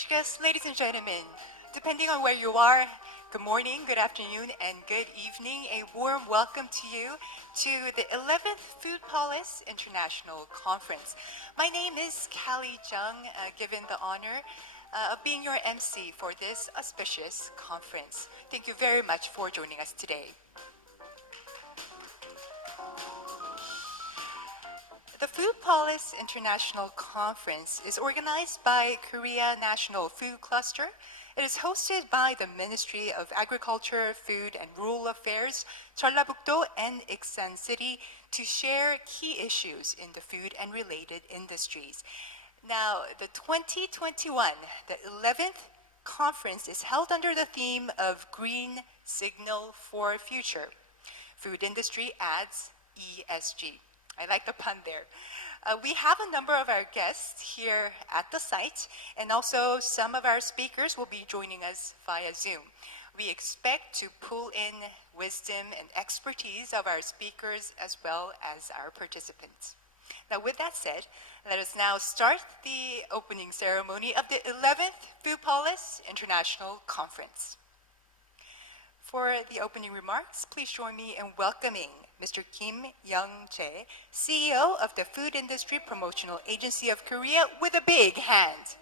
distinguished guests, ladies and gentlemen, depending on where you are, good morning, good afternoon, and good evening. A warm welcome to you to the 11th FOODPOLIS International Conference. My name is Callie Jung, given the honor of being your MC for this auspicious conference. Thank you very much for joining us today. The FOODPOLIS International Conference is organized by Korea National Food Cluster. It is hosted by the Ministry of Agriculture, Food and Rural Affairs, Jeollabuk-do and Iksan City to share key issues in the food and related industries. Now, the 2021, the 11th conference is held under the theme of Green Signal for Future. Food industry adds ESG. I like the pun there. We have a number of our guests here at the site, and also some of our speakers will be joining us via Zoom. We expect to pull in wisdom and expertise of our speakers as well as our participants. Now, with that said, let us now start the opening ceremony of the 11th FOODPOLIS International Conference. For the opening remarks, please join me in welcoming Mr. Kim Young-jae, CEO of the Food Industry Promotional Agency of Korea, with a big hand.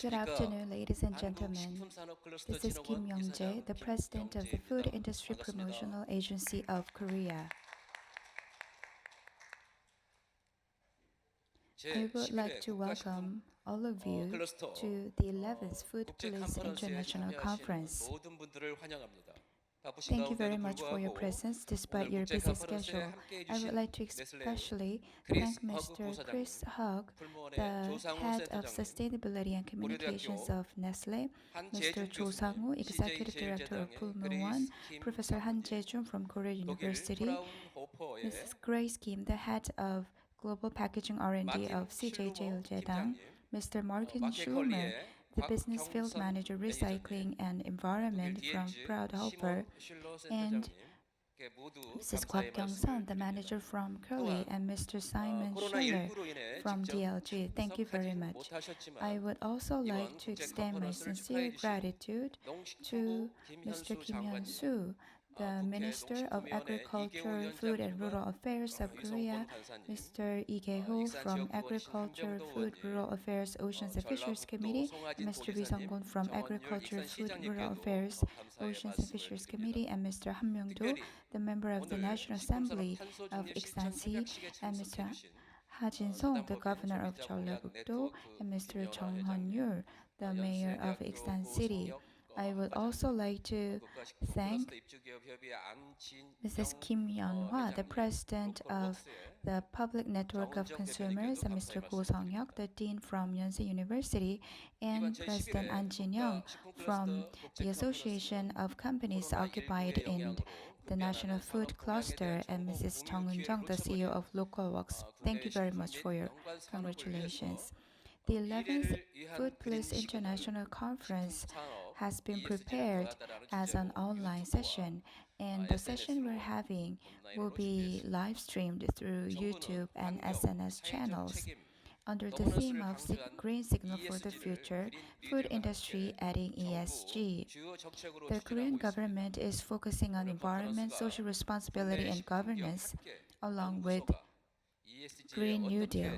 Good afternoon, ladies and gentlemen. This is Kim Young-jae, the President of the Food Industry Promotional Agency of Korea. I would like to welcome all of you to the 11th FOODPOLIS International Conference. Thank you very much for your presence despite your busy schedule. I would like to especially thank Mr. Chris Hug, the Head of Sustainability and Communications of Nestle, Mr. Cho Sang-woo, Executive Director of Pulmu1, Professor Han Jae-jun from Korea University, Mrs. Grace Kim, the Head of Global Packaging R&D of CJ Jeiljedang, Mr. Martin Schumer, the Business Field Manager Recycling and Environment from Fraunhofer, and Mrs. Kwak Kyung-sun, the Manager from Curly, and Mr. Simon Schiller from DLG. Thank you very much. I would also like to extend my sincere gratitude to Mr. Kim Hyun-soo, the Minister of Agriculture, Food and Rural Affairs of Korea, Mr. Lee Gae-ho from Agriculture, Food, Rural Affairs, Oceans and Fisheries Committee, and Mr. Lee Sung-gun from Agriculture, Food, Rural Affairs, Oceans and Fisheries Committee, and Mr. Han Myung-do, the member of the National Assembly of Iksan-si, and Mr. Ha Jin-sung, the governor of Jeollabuk-do, and Mr. Jung Han-yul, the mayor of Iksan City. I would also like to thank Mrs. Kim Yeon-hwa, the president of the Public Network of Consumers, and Mr. Go Sung-hyuk, the dean from Yonsei University, and President An Jin-young from the Association of Companies Occupied in the National Food Cluster, and Mrs. Chung Eun-jung, the CEO of Local Works. Thank you very much for your congratulations. The 11th FOODPOLIS International Conference has been prepared as an online session, and the session we're having will be live streamed through YouTube and SNS channels. Under the theme of Green Signal for the Future, Food Industry Adding ESG. The Korean government is focusing on environment, social responsibility, and governance, along with Green New Deal.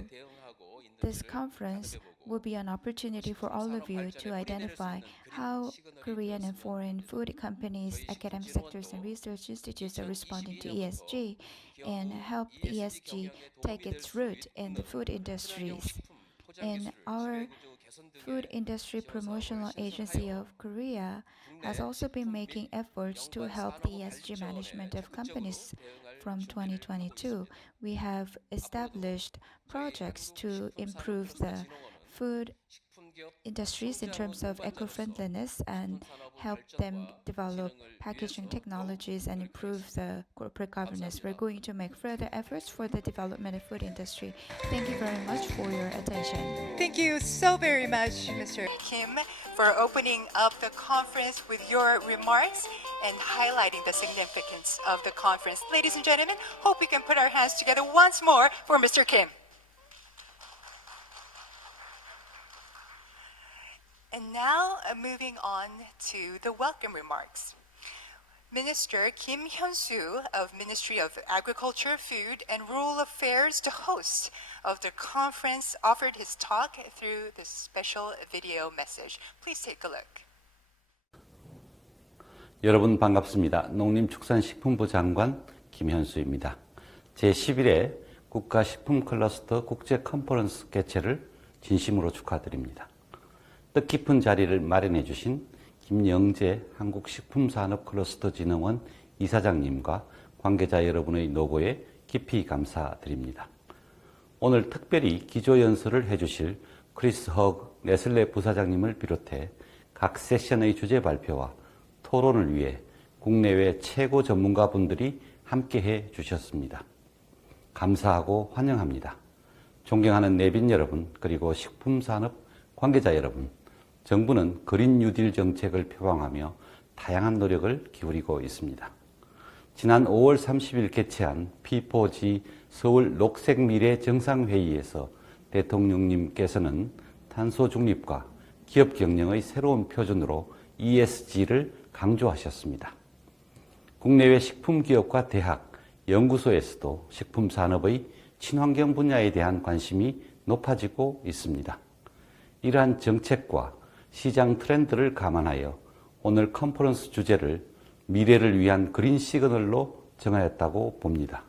This conference will be an opportunity for all of you to identify how Korean and foreign food companies, academic sectors, and research institutes are responding to ESG and help the ESG take its root in the food industries. In our Food Industry Promotional Agency of Korea has also been making efforts to help the ESG management of companies from 2022. We have established projects to improve the food industries in terms of eco-friendliness and help them develop packaging technologies and improve the corporate governance. We're going to make further efforts for the development of food industry. Thank you very much for your attention. Thank you so very much, Mr. Kim, for opening up the conference with your remarks and highlighting the significance of the conference. Ladies and gentlemen, hope we can put our hands together once more for Mr. Kim. And now, moving on to the welcome remarks. Minister Kim Hyun-soo of Ministry of Agriculture, Food and Rural Affairs, the host of the conference, offered his talk through this special video message. Please take a look. 여러분 반갑습니다. 농림축산식품부 장관 김현수입니다. 제11회 국가식품클러스터 국제 컨퍼런스 개최를 진심으로 축하드립니다. 뜻깊은 자리를 마련해 주신 김영재 한국식품산업클러스터진흥원 이사장님과 관계자 여러분의 노고에 깊이 감사드립니다. 오늘 특별히 기조연설을 해주실 크리스 허그 네슬레 부사장님을 비롯해 각 세션의 주제 발표와 토론을 위해 국내외 최고 전문가분들이 함께해 주셨습니다. 감사하고 환영합니다. 존경하는 내빈 여러분, 그리고 식품산업 관계자 여러분, 정부는 그린 뉴딜 정책을 표방하며 다양한 노력을 기울이고 있습니다. 지난 5월 30일 개최한 P4G 서울 녹색미래 정상회의에서 대통령님께서는 탄소 중립과 기업 경영의 새로운 표준으로 ESG를 강조하셨습니다. 국내외 식품기업과 대학, 연구소에서도 식품산업의 친환경 분야에 대한 관심이 높아지고 있습니다. 이러한 정책과 시장 트렌드를 감안하여 오늘 컨퍼런스 주제를 미래를 위한 그린 시그널로 정하였다고 봅니다.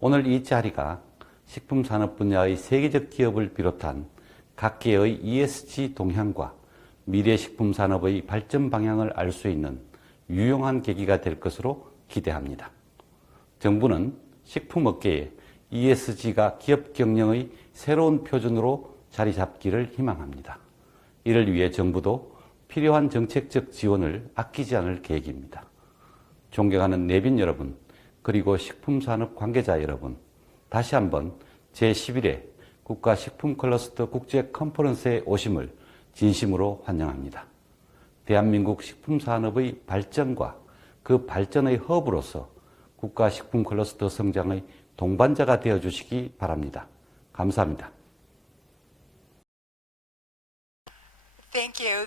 오늘 이 자리가 식품산업 분야의 세계적 기업을 비롯한 각계의 ESG 동향과 미래 식품산업의 발전 방향을 알 수 있는 유용한 계기가 될 것으로 기대합니다. 정부는 식품업계에 ESG가 기업 경영의 새로운 표준으로 자리 잡기를 희망합니다. 이를 위해 정부도 필요한 정책적 지원을 아끼지 않을 계획입니다. 존경하는 내빈 여러분, 그리고 식품산업 관계자 여러분, 다시 한번 제11회 국가식품클러스터 국제 컨퍼런스에 오심을 진심으로 환영합니다. 대한민국 식품산업의 발전과 그 발전의 허브로서 국가식품클러스터 성장의 동반자가 되어주시기 바랍니다. 감사합니다. Thank you.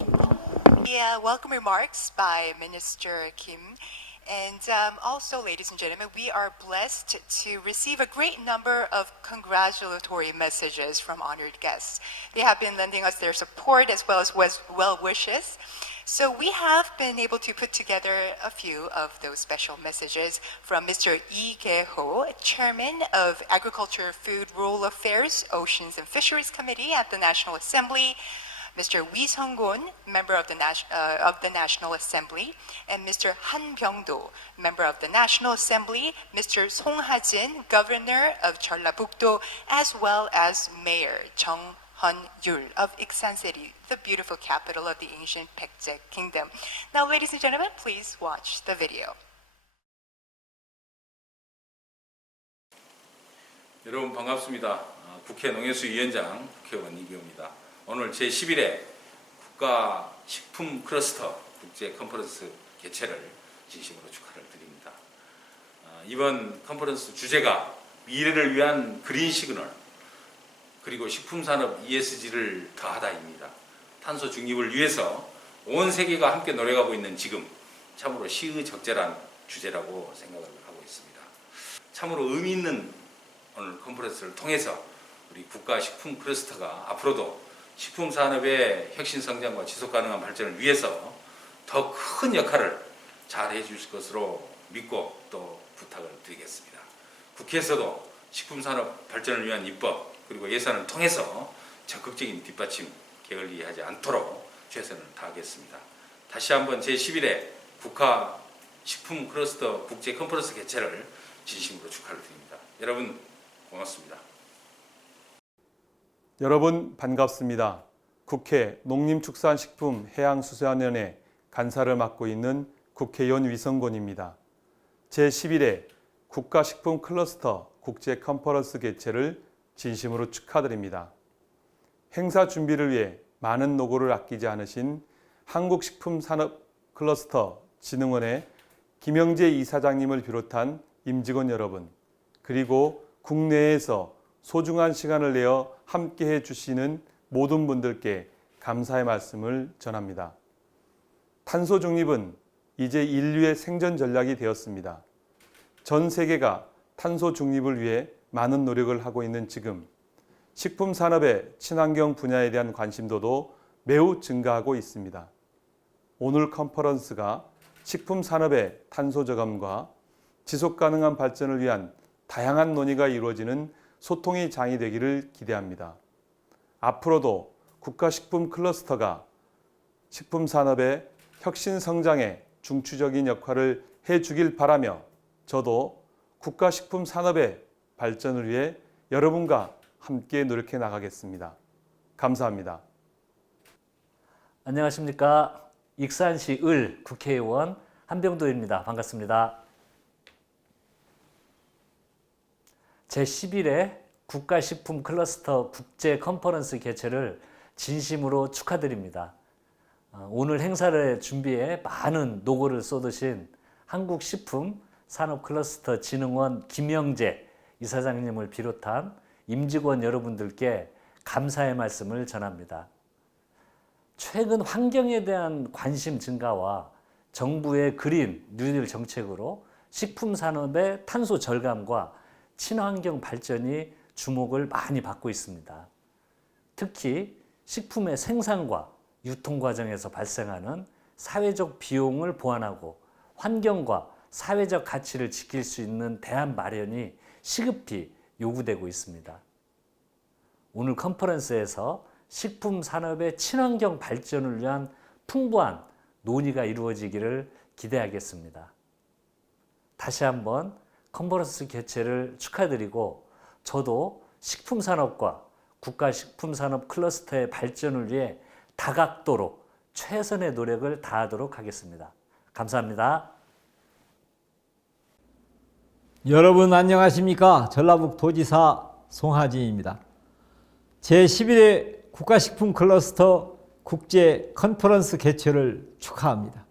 Yeah, welcome remarks by Minister Kim. And also, ladies and gentlemen, we are blessed to receive a great number of congratulatory messages from honored guests. They have been lending us their support as well as well wishes. So we have been able to put together a few of those special messages from Mr. Lee Ge-ho, Chairman of Agriculture, Food, Rural Affairs, Oceans and Fisheries Committee at the National Assembly, Mr. Wi Sung-gun, member of the National Assembly, and Mr. Han Byung-do, member of the National Assembly, Mr. Song Ha-jin, governor of Jeollabuk-do, as well as Mayor Jung Han-yul of Iksan City, the beautiful capital of the ancient Baekje Kingdom. Now, ladies and gentlemen, please watch the video. 여러분 반갑습니다. 국회 농해수위원장 국회의원 이기호입니다. 오늘 제11회 국가식품클러스터 국제 컨퍼런스 개최를 진심으로 축하를 드립니다. 이번 컨퍼런스 주제가 미래를 위한 그린 시그널, 그리고 식품산업 ESG를 더하다입니다. 탄소 중립을 위해서 온 세계가 함께 노력하고 있는 지금 참으로 시의적절한 주제라고 생각을 하고 있습니다. 참으로 의미 있는 오늘 컨퍼런스를 통해서 우리 국가식품클러스터가 앞으로도 식품산업의 혁신 성장과 지속가능한 발전을 위해서 더 큰 역할을 잘 해주실 것으로 믿고 또 부탁을 드리겠습니다. 국회에서도 식품산업 발전을 위한 입법 그리고 예산을 통해서 적극적인 뒷받침 게을리하지 않도록 최선을 다하겠습니다. 다시 한번 제11회 국가식품클러스터 국제 컨퍼런스 개최를 진심으로 축하를 드립니다. 여러분 고맙습니다. 여러분 반갑습니다. 국회 농림축산식품해양수산위원회 간사를 맡고 있는 국회의원 위성곤입니다. 제11회 국가식품 클러스터 국제 컨퍼런스 개최를 진심으로 축하드립니다. 행사 준비를 위해 많은 노고를 아끼지 않으신 한국식품산업클러스터 진흥원의 김영재 이사장님을 비롯한 임직원 여러분, 그리고 국내에서 소중한 시간을 내어 함께해 주시는 모든 분들께 감사의 말씀을 전합니다. 탄소 중립은 이제 인류의 생존 전략이 되었습니다. 전 세계가 탄소 중립을 위해 많은 노력을 하고 있는 지금, 식품 산업의 친환경 분야에 대한 관심도도 매우 증가하고 있습니다. 오늘 컨퍼런스가 식품 산업의 탄소 저감과 지속 가능한 발전을 위한 다양한 논의가 이루어지는 소통의 장이 되기를 기대합니다. 앞으로도 국가식품 클러스터가 식품 산업의 혁신 성장에 중추적인 역할을 해주길 바라며 저도 국가식품 산업의 발전을 위해 여러분과 함께 노력해 나가겠습니다. 감사합니다. 안녕하십니까. 익산시 을 국회의원 한병도입니다. 반갑습니다. 제11회 국가식품 클러스터 국제 컨퍼런스 개최를 진심으로 축하드립니다. 오늘 행사를 준비해 많은 노고를 쏟으신 한국식품산업클러스터진흥원 김영재 이사장님을 비롯한 임직원 여러분들께 감사의 말씀을 전합니다. 최근 환경에 대한 관심 증가와 정부의 그린 뉴딜 정책으로 식품 산업의 탄소 절감과 친환경 발전이 주목을 많이 받고 있습니다. 특히 식품의 생산과 유통 과정에서 발생하는 사회적 비용을 보완하고 환경과 사회적 가치를 지킬 수 있는 대안 마련이 시급히 요구되고 있습니다. 오늘 컨퍼런스에서 식품 산업의 친환경 발전을 위한 풍부한 논의가 이루어지기를 기대하겠습니다. 다시 한번 컨퍼런스 개최를 축하드리고 저도 식품 산업과 국가식품산업 클러스터의 발전을 위해 다각도로 최선의 노력을 다하도록 하겠습니다. 감사합니다. 여러분 안녕하십니까? 전라북도지사 송하진입니다. 제11회 국가식품 클러스터 국제 컨퍼런스 개최를 축하합니다.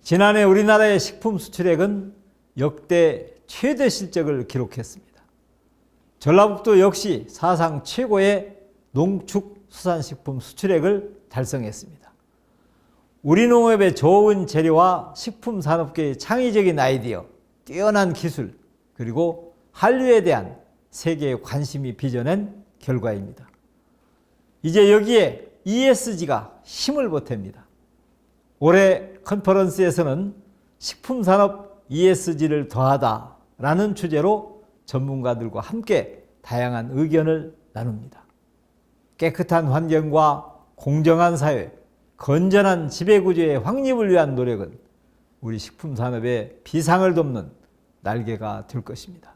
지난해 우리나라의 식품 수출액은 역대 최대 실적을 기록했습니다. 전라북도 역시 사상 최고의 농축수산식품 수출액을 달성했습니다. 우리 농업의 좋은 재료와 식품 산업계의 창의적인 아이디어, 뛰어난 기술, 그리고 한류에 대한 세계의 관심이 빚어낸 결과입니다. 이제 여기에 ESG가 힘을 보탭니다. 올해 컨퍼런스에서는 식품산업 ESG를 더하다라는 주제로 전문가들과 함께 다양한 의견을 나눕니다. 깨끗한 환경과 공정한 사회, 건전한 지배구조의 확립을 위한 노력은 우리 식품산업의 비상을 돕는 날개가 될 것입니다.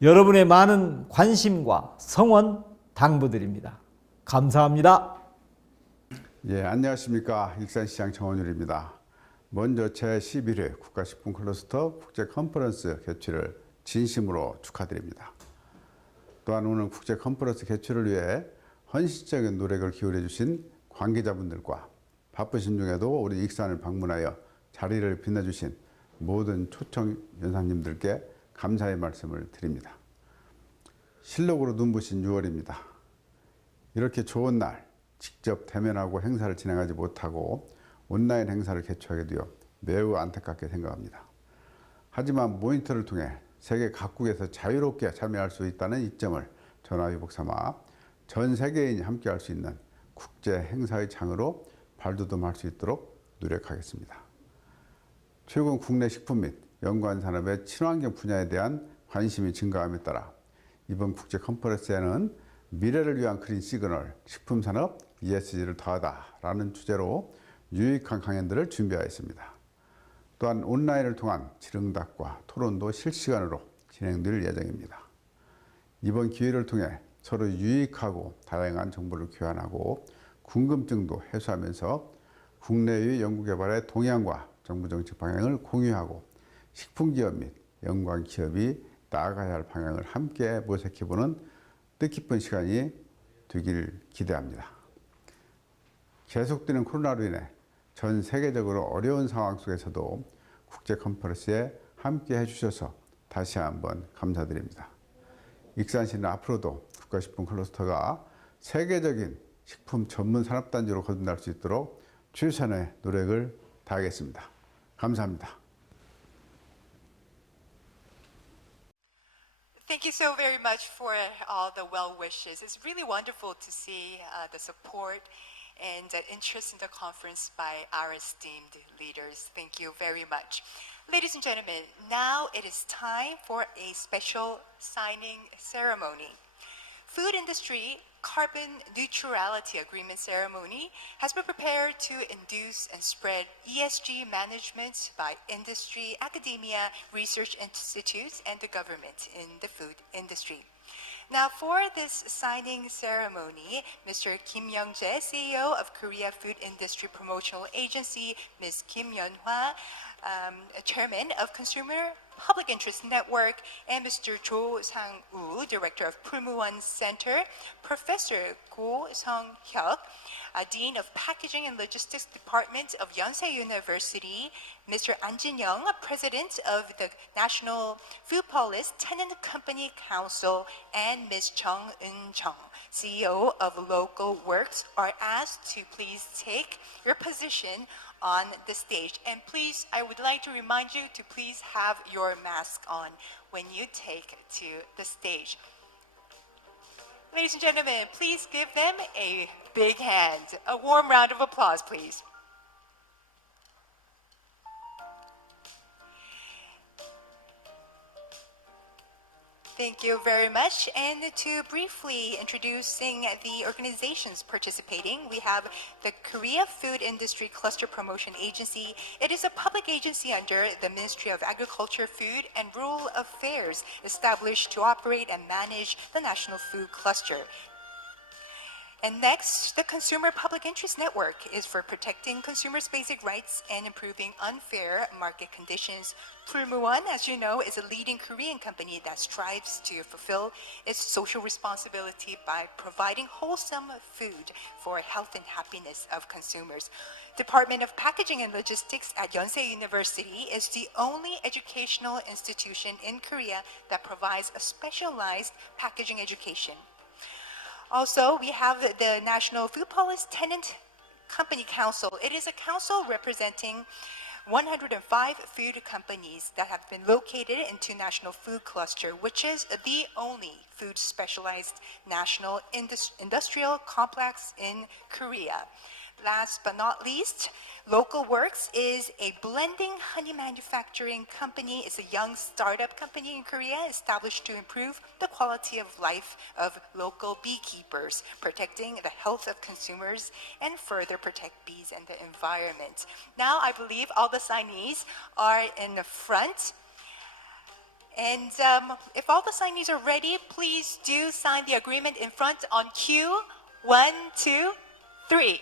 여러분의 많은 관심과 성원 당부드립니다. 감사합니다. 예, 안녕하십니까. 익산시장 정원율입니다. 먼저 제11회 국가식품 클러스터 국제 컨퍼런스 개최를 진심으로 축하드립니다. 또한 오늘 국제 컨퍼런스 개최를 위해 헌신적인 노력을 기울여 주신 관계자분들과 바쁘신 중에도 우리 익산을 방문하여 자리를 빛내주신 모든 초청 연사님들께 감사의 말씀을 드립니다. 실록으로 눈부신 6월입니다. 이렇게 좋은 날 직접 대면하고 행사를 진행하지 못하고 온라인 행사를 개최하게 되어 매우 안타깝게 생각합니다. 하지만 모니터를 통해 세계 각국에서 자유롭게 참여할 수 있다는 이점을 전화위복 삼아 전 세계인이 함께할 수 있는 국제 행사의 장으로 발돋움할 수 있도록 노력하겠습니다. 최근 국내 식품 및 연관 산업의 친환경 분야에 대한 관심이 증가함에 따라 이번 국제 컨퍼런스에는 미래를 위한 그린 시그널, 식품 산업 ESG를 더하다라는 주제로 유익한 강연들을 준비하였습니다. 또한 온라인을 통한 질의응답과 토론도 실시간으로 진행될 예정입니다. 이번 기회를 통해 서로 유익하고 다양한 정보를 교환하고 궁금증도 해소하면서 국내의 연구개발의 동향과 정부 정책 방향을 공유하고 식품기업 및 연관기업이 나아가야 할 방향을 함께 모색해보는 뜻깊은 시간이 되길 기대합니다. 계속되는 코로나로 인해 전 세계적으로 어려운 상황 속에서도 국제 컨퍼런스에 함께 해주셔서 다시 한번 감사드립니다. 익산시는 앞으로도 국가식품 클러스터가 세계적인 식품 전문 산업단지로 거듭날 수 있도록 최선의 노력을 다하겠습니다. 감사합니다. Thank you so very much for all the well wishes. It's really wonderful to see the support and interest in the conference by our esteemed leaders. Thank you very much. Ladies and gentlemen, now it is time for a special signing ceremony. Food Industry Carbon Neutrality Agreement ceremony has been prepared to induce and spread ESG management by industry, academia, research institutes, and the government in the food industry. Now, for this signing ceremony, Mr. Kim Young-jae, CEO of Korea Food Industry Promotional Agency, Ms. Kim Yeon-hwa, Chairman of Consumer Public Interest Network, and Mr. Cho Sang-woo, Director of Pulmuon Center, Professor Go Sung-hyuk, Dean of Packaging and Logistics Department of Yonsei University, Mr. An Jin-young, President of the National FOODPOLIS Tenant Company Council, and Ms. Chung Eun-chung, CEO of Local Works, are asked to please take your position on the stage. And please, I would like to remind you to please have your mask on when you take to the stage. Ladies and gentlemen, please give them a big hand. A warm round of applause, please. Thank you very much. And to briefly introducing the organizations participating, we have the Korea Food Industry Cluster Promotion Agency. It is a public agency under the Ministry of Agriculture, Food and Rural Affairs, established to operate and manage the National Food Cluster. And next, the Consumer Public Interest Network is for protecting consumers' basic rights and improving unfair market conditions. Pulmuon, as you know, is a leading Korean company that strives to fulfill its social responsibility by providing wholesome food for health and happiness of consumers. Department of Packaging and Logistics at Yonsei University is the only educational institution in Korea that provides a specialized packaging education. Also, we have the National FOODPOLIS Tenant Company Council. It is a council representing 105 food companies that have been located into National Food Cluster, which is the only food specialized national industrial complex in Korea. Last but not least, Local Works is a blending honey manufacturing company. It's a young startup company in Korea established to improve the quality of life of local beekeepers, protecting the health of consumers, and further protect bees and the environment. Now, I believe all the signees are in the front. And if all the signees are ready, please do sign the agreement in front on cue. 1, 2, 3.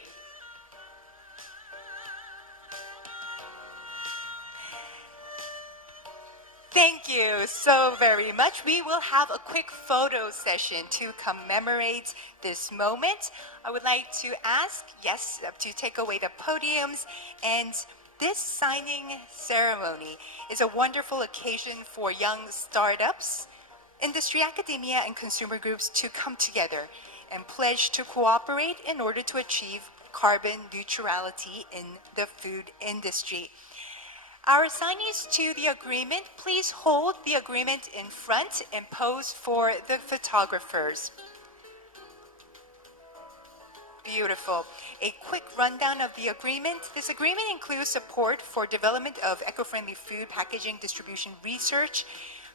Thank you so very much. We will have a quick photo session to commemorate this moment. I would like to ask, yes, to take away the podiums. And this signing ceremony is a wonderful occasion for young startups, industry, academia, and consumer groups to come together and pledge to cooperate in order to achieve carbon neutrality in the food industry. Our signees to the agreement, please hold the agreement in front and pose for the photographers. Beautiful. A quick rundown of the agreement. This agreement includes support for development of eco-friendly food packaging distribution research,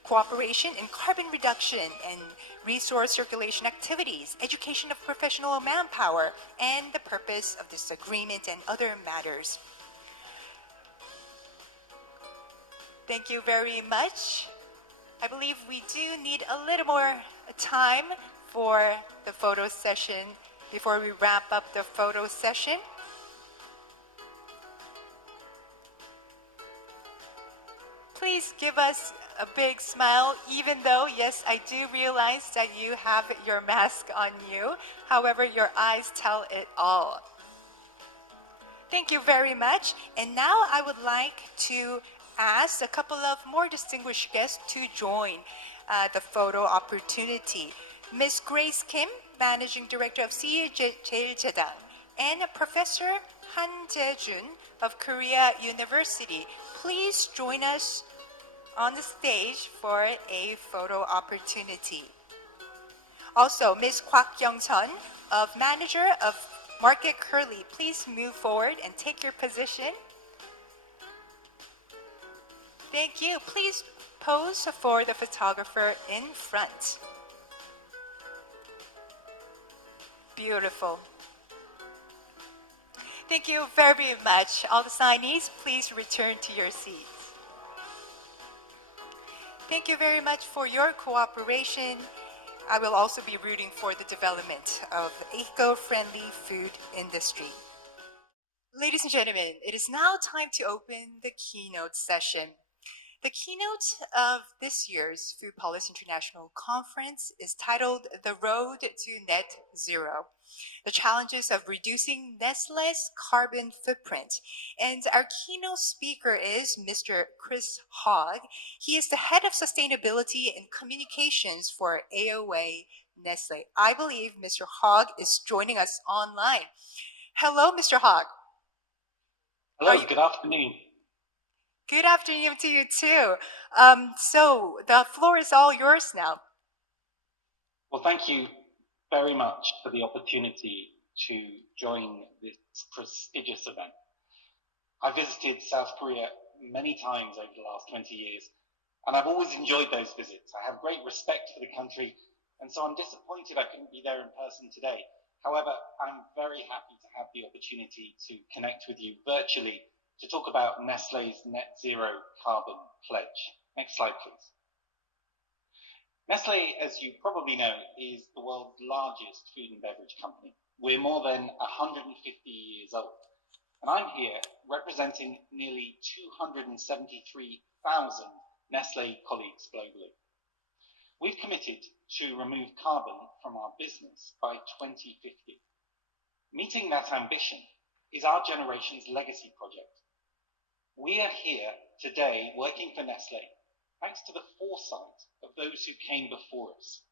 cooperation in carbon reduction and resource circulation activities, education of professional manpower, and the purpose of this agreement and other matters. Thank you very much. I believe we do need a little more time for the photo session before we wrap up the photo session. Please give us a big smile, even though, yes, I do realize that you have your mask on you. However, your eyes tell it all. Thank you very much. And now I would like to ask a couple of more distinguished guests to join the photo opportunity. Ms. Grace Kim, Managing Director of 세일제일제당, and Professor Han Jae-jun of Korea University. Please join us on the stage for a photo opportunity. Also, Ms. Kwak Young-sun, of Manager of Market Curly, please move forward and take your position. Thank you. Please pose for the photographer in front. Beautiful. Thank you very much. All the signees, please return to your seats. Thank you very much for your cooperation. I will also be rooting for the development of eco-friendly food industry. Ladies and gentlemen, it is now time to open the keynote session. The keynote of this year's FOODPOLIS International Conference is titled The Road to Net Zero, the challenges of reducing Nestlé's carbon footprint. And our keynote speaker is Mr. Chris Hogg. He is the head of sustainability and communications for AOA Nestlé. I believe Mr. Hogg is joining us online. Hello, Mr. Hogg. Hello, good afternoon. Good afternoon to you too. So the floor is all yours now. Well, thank you very much for the opportunity to join this prestigious event. I visited South Korea many times over the last 20 years, and I've always enjoyed those visits. I have great respect for the country, and so I'm disappointed I couldn't be there in person today. However, I'm very happy to have the opportunity to connect with you virtually to talk about Nestlé's net zero carbon pledge. Next slide, please. Nestlé, as you probably know, is the world's largest food and beverage company. We're more than 150 years old, and I'm here representing nearly 273,000 Nestlé colleagues globally. We've committed to remove carbon from our business by 2050. Meeting that ambition is our generation's legacy project. We are here today working for Nestlé thanks to the foresight of those who came before us.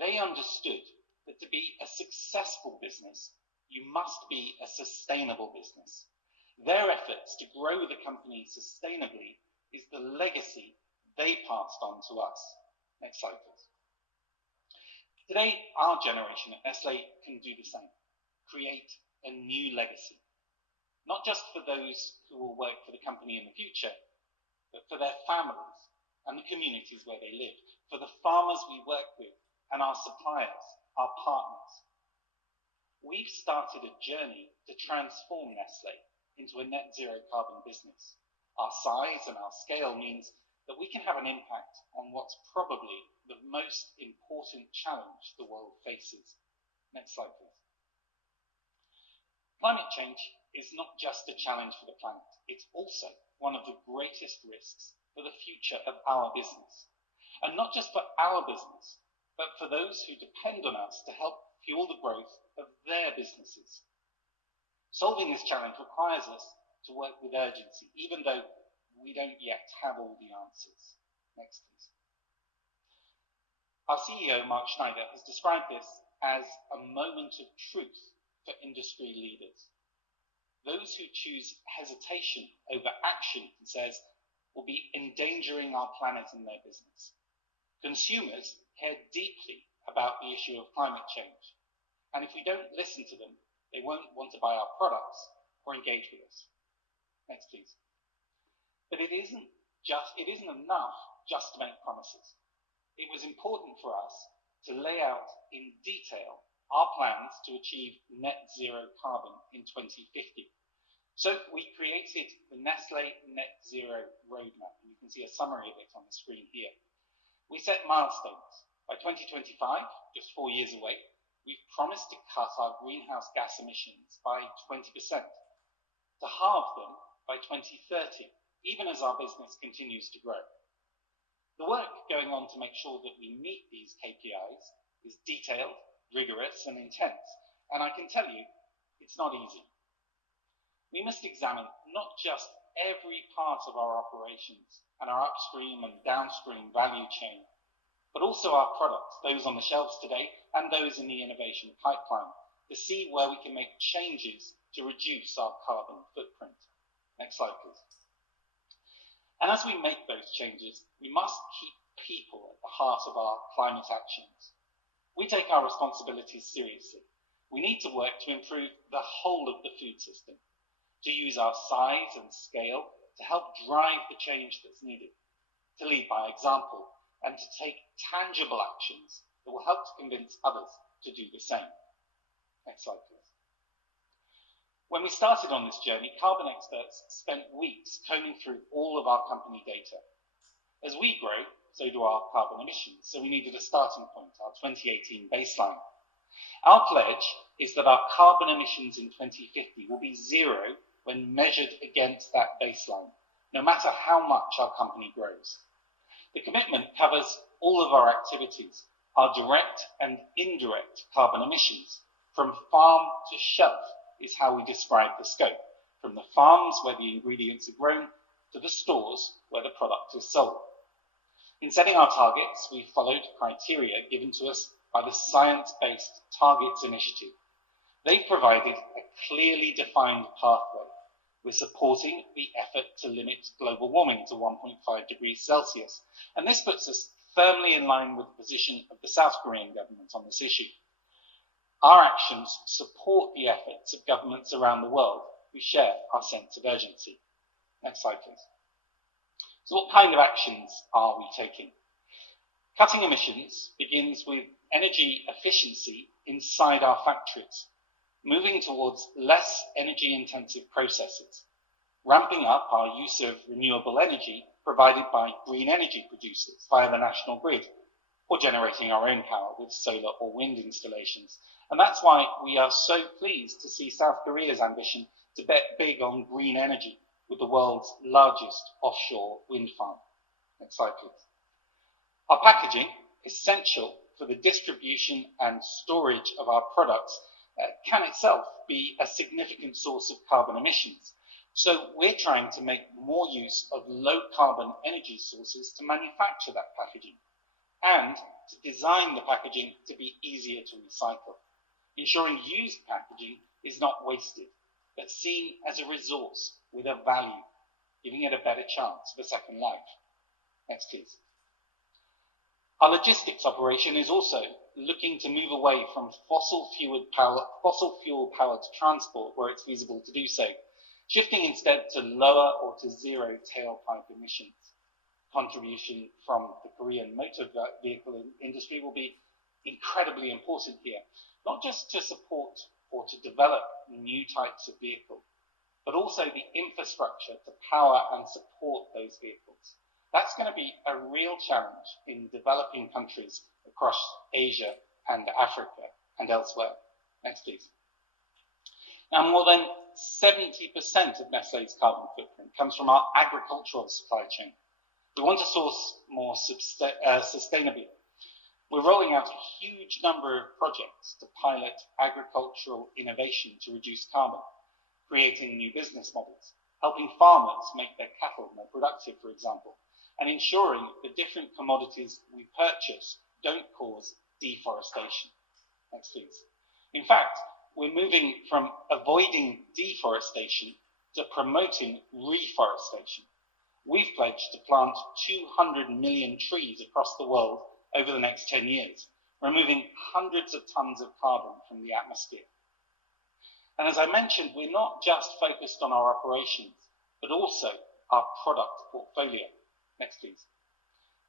They understood that to be a successful business, you must be a sustainable business. Their efforts to grow the company sustainably is the legacy they passed on to us. Next slide, please. Today, our generation at Nestlé can do the same, create a new legacy. Not just for those who will work for the company in the future, but for their families and the communities where they live, for the farmers we work with and our suppliers, our partners. We've started a journey to transform Nestlé into a net zero carbon business. Our size and our scale means that we can have an impact on what's probably the most important challenge the world faces. Next slide, please. Climate change is not just a challenge for the planet, it's also one of the greatest risks for the future of our business. And not just for our business, but for those who depend on us to help fuel the growth of their businesses. Solving this challenge requires us to work with urgency, even though we don't yet have all the answers. Next, please. Our CEO, Mark Schneider, has described this as a moment of truth for industry leaders. Those who choose hesitation over action, he says, will be endangering our planet and their business. Consumers care deeply about the issue of climate change, and if we don't listen to them, they won't want to buy our products or engage with us. Next, please. But it isn't enough just to make promises. It was important for us to lay out in detail our plans to achieve net zero carbon in 2050. So we created the Nestlé Net Zero Roadmap, and you can see a summary of it on the screen here. We set milestones By 2025, just 4 years away, we've promised to cut our greenhouse gas emissions by 20%, to halve them by 2030, even as our business continues to grow. The work going on to make sure that we meet these KPIs is detailed, rigorous, and intense, and I can tell you, it's not easy. We must examine not just every part of our operations and our upstream and downstream value chain, but also our products, those on the shelves today and those in the innovation pipeline, to see where we can make changes to reduce our carbon footprint. Next slide, please. And as we make those changes, we must keep people at the heart of our climate actions. We take our responsibilities seriously. We need to work to improve the whole of the food system, to use our size and scale to help drive the change that's needed, to lead by example, and to take tangible actions that will help to convince others to do the same. Next slide, please. When we started on this journey, carbon experts spent weeks combing through all of our company data. As we grow, so do our carbon emissions, so we needed a starting point, our 2018 baseline. Our pledge is that our carbon emissions in 2050 will be zero when measured against that baseline, no matter how much our company grows. The commitment covers all of our activities, our direct and indirect carbon emissions. From farm to shelf is how we describe the scope, from the farms where the ingredients are grown to the stores where the product is sold. In setting our targets, we followed criteria given to us by the Science Based Targets Initiative. They've provided a clearly defined pathway. We're supporting the effort to limit global warming to 1.5 degrees Celsius, and this puts us firmly in line with the position of the South Korean government on this issue. Our actions support the efforts of governments around the world who share our sense of urgency. Next slide, please. So what kind of actions are we taking? Cutting emissions begins with energy efficiency inside our factories, moving towards less energy-intensive processes, ramping up our use of renewable energy provided by green energy producers via the national grid, or generating our own power with solar or wind installations. And that's why we are so pleased to see South Korea's ambition to bet big on green energy with the world's largest offshore wind farm. Next slide, please. Our packaging, essential for the distribution and storage of our products, can itself be a significant source of carbon emissions. So we're trying to make more use of low carbon energy sources to manufacture that packaging and to design the packaging to be easier to recycle, ensuring used packaging is not wasted, but seen as a resource with a value, giving it a better chance of a second life. Next, please. Our logistics operation is also looking to move away from fossil fuel powered transport where it's feasible to do so, shifting instead to lower or to zero tailpipe emissions. Contribution from the Korean motor vehicle industry will be incredibly important here, not just to support or to develop new types of vehicle, but also the infrastructure to power and support those vehicles. That's going to be a real challenge in developing countries across Asia and Africa and elsewhere. Next, please. Now, more than 70% of Nestlé's carbon footprint comes from our agricultural supply chain. We want to source more sustainably. We're rolling out a huge number of projects to pilot agricultural innovation to reduce carbon, creating new business models, helping farmers make their cattle more productive, for example, and ensuring the different commodities we purchase don't cause deforestation. Next, please. In fact, we're moving from avoiding deforestation to promoting reforestation. We've pledged to plant 200 million trees across the world over the next 10 years, removing hundreds of tons of carbon from the atmosphere. And as I mentioned, we're not just focused on our operations, but also our product portfolio. Next, please.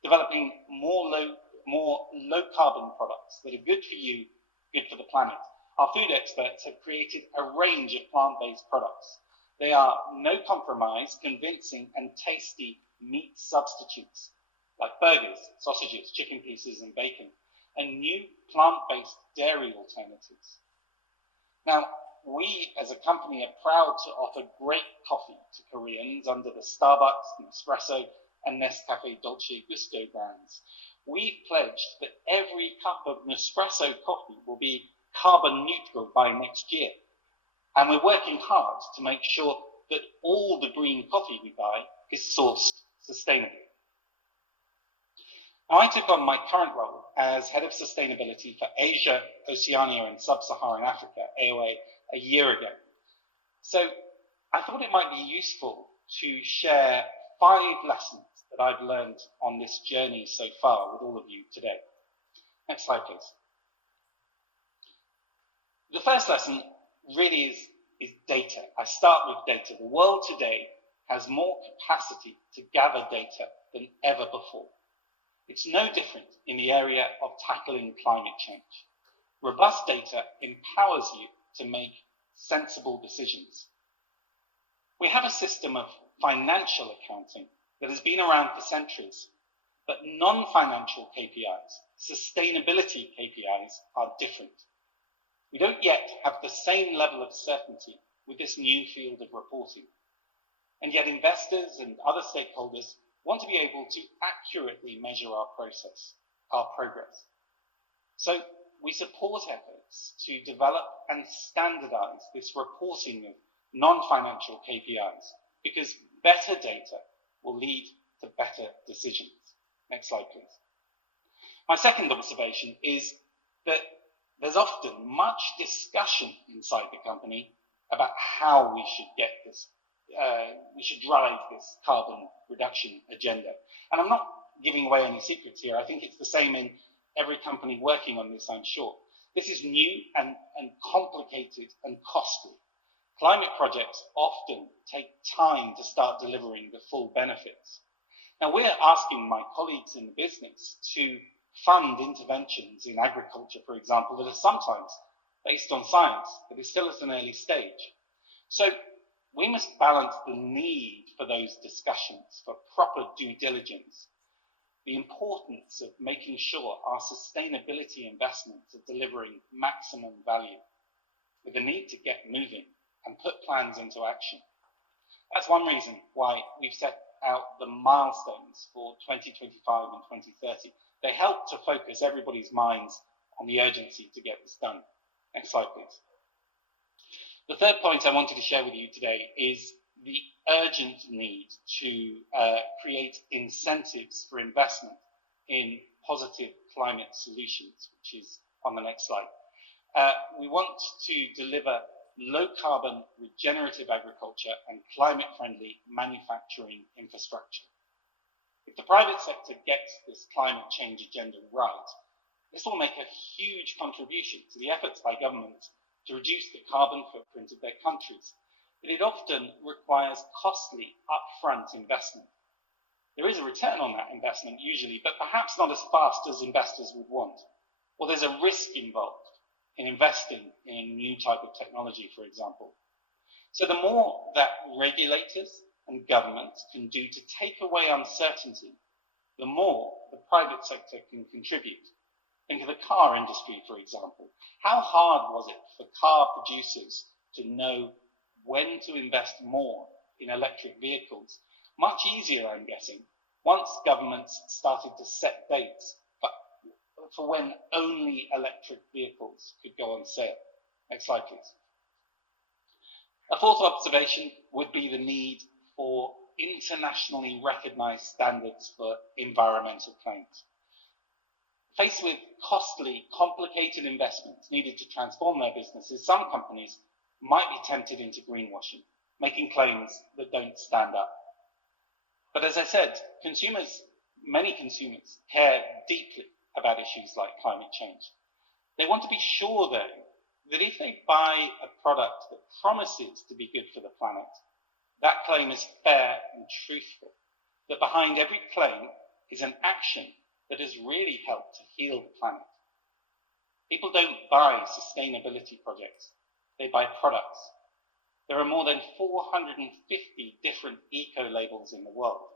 Developing more low carbon products that are good for you, good for the planet. Our food experts have created a range of plant-based products. They are no compromise, convincing and tasty meat substitutes like burgers, sausages, chicken pieces and bacon. and new plant-based dairy alternatives. Now, we as a company are proud to offer great coffee to Koreans under the Starbucks, Nespresso, and Nescafe Dolce Gusto brands. We've pledged that every cup of Nespresso coffee will be carbon neutral by next year. And we're working hard to make sure that all the green coffee we buy is sourced sustainably. Now, I took on my current role as Head of Sustainability for Asia, Oceania, and Sub-Saharan Africa, AOA, a year ago. So I thought it might be useful to share 5 lessons that I've learned on this journey so far with all of you today. Next slide, please. The first lesson really is data. I start with data. The world today has more capacity to gather data than ever before. It's no different in the area of tackling climate change. Robust data empowers you to make sensible decisions. We have a system of financial accounting that has been around for centuries, but non-financial KPIs, sustainability KPIs, are different. We don't yet have the same level of certainty with this new field of reporting. And yet investors and other stakeholders want to be able to accurately measure our progress. So we support efforts to develop and standardize this reporting of non-financial KPIs, because better data will lead to better decisions. Next slide, please. My second observation is that there's often much discussion inside the company about how we should get this, we should drive this carbon reduction agenda. And I'm not giving away any secrets here. I think it's the same in every company working on this, I'm sure. This is new and complicated and costly. Climate projects often take time to start delivering the full benefits. Now, we're asking my colleagues in the business to fund interventions in agriculture, for example, that are sometimes based on science, but is still at an early stage. So we must balance the need for those discussions, for proper due diligence, the importance of making sure our sustainability investments are delivering maximum value, with the need to get moving and put plans into action. That's one reason why we've set out the milestones for 2025 and 2030. They help to focus everybody's minds on the urgency to get this done. Next slide, please. The third point I wanted to share with you today is the urgent need to create incentives for investment in positive climate solutions, which is on the next slide. We want to deliver low-carbon regenerative agriculture and climate-friendly manufacturing infrastructure. If the private sector gets this climate change agenda right, this will make a huge contribution to the efforts by governments to reduce the carbon footprint of their countries. But it often requires costly upfront investment. There is a return on that investment usually, but perhaps not as fast as investors would want. Or there's a risk involved in investing in a new type of technology, for example. So the more that regulators and governments can do to take away uncertainty, the more the private sector can contribute. Think of the car industry, for example. How hard was it for car producers to know when to invest more in electric vehicles? Much easier, I'm guessing, once governments started to set dates for when only electric vehicles could go on sale. Next slide, please. A fourth observation would be the need for internationally recognized standards for environmental claims. Faced with costly, complicated investments needed to transform their businesses, some companies might be tempted into greenwashing, making claims that don't stand up. But as I said, many consumers care deeply about issues like climate change. They want to be sure, though, that if they buy a product that promises to be good for the planet, that claim is fair and truthful, that behind every claim is an action that has really helped to heal the planet. People don't buy sustainability projects, they buy products. There are more than 450 different eco-labels in the world.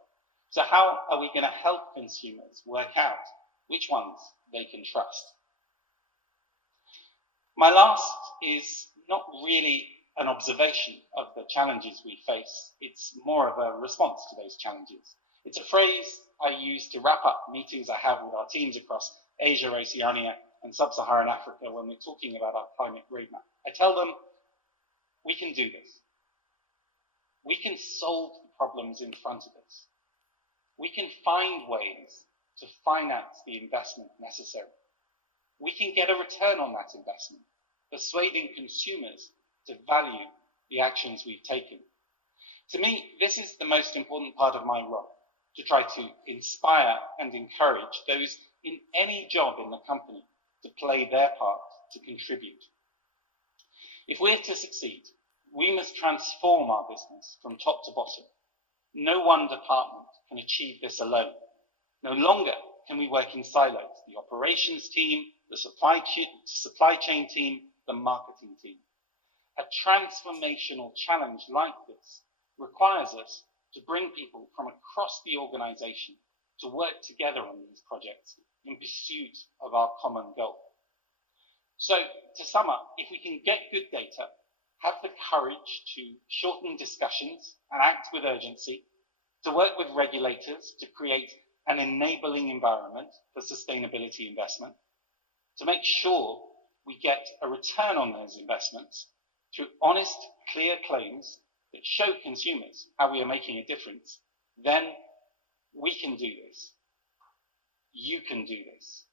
So how are we going to help consumers work out which ones they can trust. My last is not really an observation of the challenges we face. It's more of a response to those challenges. It's a phrase I use to wrap up meetings I have with our teams across Asia, Oceania, and Sub-Saharan Africa when we're talking about our climate roadmap. I tell them, we can do this. We can solve the problems in front of us. We can find ways to finance the investment necessary. We can get a return on that investment, persuading consumers to value the actions we've taken. To me, this is the most important part of my role, to try to inspire and encourage those in any job in the company to play their part to contribute. If we're to succeed, we must transform our business from top to bottom. No one department can achieve this alone. No longer can we work in silos, the operations team, the supply chain team, the marketing team. A transformational challenge like this requires us to bring people from across the organization to work together on these projects in pursuit of our common goal. So, to sum up, if we can get good data, have the courage to shorten discussions and act with urgency, to work with regulators to create an enabling environment for sustainability investment, to make sure we get a return on those investments through honest, clear claims that show consumers how we are making a difference, then we can do this. You can do this.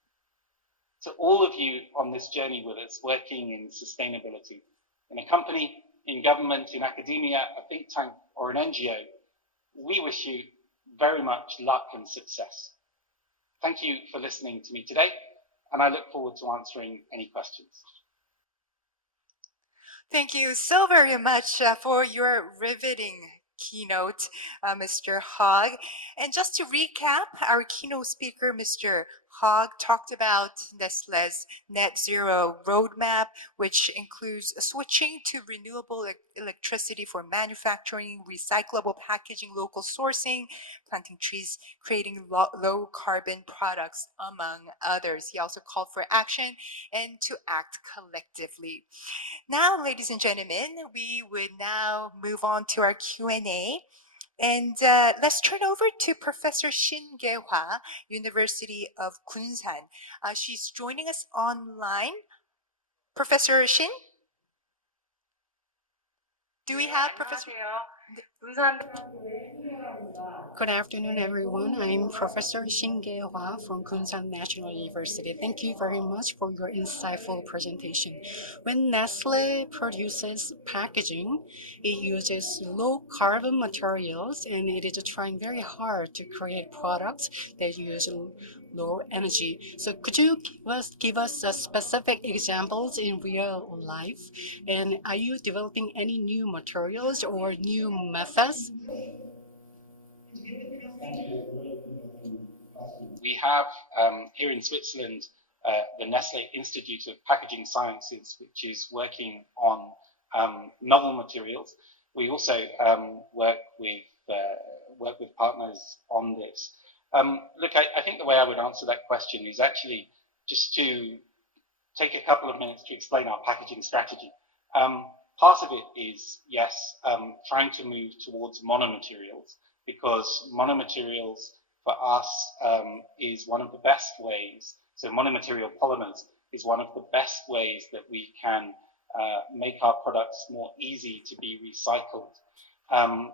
To all of you on this journey with us, working in sustainability, in a company, in government, in academia, a think tank, or an NGO, we wish you very much luck and success. Thank you for listening to me today, and I look forward to answering any questions. Thank you so very much for your riveting keynote, Mr. Hogg. And just to recap, our keynote speaker, Mr. Hogg, talked about Nestlé's net zero roadmap, which includes switching to renewable electricity for manufacturing, recyclable packaging, local sourcing, planting trees, creating low carbon products, among others. He also called for action and to act collectively. Now, ladies and gentlemen, we would now move on to our Q&A. And let's turn over to Professor Shin Ge-hwa, University of Kunsan. She's joining us online. Professor Shin? Do we have Professor? Good afternoon, everyone. I'm Professor Shin Ge-hwa from Kunsan National University. Thank you very much for your insightful presentation. When Nestle produces packaging, it uses low carbon materials, and it is trying very hard to create products that use low energy. So could you give us specific examples in real life? And are you developing any new materials or new methods? We have here in Switzerland the Nestle Institute of Packaging Sciences, which is working on novel materials. We also work with partners on this. Look, I think the way I would answer that question is actually just to take a couple of minutes to explain our packaging strategy. Part of it is, yes, trying to move towards monomaterials, because monomaterials for us is one of the best ways. So monomaterial polymers is one of the best ways that we can make our products more easy to be recycled.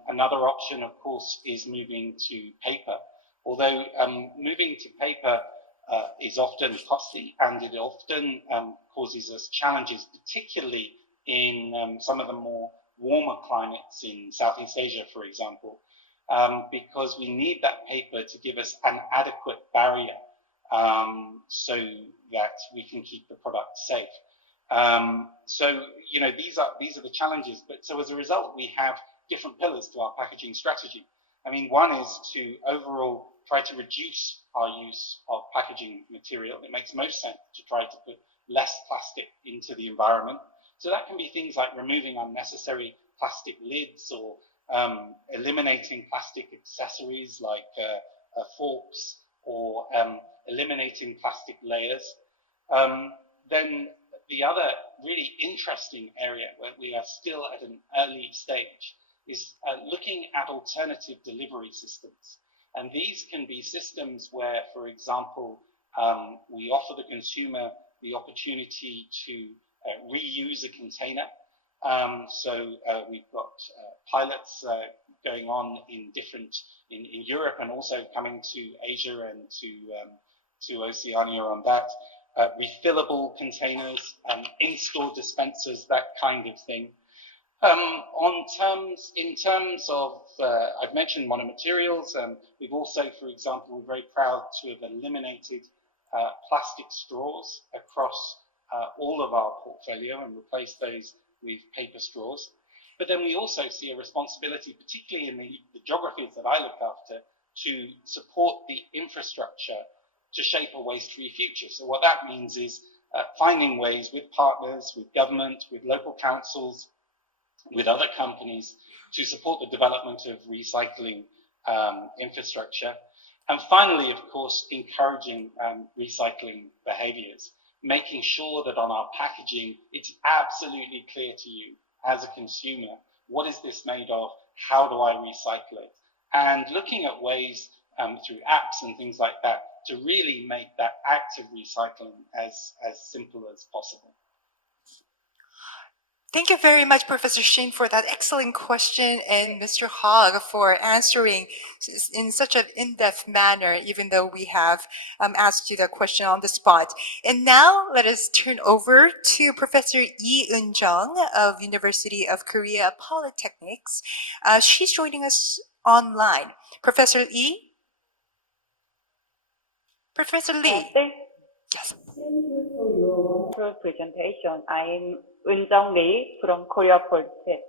Another option, of course, is moving to paper. Although moving to paper is often costly, and it often causes us challenges, particularly in some of the more warmer climates in Southeast Asia, for example, because we need that paper to give us an adequate barrier so that we can keep the product safe. So, you know, these are the challenges. But so as a result, we have different pillars to our packaging strategy. I mean, one is to overall try to reduce our use of packaging material. It makes most sense to try to put less plastic into the environment. So that can be things like removing unnecessary plastic lids, or eliminating plastic accessories like forks or eliminating plastic layers. Then the other really interesting area where we are still at an early stage is looking at alternative delivery systems. And these can be systems where, for example, we offer the consumer the opportunity to reuse a container. So we've got pilots going on in Europe and also coming to Asia and to Oceania on that. Refillable containers, in-store dispensers, that kind of thing. In terms of, I've mentioned monomaterials. We've also, for example, we're very proud to have eliminated plastic straws across all of our portfolio and replaced those with paper straws. But then we also see a responsibility, particularly in the geographies that I look after, to support the infrastructure to shape a waste-free future. So what that means is finding ways with partners, with government, with local councils, with other companies to support the development of recycling infrastructure. And finally, of course, encouraging recycling behaviors, making sure that on our packaging, it's absolutely clear to you as a consumer, what is this made of? How do I recycle it? And looking at ways through apps and things like that to really make that act of recycling as simple as possible. Thank you very much, Professor Shin, for that excellent question, and Mr. Hogg for answering in such an in-depth manner, even though we have asked you the question on the spot. And now let us turn over to Professor Lee Eun-jung of University of Korea Polytechnics. She's joining us online. Professor Lee? Professor Lee. Yes. Thank you for your wonderful presentation. I'm Eun-jung Lee from Korea Polytech.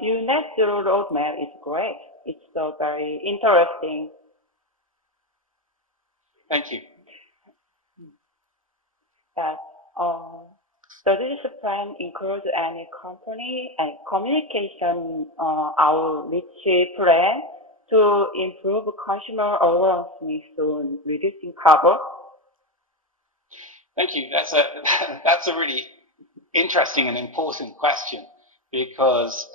Your net zero roadmap is great. It's very interesting. Thank you. Does this plan include any company and communication outreach plan to improve consumer awareness on reducing carbon? Thank you. That's a really interesting and important question, because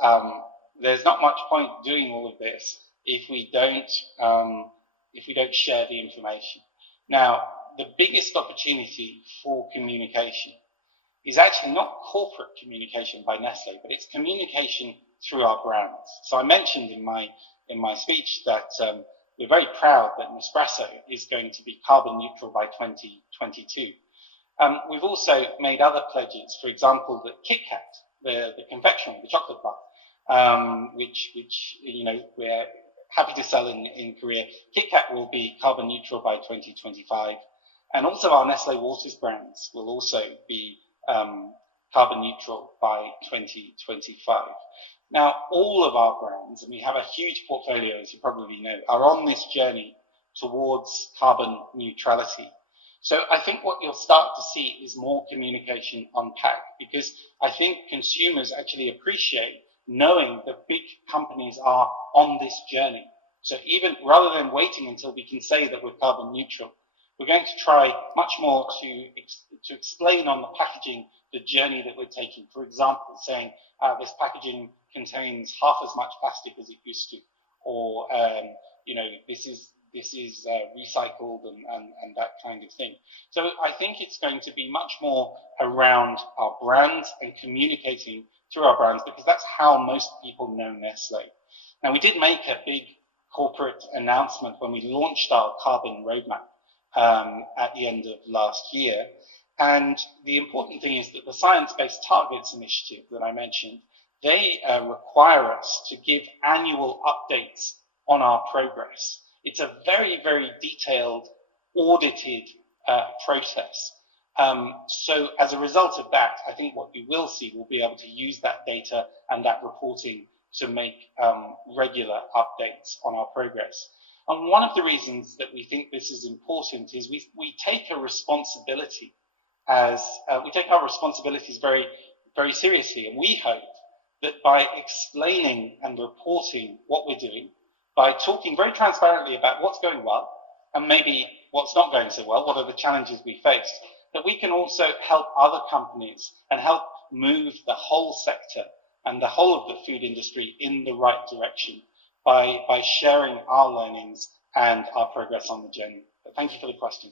there's not much point doing all of this if we don't share the information. Now, the biggest opportunity for communication is actually not corporate communication by Nestle, but it's communication through our brands. So I mentioned in my speech that we're very proud that Nespresso is going to be carbon neutral by 2022. We've also made other pledges. For example, that Kit Kat, the confectionery, the chocolate bar, which we're happy to sell in Korea. Kit Kat will be carbon neutral by 2025, and also our Nestle Waters brands will also be carbon neutral by 2025. Now, all of our brands, and we have a huge portfolio, as you probably know, are on this journey towards carbon neutrality. So I think what you'll start to see is more communication on pack, because I think consumers actually appreciate knowing that big companies are on this journey. So even rather than waiting until we can say that we're carbon neutral, we're going to try much more to explain on the packaging the journey that we're taking. For example, saying this packaging contains half as much plastic as it used to, or this is recycled and that kind of thing. So I think it's going to be much more around our brands and communicating through our brands, because that's how most people know Nestle. Now, we did make a big corporate announcement when we launched our carbon roadmap at the end of last year. And the important thing is that the Science-Based Targets Initiative that I mentioned, they require us to give annual updates on our progress. It's a very, very detailed, audited process. So as a result of that, I think what we will see, we'll be able to use that data and that reporting to make regular updates on our progress. And one of the reasons that we think this is important is we take a responsibility we take our responsibilities very, very seriously. And we hope that by explaining and reporting what we're doing, by talking very transparently about what's going well and maybe what's not going so well, what are the challenges we face, that we can also help other companies and help move the whole sector and the whole of the food industry in the right direction by sharing our learnings and our progress on the journey. But thank you for the question.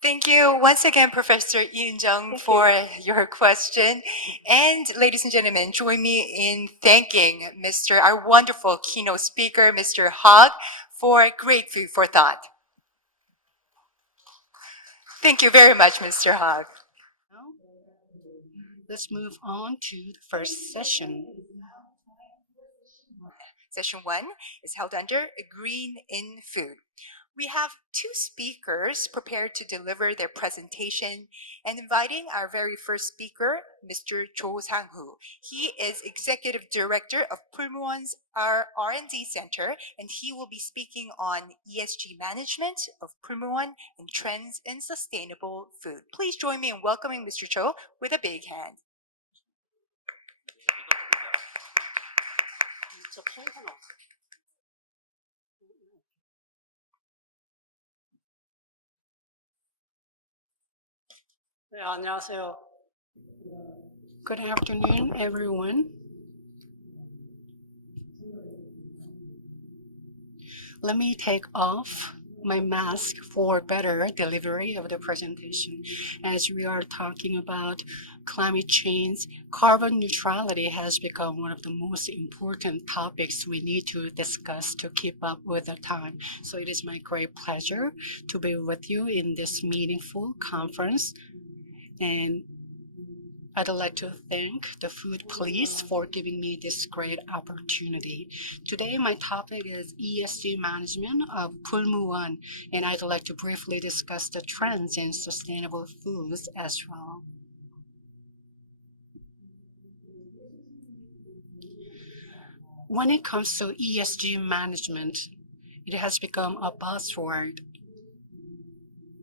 Thank you once again, Professor Yoon Jung, for your question. And ladies and gentlemen, join me in thanking our wonderful keynote speaker, Mr. Hogg, for great food for thought. Thank you very much, Mr. Hogg. Now, let's move on to the first session. Session 1 is held under Green in Food. We have two speakers prepared to deliver their presentation and inviting our very first speaker, Mr. Cho Sang-hoo. He is Executive Director of Pulmuon's R&D Center, and he will be speaking on ESG management of Pulmuon and trends in sustainable food. Please join me in welcoming Mr. Cho with a big hand. 네, 안녕하세요. Good afternoon, everyone. Let me take off my mask for better delivery of the presentation. As we are talking about climate change, carbon neutrality has become one of the most important topics we need to discuss to keep up with the time. So it is my great pleasure to be with you in this meaningful conference. And I'd like to thank the Food Police for giving me this great opportunity. Today, my topic is ESG management of Pulmuon, and I'd like to briefly discuss the trends in sustainable foods as well. When it comes to ESG management, it has become a buzzword.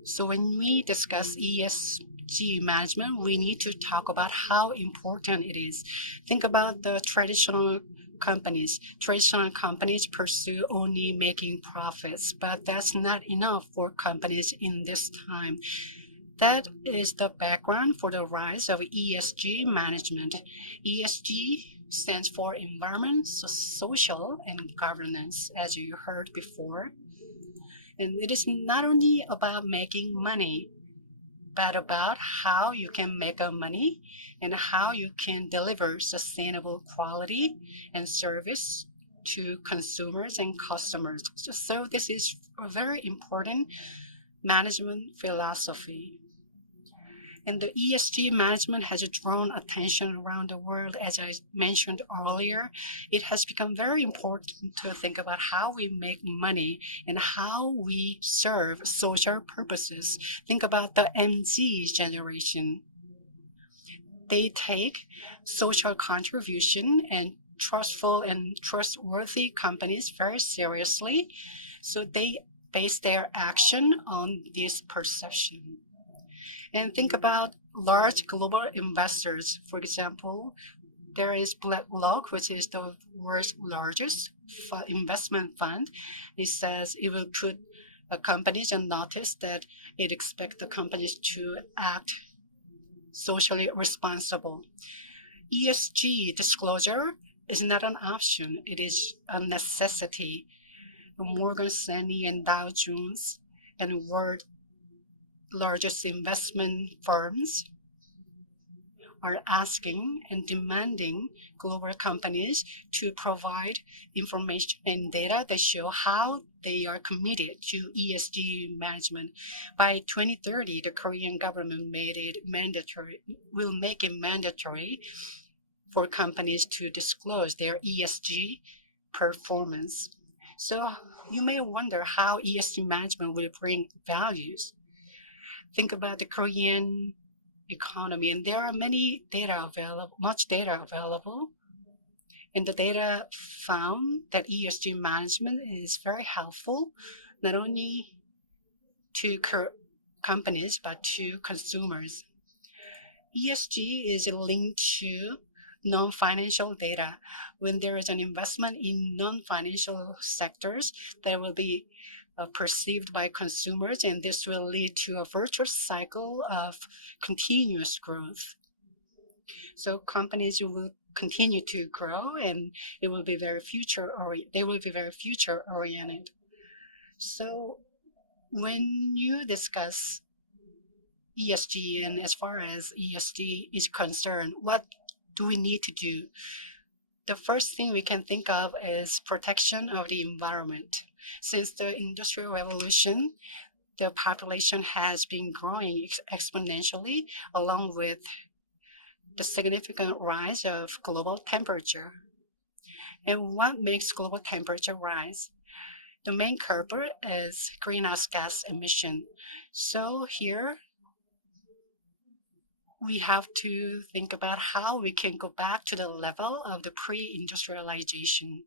So when we discuss ESG management, we need to talk about how important it is. Think about the traditional companies. Traditional companies pursue only making profits, but that's not enough for companies in this time. That is the background for the rise of ESG management. ESG stands for environment, social, and governance, as you heard before. And it is not only about making money, but about how you can make money and how you can deliver sustainable quality and service to consumers and customers. So this is a very important management philosophy. And the ESG management has drawn attention around the world. As I mentioned earlier, it has become very important to think about how we make money and how we serve social purposes. Think about the MZ generation. They take social contribution and trustful and trustworthy companies very seriously. So they base their action on this perception. And think about large global investors. For example, there is BlackRock, which is the world's largest investment fund. It says it will put companies on notice that it expects the companies to act socially responsible. ESG disclosure is not an option, it is a necessity. Morgan Stanley and Dow Jones and world largest investment firms are asking and demanding global companies to provide information and data that show how they are committed to ESG management. By 2030, the Korean government will make it mandatory for companies to disclose their ESG performance. So you may wonder how ESG management will bring values. Think about the Korean economy, and there are much data available. And the data found that ESG management is very helpful, not only to companies, but to consumers. ESG is linked to non-financial data. When there is an investment in non-financial sectors, that will be perceived by consumers, and this will lead to a virtuous cycle of continuous growth. So companies will continue to grow, and it will be they will be very future oriented. So when you discuss ESG, and as far as ESG is concerned, what do we need to do? The first thing we can think of is protection of the environment. Since the Industrial Revolution, the population has been growing exponentially along with the significant rise of global temperature. And what makes global temperature rise? The main culprit is greenhouse gas emission. So here we have to think about how we can go back to the level of the pre-industrialization.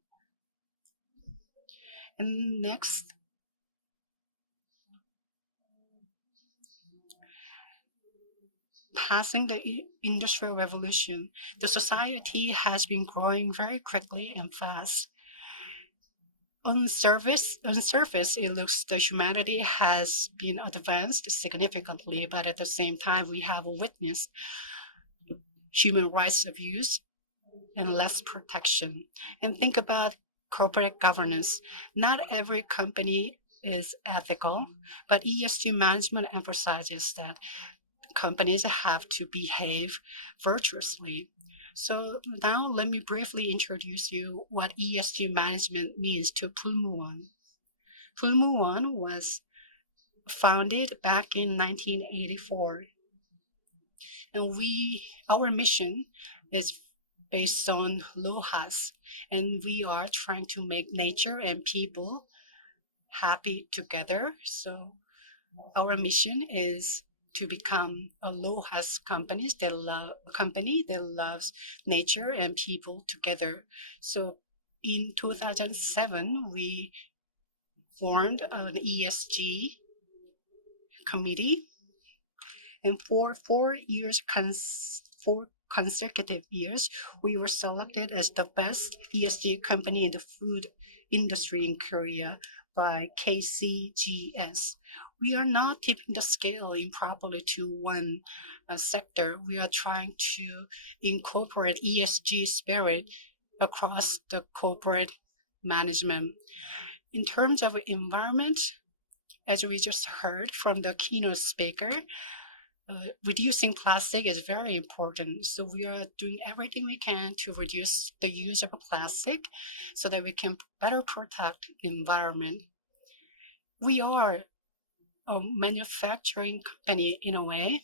And next, passing the Industrial Revolution, the society has been growing very quickly and fast. On surface, it looks the humanity has been advanced significantly, but at the same time, we have witnessed human rights abuse and less protection. And think about corporate governance. Not every company is ethical, but ESG management emphasizes that companies have to behave virtuously. So now let me briefly introduce you what ESG management means to Pulmuon. Pulmuon was founded back in 1984, and our mission is based on LOHAS, and we are trying to make nature and people happy together. So our mission is to become a LOHAS company that loves nature and people together. So in 2007, we formed an ESG committee, and for 4 consecutive years, we were selected as the best ESG company in the food industry in Korea by KCGS. We are not tipping the scale improperly to one sector. We are trying to incorporate ESG spirit across the corporate management. In terms of environment, as we just heard from the keynote speaker, reducing plastic is very important. So we are doing everything we can to reduce the use of plastic so that we can better protect the environment. We are a manufacturing company in a way,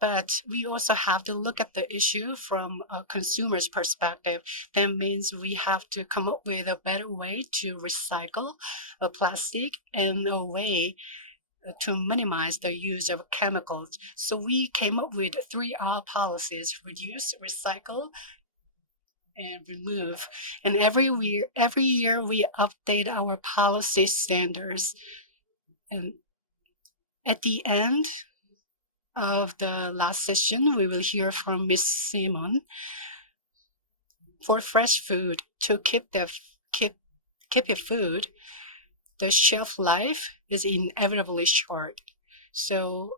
but we also have to look at the issue from a consumer's perspective. That means we have to come up with a better way to recycle plastic and a way to minimize the use of chemicals. So we came up with 3R policies: reduce, recycle, and remove. And every year we update our policy standards. And at the end of the last session, we will hear from Ms. Simon. For fresh food, to keep your food, the shelf life is inevitably short. So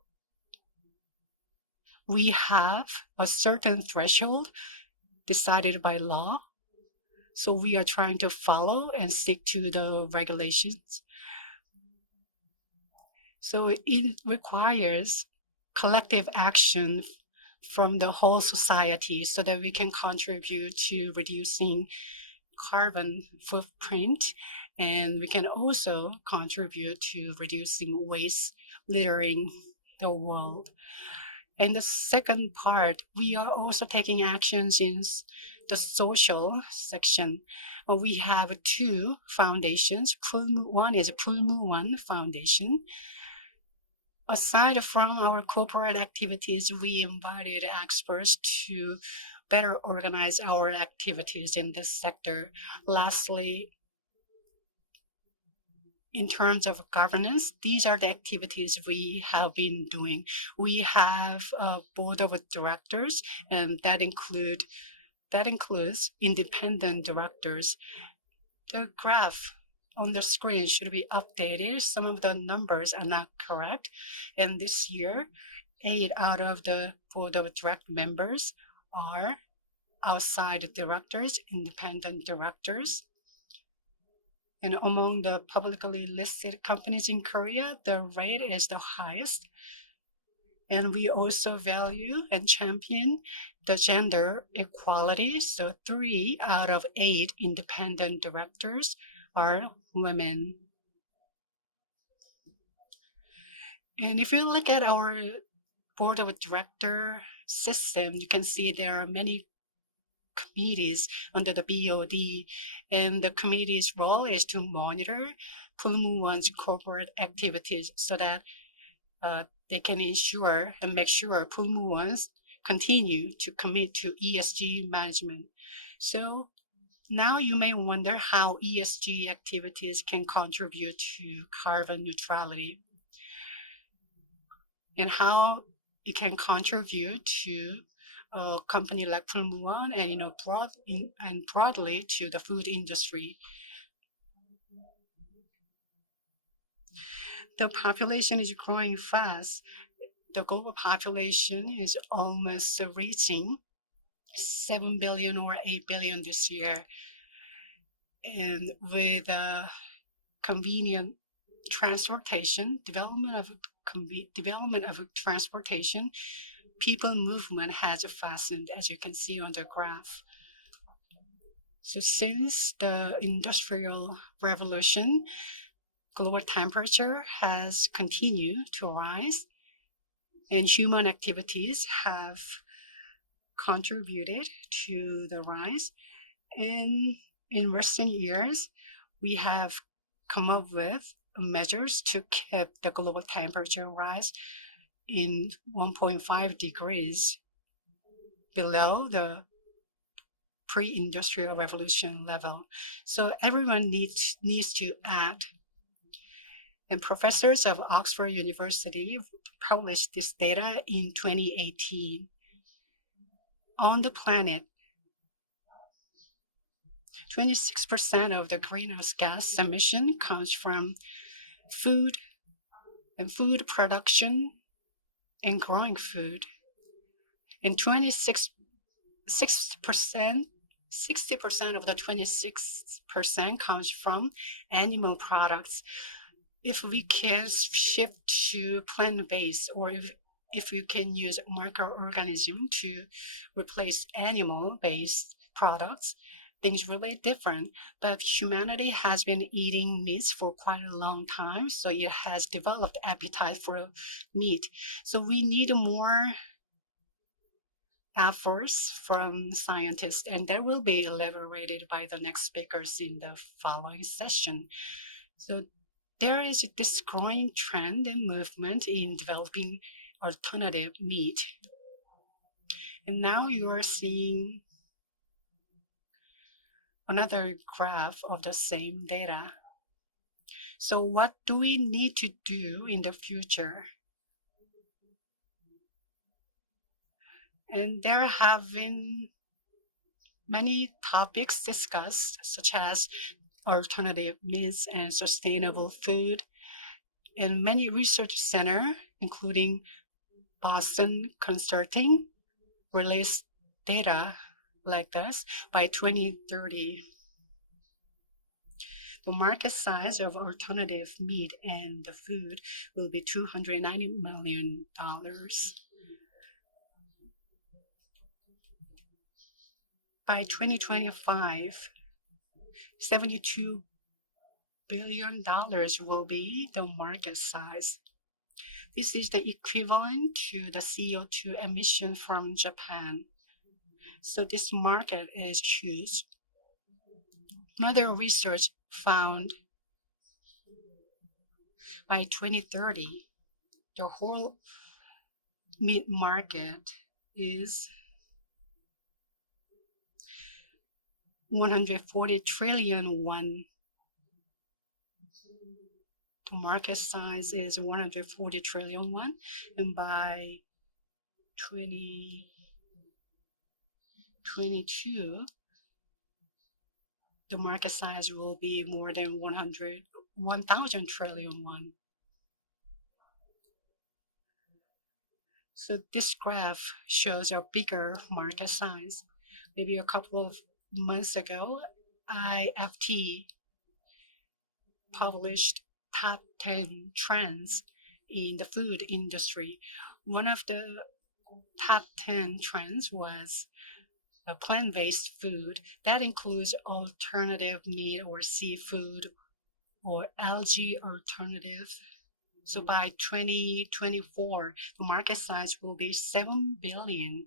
we have a certain threshold decided by law. So we are trying to follow and stick to the regulations. So it requires collective action from the whole society so that we can contribute to reducing carbon footprint, and we can also contribute to reducing waste littering the world. And the second part, we are also taking actions in the social section. We have 2 foundations. One is Pulmuon Foundation. Aside from our corporate activities, we invited experts to better organize our activities in this sector. Lastly, in terms of governance, these are the activities we have been doing. We have a board of directors, and that include that includes independent directors. The graph on the screen should be updated. Some of the numbers are not correct. And this year, 8 out of the board of direct members are outside directors, independent directors. And among the publicly listed companies in Korea, the rate is the highest. And we also value and champion the gender equality. So 3 out of 8 independent directors are women. And if you look at our board of director system, you can see there are many committees under the BOD, and the committee's role is to monitor Pulmuon's corporate activities so that they can ensure and make sure Pulmuons continue to commit to ESG management. So now you may wonder how ESG activities can contribute to carbon neutrality and how it can contribute to a company like Pulmuon and broadly to the food industry. The population is growing fast. The global population is almost reaching 7 billion or 8 billion this year. And with convenient transportation, development of transportation, people movement has fastened, as you can see on the graph. So since the Industrial Revolution, global temperature has continued to rise, and human activities have contributed to the rise. And in recent years, we have come up with measures to keep the global temperature rise in 1.5 degrees below the pre-industrial revolution level. So everyone needs to act. And professors of Oxford University published this data in 2018. On the planet, 26% of the greenhouse gas emission comes from food and food production and growing food. And 60% of the 26% comes from animal products. If we can shift to plant-based, or if you can use microorganism to replace animal-based products, things really different. But humanity has been eating meats for quite a long time, so it has developed appetite for meat. So we need more efforts from scientists, and that will be elaborated by the next speakers in the following session. So there is this growing trend and movement in developing alternative meat. And now you are seeing another graph of the same data. So what do we need to do in the future? And there have been many topics discussed, such as alternative meats and sustainable food. And many research centers, including Boston Consulting, released data like this. By 2030. The market size of alternative meat and the food will be $290 million. By 2025, $72 billion will be the market size. This is the equivalent to the CO2 emission from Japan. So this market is huge. Another research found by 2030, the whole meat market is 140 trillion won. The market size is 140 trillion won, and by 2022, the market size will be more than 1,000 trillion won. So this graph shows a bigger market size. Maybe a couple of months ago, IFT published top 10 trends in the food industry. One of the top 10 trends was a plant-based food. That includes alternative meat or seafood or algae alternative. So by 2024, the market size will be 7 billion.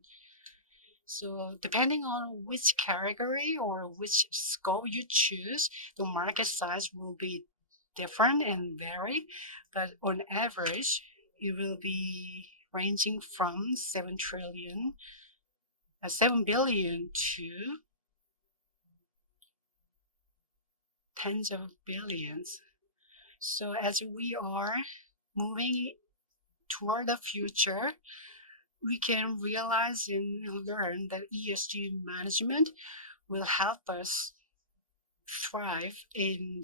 So depending on which category or which scope you choose, the market size will be different and vary, but on average, it will be ranging from 7 billion to tens of billions. So as we are moving toward the future, we can realize and learn that ESG management will help us thrive in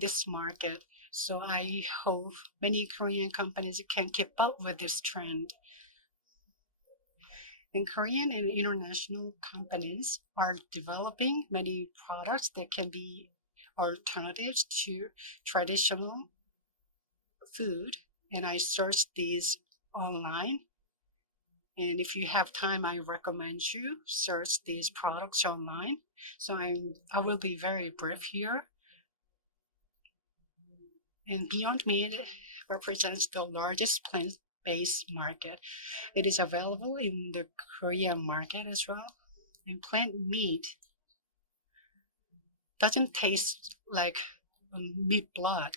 this market. So I hope many Korean companies can keep up with this trend. And Korean and international companies are developing many products that can be alternatives to traditional food. And I searched these online. And if you have time, I recommend you search these products online. So I will be very brief here. And Beyond Meat represents the largest plant-based market. It is available in the Korean market as well. And plant meat doesn't taste like meat blood.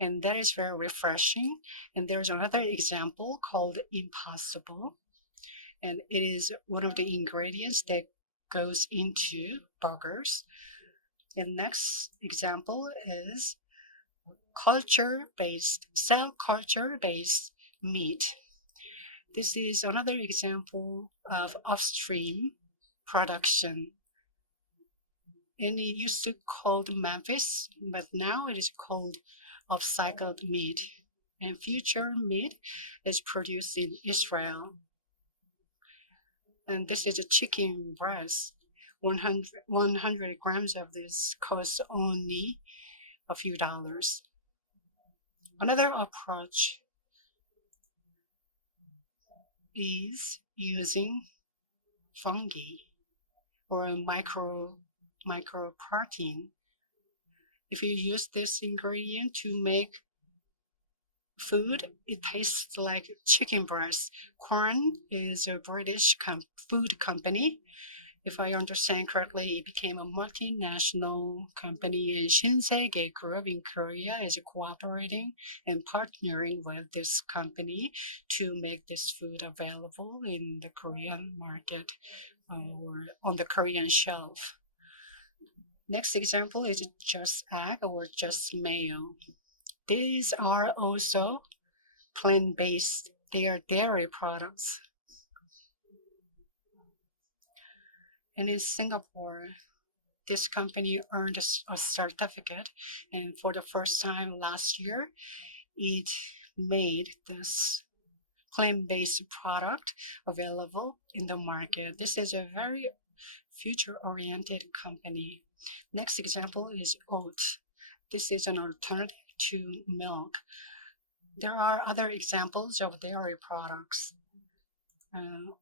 And that is very refreshing. And there's another example called Impossible. And it is one of the ingredients that goes into burgers. And next example is cell culture-based meat. This is another example of upstream production. And it used to be called Memphis, but now it is called upcycled meat. And future meat is produced in Israel. And this is a chicken breast. 100 grams of this costs only a few dollars. Another approach is using fungi or a microprotein. If you use this ingredient to make food, it tastes like chicken breast. Quorn is a British food company. If I understand correctly, it became a multinational company, and Shinsegae Group in Korea is cooperating and partnering with this company to make this food available in the Korean market or on the Korean shelf. Next example is Just Egg or Just Mayo. These are also plant-based. They are dairy products. And in Singapore, this company earned a certificate, and for the first time last year, it made this plant-based product available in the market. This is a very future-oriented company. Next example is oats. This is an alternative to milk. There are other examples of dairy products.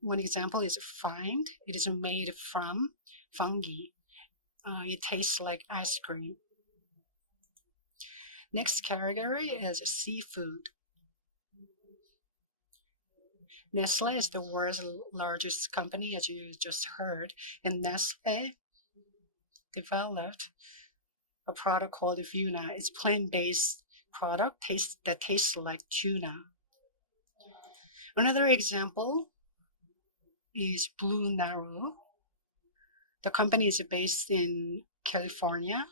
One example is Find. It is made from fungi. It tastes like ice cream. Next category is seafood. Nestle is the world's largest company, as you just heard, and Nestle developed a product called Vuna. It's plant-based product that tastes like tuna. Another example is Blue Narrow. The company is based in California,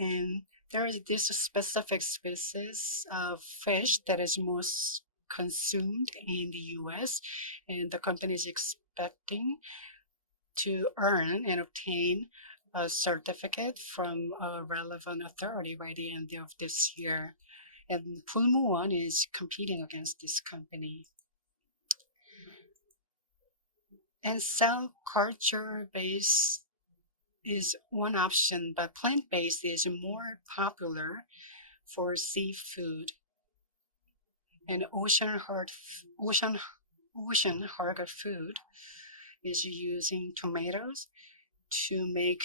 and there is this specific species of fish that is most consumed in the US, and the company is expecting to earn and obtain a certificate from a relevant authority by the end of this year. And Pulmuon is competing against this company. And cell culture based is one option, but plant-based is more popular for seafood. And ocean harbor food is using tomatoes to make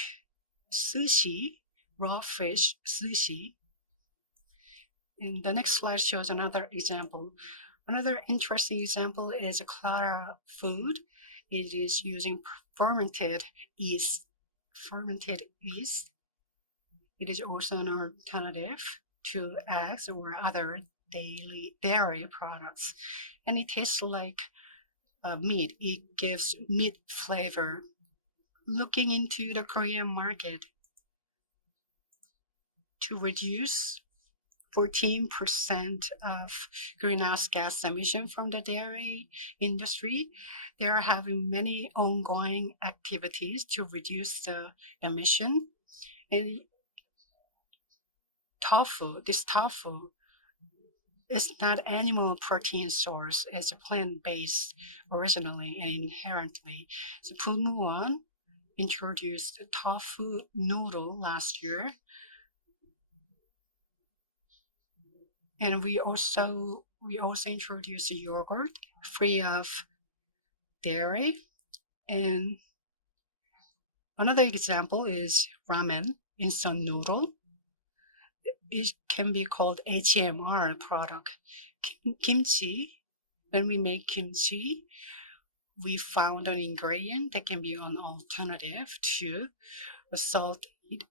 sushi, raw fish sushi. And the next slide shows another example. Another interesting example is Clara food. It is using fermented yeast. It is also an alternative to eggs or other daily dairy products. And it tastes like meat. It gives meat flavor. Looking into the Korean market to reduce 14% of greenhouse gas emission from the dairy industry, they are having many ongoing activities to reduce the emission. And this tofu is not animal protein source, it's plant-based originally and inherently. So Pulmuon introduced tofu noodle last year. And we also introduced yogurt free of dairy. And another example is ramen, instant noodle. It can be called HMR product. Kimchi, when we make kimchi, we found an ingredient that can be an alternative to salted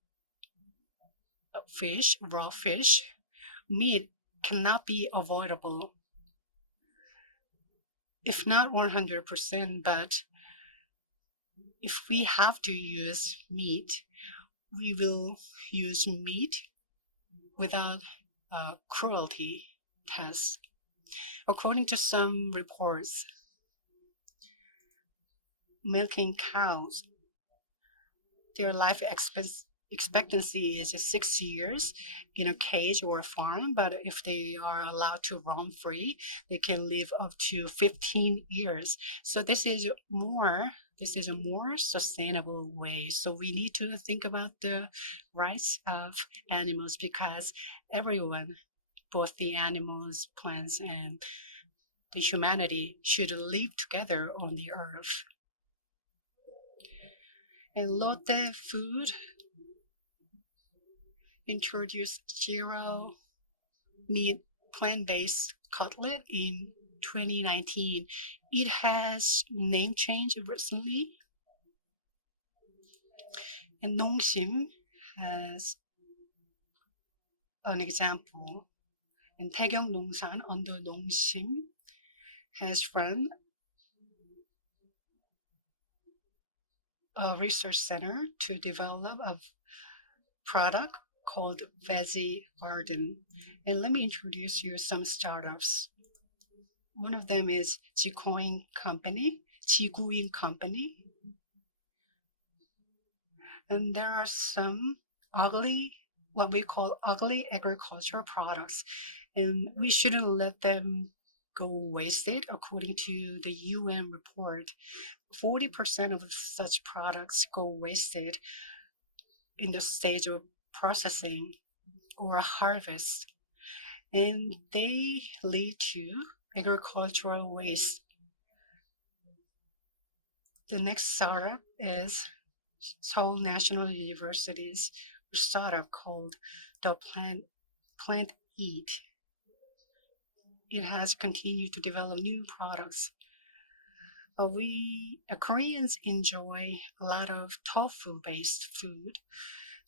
fish, raw fish. Meat cannot be avoidable, if not 100%, but if we have to use meat, we will use meat without cruelty tests. According to some reports, milking cows, their life expectancy is 6 years in a cage or a farm, but if they are allowed to roam free, they can live up to 15 years. So this is a more sustainable way. So we need to think about the rights of animals, because everyone, both the animals, plants, and the humanity, should live together on the earth. And Lotte Food introduced zero meat plant-based cutlet in 2019. It has name change recently. And Nongsim has an example. And Taegyeong Nongsan under Nongsim has run a research center to develop a product called Veggie Garden. And let me introduce you some startups. One of them is Jiguin Company. And there are some what we call ugly agricultural products, and we shouldn't let them go wasted. According to the UN report, 40% of such products go wasted in the stage of processing or harvest, and they lead to agricultural waste. The next startup is Seoul National University's startup called the Plant Eat. It has continued to develop new products. Koreans enjoy a lot of tofu-based food.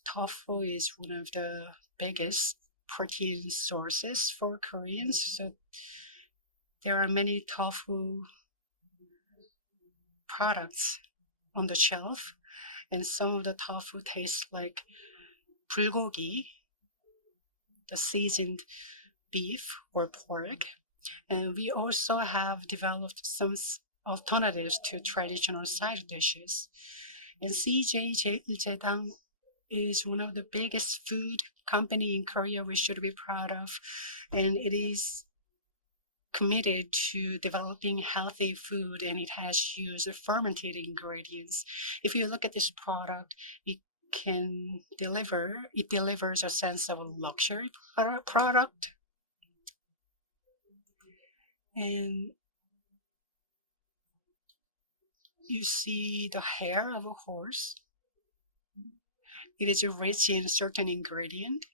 Tofu is one of the biggest protein sources for Koreans, so there are many tofu products on the shelf, and some of the tofu tastes like bulgogi, the seasoned beef or pork. And we also have developed some alternatives to traditional side dishes. And CJ Iljedang is one of the biggest food company in Korea we should be proud of. And it is committed to developing healthy food, and it has used fermented ingredients. If you look at this product, it delivers a sense of a luxury product. And you see the hair of a horse. It is rich in certain ingredient.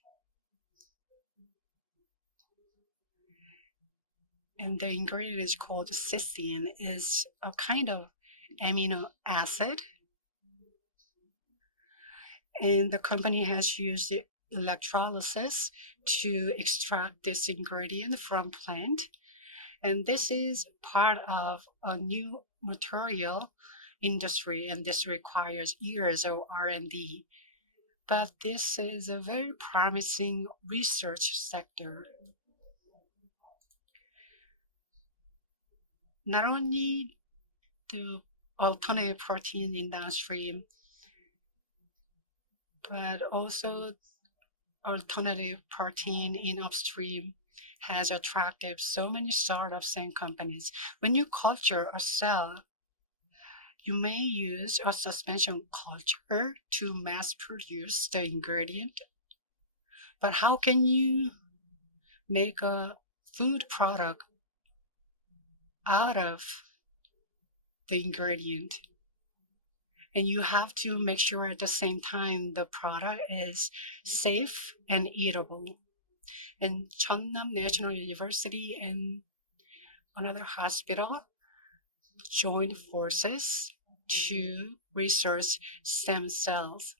And the ingredient is called cysteine, is a kind of amino acid. And the company has used electrolysis to extract this ingredient from plant. And this is part of a new material industry, and this requires years of R&D. But this is a very promising research sector. Not only the alternative protein industry, but also alternative protein in upstream has attracted so many startups and companies. When you culture a cell, you may use a suspension culture to mass produce the ingredient. But how can you make a food product out of the ingredient? And you have to make sure at the same time the product is safe and eatable. And Cheonnam National University and another hospital joined forces to research stem cells.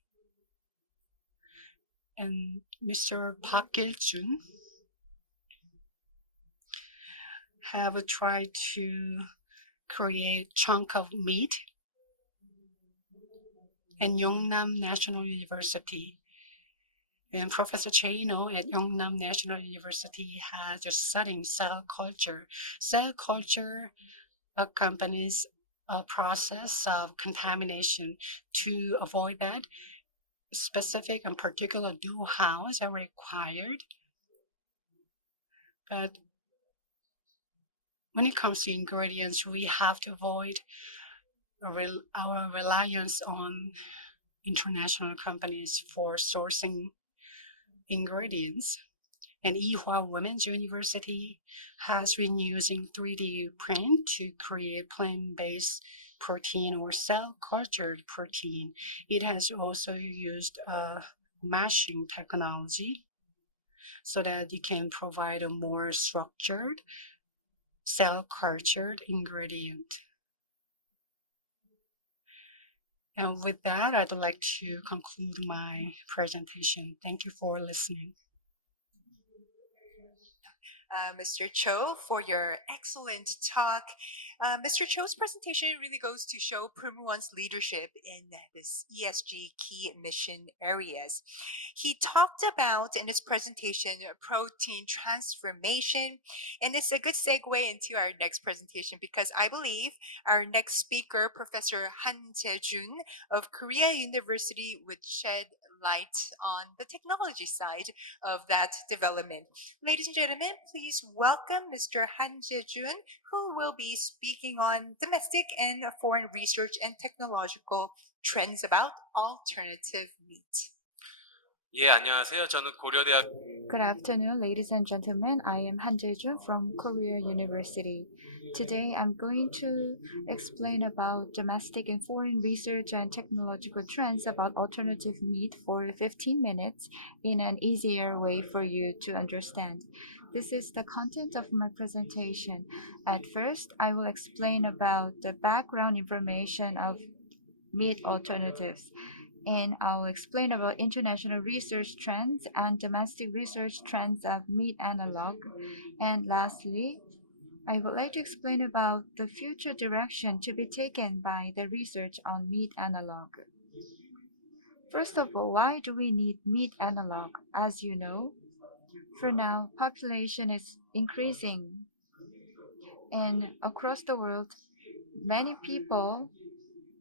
And Mr. Park Il-jun have tried to create chunk of meat. And Yongnam National University and Professor Chino at Yongnam National University has studied cell culture. Cell culture accompanies a process of contamination. To avoid that, specific and particular know-hows are required. But when it comes to ingredients, we have to avoid our reliance on international companies for sourcing ingredients. And Ewha Women's University has been using 3D print to create plant-based protein or cell-cultured protein. It has also used mashing technology so that you can provide a more structured cell-cultured ingredient. And with that, I'd like to conclude my presentation. Thank you for listening. Mr. Cho, for your excellent talk. Mr. Cho's presentation really goes to show Purmuon's leadership in this ESG key mission areas. He talked about in his presentation protein transformation, and it's a good segue into our next presentation because I believe our next speaker, Professor Han Jae-jun of Korea University, would shed light on the technology side of that development. Ladies and gentlemen, please welcome Mr. Han Jae-jun, who will be speaking on domestic and foreign research and technological trends about alternative meat. 예, 안녕하세요. 저는 고려대학 Good afternoon, ladies and gentlemen. I am Han Jae-jun from Korea University. Today, I'm going to explain about domestic and foreign research and technological trends about alternative meat for 15 minutes in an easier way for you to understand. This is the content of my presentation. At first, I will explain about the background information of meat alternatives, and I'll explain about international research trends and domestic research trends of meat analog. And lastly, I would like to explain about the future direction to be taken by the research on meat analog. First of all, why do we need meat analog? As you know, For now, population is increasing, and across the world, many people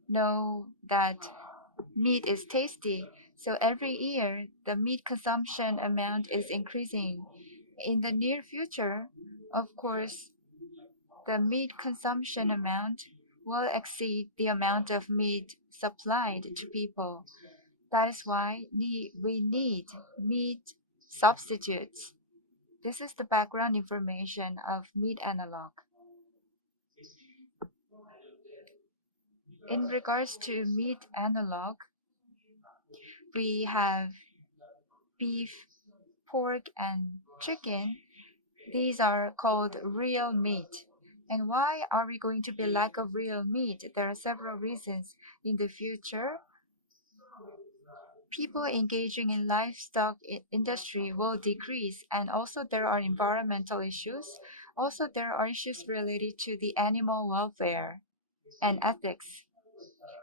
know that meat is tasty. So every year, the meat consumption amount is increasing. In the near future, of course, the meat consumption amount will exceed the amount of meat supplied to people. That is why we need meat substitutes. This is the background information of meat analog. In regards to meat analog, we have beef, pork, and chicken. These are called real meat. And why are we going to be lack of real meat? There are several reasons. In the future, people engaging in livestock industry will decrease, and also there are environmental issues. Also, there are issues related to the animal welfare and ethics.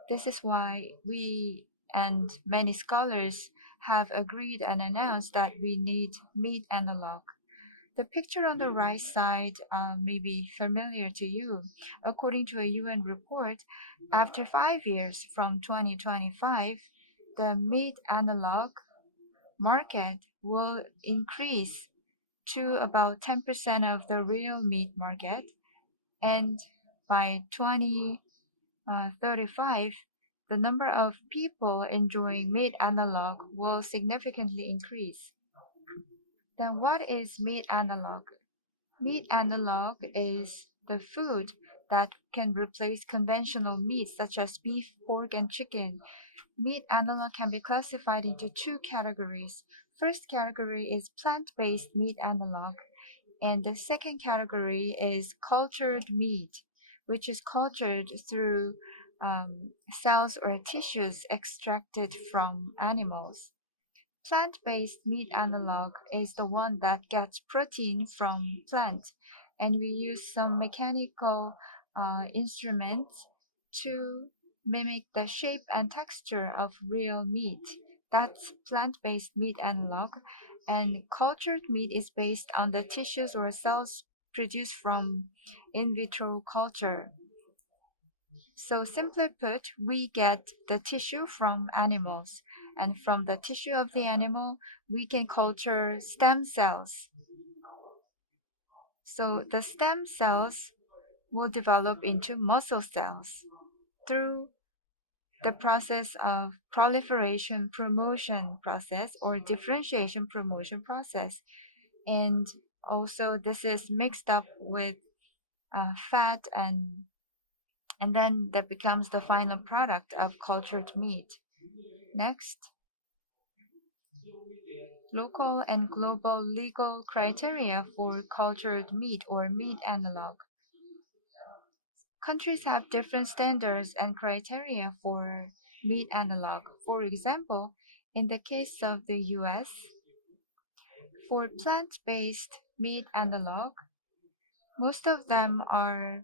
This is why we and many scholars have agreed and announced that we need meat analog. The picture on the right side may be familiar to you. According to a UN report, after 5 years from 2025, the meat analog market will increase to about 10% of the real meat market, and by 2035, the number of people enjoying meat analog will significantly increase. Then what is meat analog? Meat analog is the food that can replace conventional meats such as beef, pork, and chicken. Meat analog can be classified into two categories. First category is plant-based meat analog, and the second category is cultured meat, which is cultured through cells or tissues extracted from animals. Plant-based meat analog is the one that gets protein from plant, and we use some mechanical instruments to mimic the shape and texture of real meat. That's plant-based meat analog, and cultured meat is based on the tissues or cells produced from in vitro culture. So simply put, we get the tissue from animals, and from the tissue of the animal, we can culture stem cells. So the stem cells will develop into muscle cells through the process of proliferation promotion process or differentiation promotion process. And also this is mixed up with fat, and then that becomes the final product of cultured meat. Next, local and global legal criteria for cultured meat or meat analog. Countries have different standards and criteria for meat analog. For example, in the case of the US, for plant-based meat analog, most of them are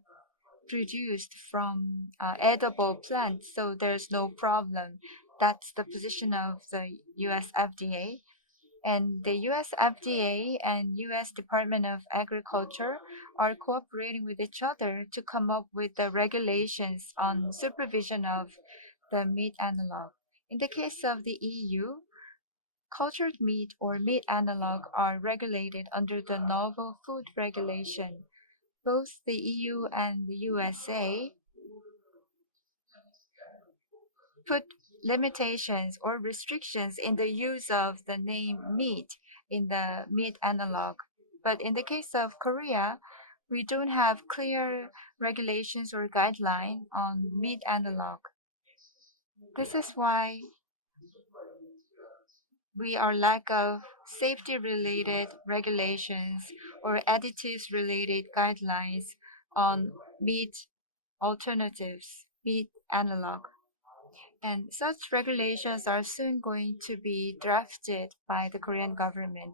produced from edible plants, so there's no problem. That's the position of the US FDA. And the US FDA and US Department of Agriculture are cooperating with each other to come up with the regulations on supervision of the meat analog. In the case of the EU, cultured meat or meat analog are regulated under the Novel Food Regulation. Both the EU and the USA put limitations or restrictions in the use of the name meat in the meat analog. But in the case of Korea, we don't have clear regulations or guideline on meat analog. This is why we are lack of safety related regulations or additives related guidelines on meat alternatives, meat analog. And such regulations are soon going to be drafted by the Korean government.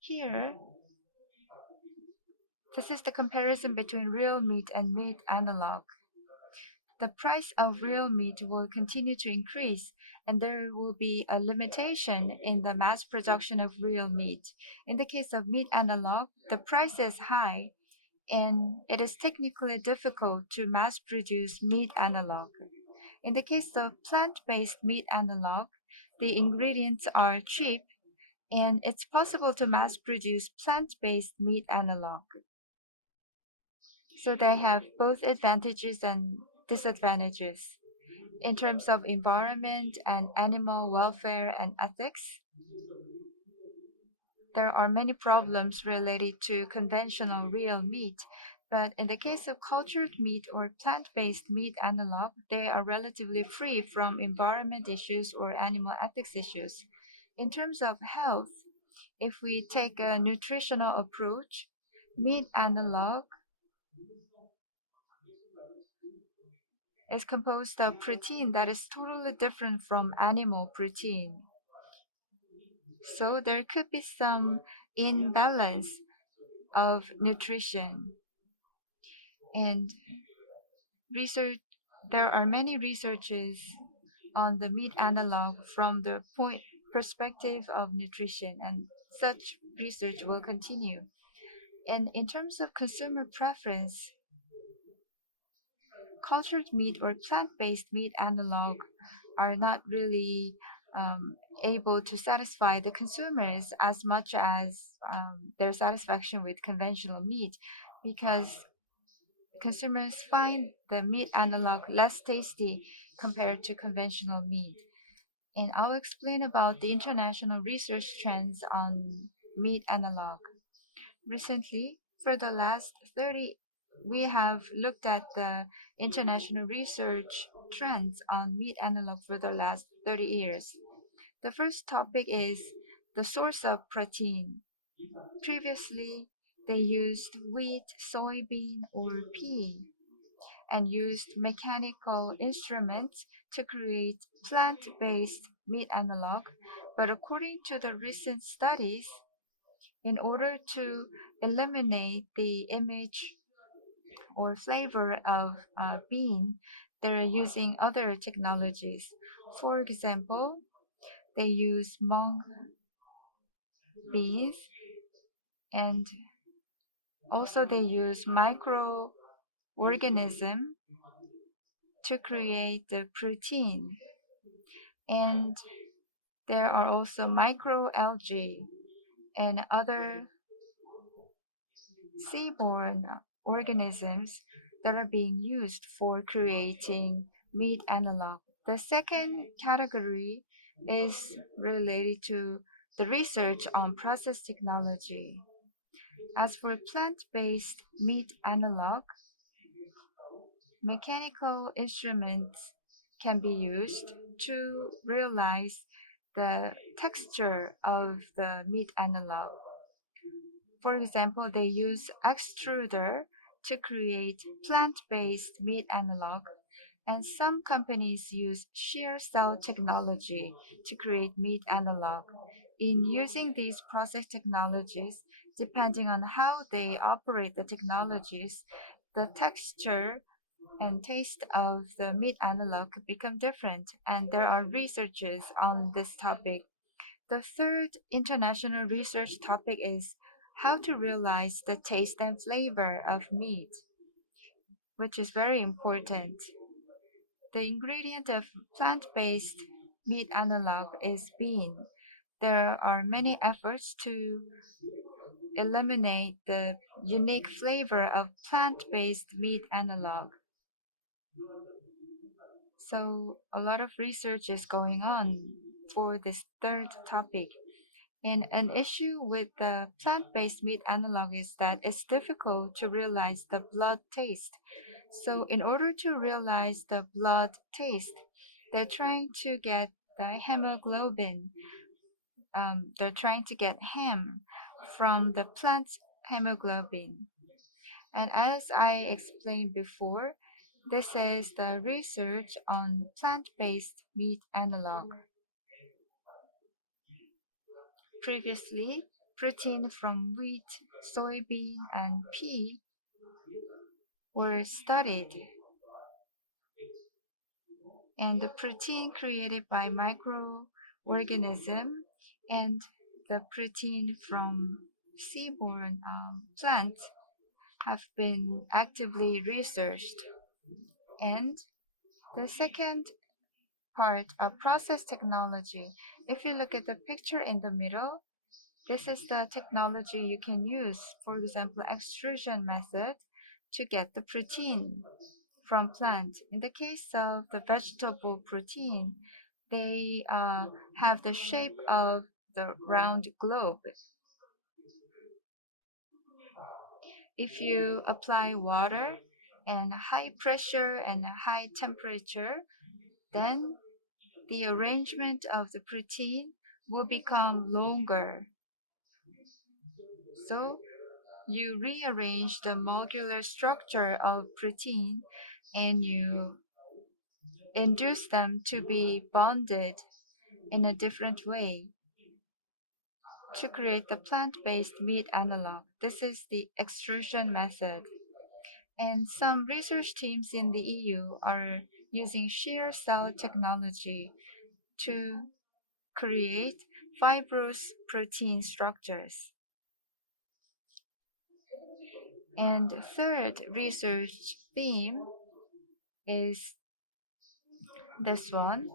Here, this is the comparison between real meat and meat analog. The price of real meat will continue to increase, and there will be a limitation in the mass production of real meat. In the case of meat analog, the price is high, and it is technically difficult to mass produce meat analog. In the case of plant-based meat analog, the ingredients are cheap, and it's possible to mass produce plant-based meat analog. So they have both advantages and disadvantages. In terms of environment and animal welfare and ethics, there are many problems related to conventional real meat, but in the case of cultured meat or plant-based meat analog, they are relatively free from environment issues or animal ethics issues. In terms of health, if we take a nutritional approach, meat analog is composed of protein that is totally different from animal protein. So there could be some imbalance of nutrition. And research, there are many researches on the meat analog from the perspective of nutrition, and such research will continue. And in terms of consumer preference, cultured meat or plant-based meat analog are not really able to satisfy the consumers as much as their satisfaction with conventional meat, because consumers find the meat analog less tasty compared to conventional meat. And I'll explain about the international research trends on meat analog. Recently, for the last 30, we have looked at the international research trends on meat analog for the last 30 years. The first topic is the source of protein. Previously, they used wheat, soybean, or pea, and used mechanical instruments to create plant-based meat analog. But according to the recent studies, in order to eliminate the image or flavor of bean, they're using other technologies. For example, they use mung beans, and also they use microorganism to create the protein. And there are also microalgae and other seaborne organisms that are being used for creating meat analog. The second category is related to the research on process technology. As for plant-based meat analog, mechanical instruments can be used to realize the texture of the meat analog. For example, they use extruder to create plant-based meat analog, and some companies use shear cell technology to create meat analog. In using these process technologies, depending on how they operate the technologies, the texture and taste of the meat analog could become different, and there are researches on this topic. The third international research topic is how to realize the taste and flavor of meat, which is very important. The ingredient of plant-based meat analog is bean. There are many efforts to eliminate the unique flavor of plant-based meat analog. So a lot of research is going on for this third topic. And an issue with the plant-based meat analog is that it's difficult to realize the blood taste. So in order to realize the blood taste, they're trying to get the hemoglobin. They're trying to get hem from the plant hemoglobin. And as I explained before, this is the research on plant-based meat analog. Previously, protein from wheat, soybean, and pea were studied. and the protein created by microorganism and the protein from seaborne plants have been actively researched. And the second part of process technology. If you look at the picture in the middle, this is the technology you can use, for example, extrusion method to get the protein from plant. In the case of the vegetable protein, they have the shape of the round globe. If you apply water and high pressure and high temperature, then the arrangement of the protein will become longer. So you rearrange the molecular structure of protein and you induce them to be bonded in a different way to create the plant-based meat analog. This is the extrusion method. And some research teams in the EU are using shear cell technology to create fibrous protein structures. And third research theme is this one.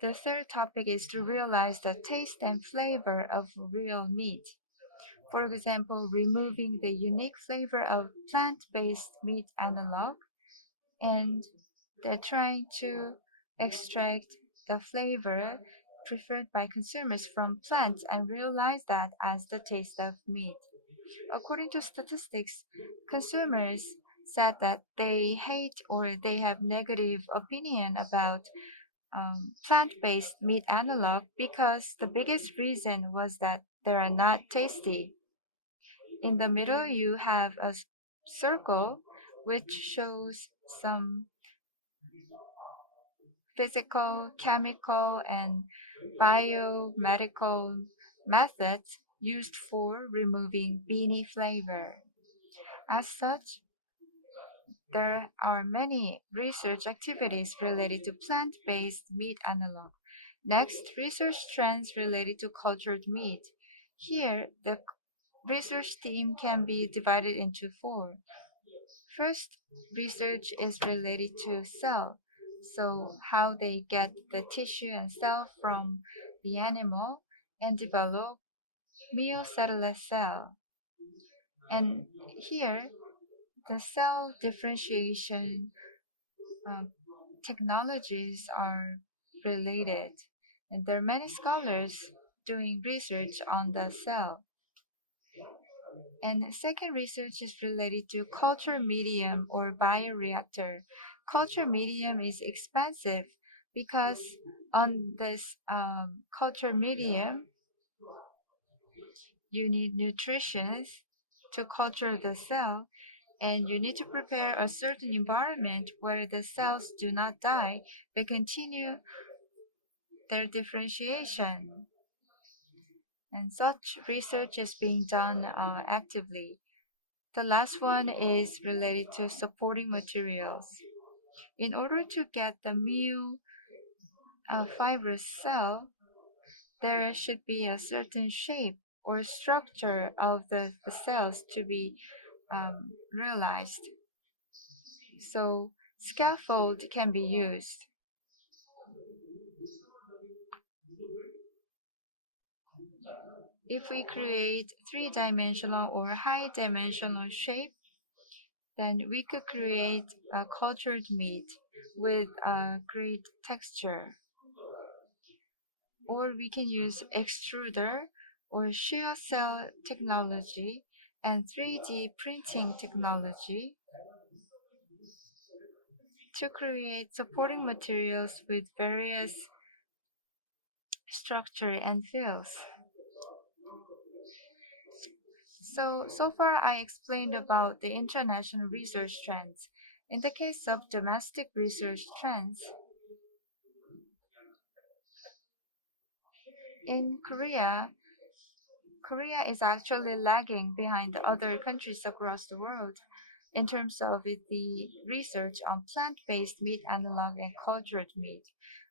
The third topic is to realize the taste and flavor of real meat. For example, removing the unique flavor of plant-based meat analog, and they're trying to extract the flavor preferred by consumers from plants and realize that as the taste of meat. According to statistics, consumers said that they hate or they have negative opinion about plant-based meat analog because the biggest reason was that they are not tasty. In the middle, you have a circle which shows some physical, chemical, and biomedical methods used for removing beanie flavor. As such, there are many research activities related to plant-based meat analog. Next, research trends related to cultured meat. Here, the research team can be divided into four. First, research is related to cell, so how they get the tissue and cell from the animal and develop myocellular cell. And here, the cell differentiation technologies are related, and there are many scholars doing research on the cell. And second research is related to culture medium or bioreactor. Culture medium is expensive because on this culture medium, you need nutrition to culture the cell, and you need to prepare a certain environment where the cells do not die but continue their differentiation. And such research is being done actively. The last one is related to supporting materials. In order to get the fibrous cell, there should be a certain shape or structure of the cells to be realized. So scaffold can be used. If we create three-dimensional or high-dimensional shape, then we could create a cultured meat with a great texture. Or we can use extruder or shear cell technology and 3D printing technology to create supporting materials with various structure and fills. So far I explained about the international research trends. In the case of domestic research trends, in Korea is actually lagging behind the other countries across the world. in terms of the research on plant-based meat analog and cultured meat.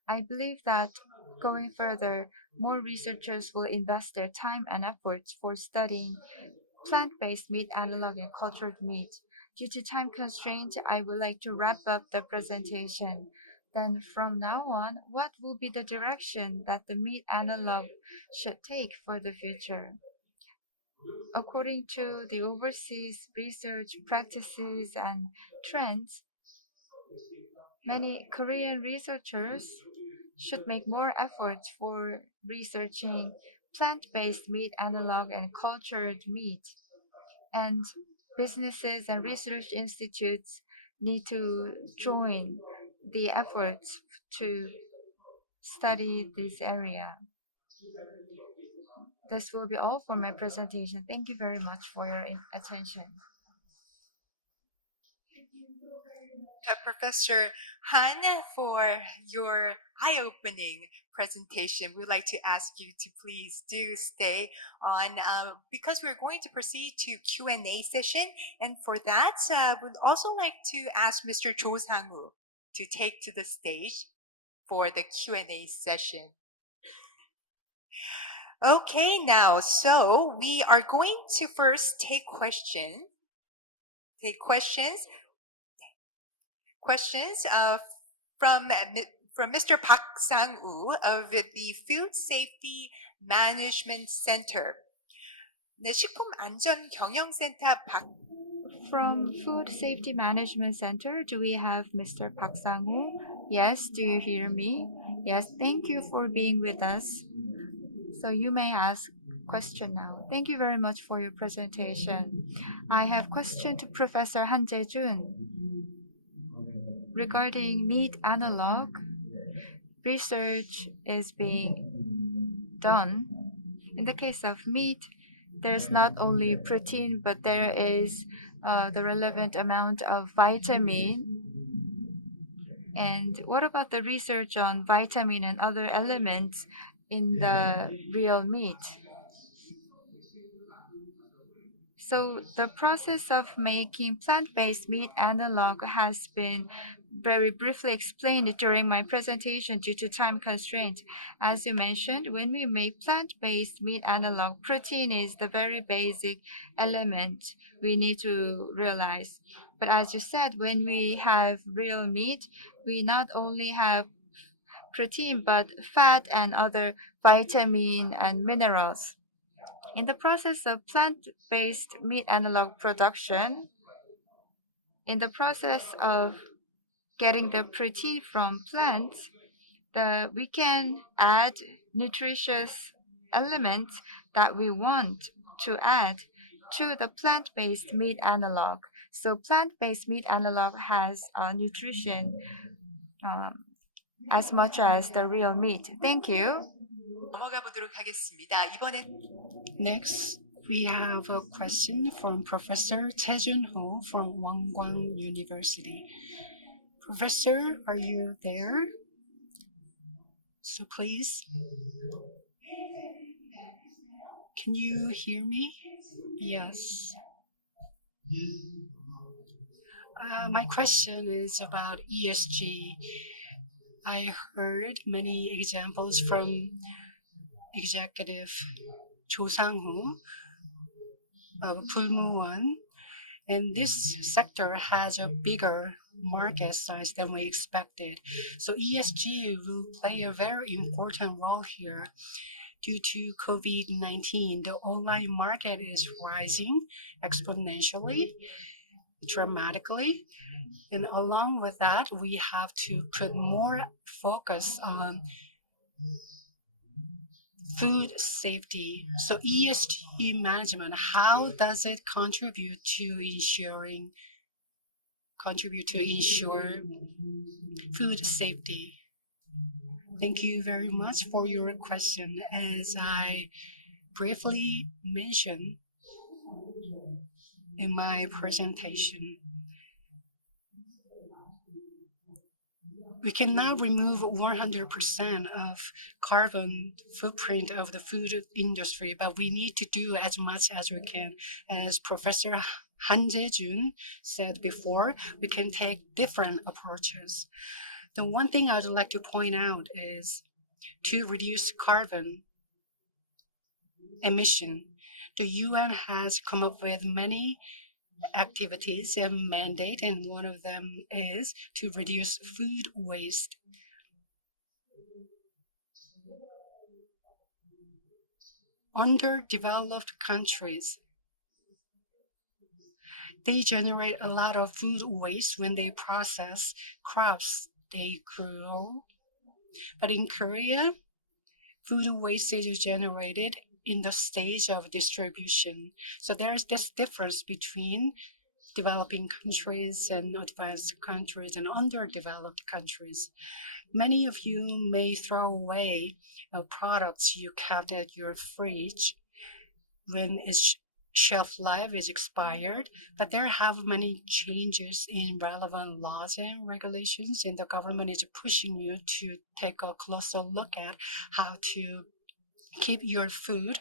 I believe that going further, more researchers will invest their time and efforts for studying plant-based meat analog and cultured meat. Due to time constraints, I would like to wrap up the presentation. Then from now on, what will be the direction that the meat analog should take for the future? According to the overseas research practices and trends, many Korean researchers should make more efforts for researching plant-based meat analog and cultured meat. And businesses and research institutes need to join the efforts to study this area. This will be all for my presentation. Thank you very much for your attention. Professor Han, for your eye-opening presentation. We'd like to ask you to please do stay on because we're going to proceed to Q&A session. And for that, we'd also like to ask Mr. Cho Sang-woo to take to the stage for the Q&A session. Okay, now, so we are going to first take questions from Mr. Park Sang-woo of the Food Safety Management Center. 네, 식품안전경영센터 박. From Food Safety Management Center, do we have Mr. Park Sang-woo? Yes, do you hear me? Yes, thank you for being with us. So you may ask question now. Thank you very much for your presentation. I have question to Professor Han Jae-jun. Regarding meat analog, research is being done. In the case of meat, there's not only protein, but there is the relevant amount of vitamin. And what about the research on vitamin and other elements in the real meat? So the process of making plant-based meat analog has been very briefly explained during my presentation due to time constraints. As you mentioned, when we make plant-based meat analog, protein is the very basic element we need to realize. But as you said, when we have real meat, we not only have protein, but fat and other vitamin and minerals. In the process of plant-based meat analog production, in the process of getting the protein from plants, we can add nutritious elements that we want to add to the plant-based meat analog. So plant-based meat analog has nutrition as much as the real meat. Thank you. 넘어가 보도록 하겠습니다. 이번에 Next, we have a question from Professor Tae-jun Ho from Wangkwang University. Professor, are you there? So please, can you hear me? Yes. My question is about ESG. I heard many examples from Executive Cho Sang-woo of Pulmuwan, and this sector has a bigger market size than we expected. So ESG will play a very important role here. Due to COVID-19, the online market is rising exponentially, dramatically. And along with that, we have to put more focus on food safety. So ESG management, how does it contribute to ensure food safety? Thank you very much for your question. As I briefly mentioned in my presentation, We cannot remove 100% of carbon footprint of the food industry, but we need to do as much as we can. As Professor Han Jae-jun said before, we can take different approaches. The one thing I would like to point out is to reduce carbon emission. The UN has come up with many activities and mandate, and one of them is to reduce food waste. Underdeveloped countries, they generate a lot of food waste when they process crops they grow. But in Korea, food waste is generated in the stage of distribution. So there's this difference between developing countries and advanced countries and underdeveloped countries. Many of you may throw away products you kept at your fridge when its shelf life is expired, but there have many changes in relevant laws and regulations, and the government is pushing you to take a closer look at how to keep your food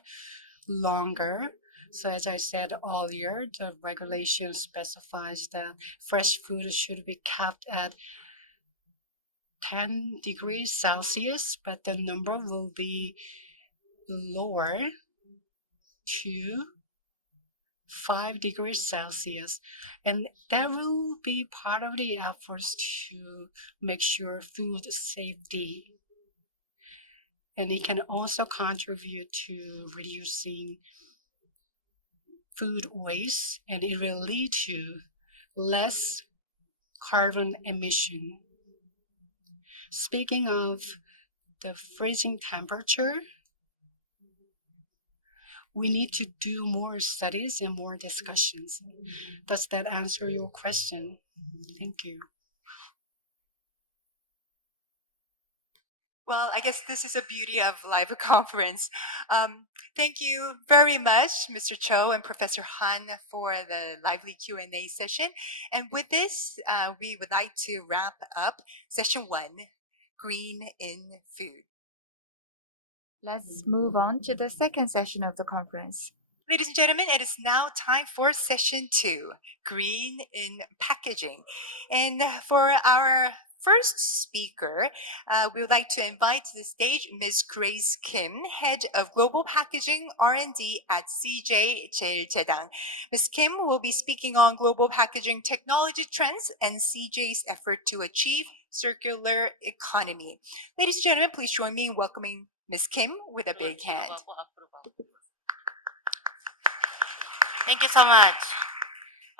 longer. So as I said earlier, the regulation specifies that fresh food should be kept at 10 degrees Celsius, but the number will be lower to 5 degrees Celsius. And that will be part of the efforts to make sure food safety. And it can also contribute to reducing food waste, and it will lead to less carbon emission. Speaking of the freezing temperature, we need to do more studies and more discussions. Does that answer your question? Thank you. Well, I guess this is a beauty of live conference. Thank you very much, Mr. Cho and Professor Han, for the lively Q&A session. And with this, we would like to wrap up session 1, Green in Food. Let's move on to the second session of the conference. Ladies and gentlemen, it is now time for session 2, Green in Packaging. And for our first speaker, we would like to invite to the stage Ms. Grace Kim, Head of Global Packaging R&D at CJ 제일제당. Ms. Kim will be speaking on global packaging technology trends and CJ's effort to achieve circular economy. Ladies and gentlemen, please join me in welcoming Ms. Kim with a big hand. Thank you so much.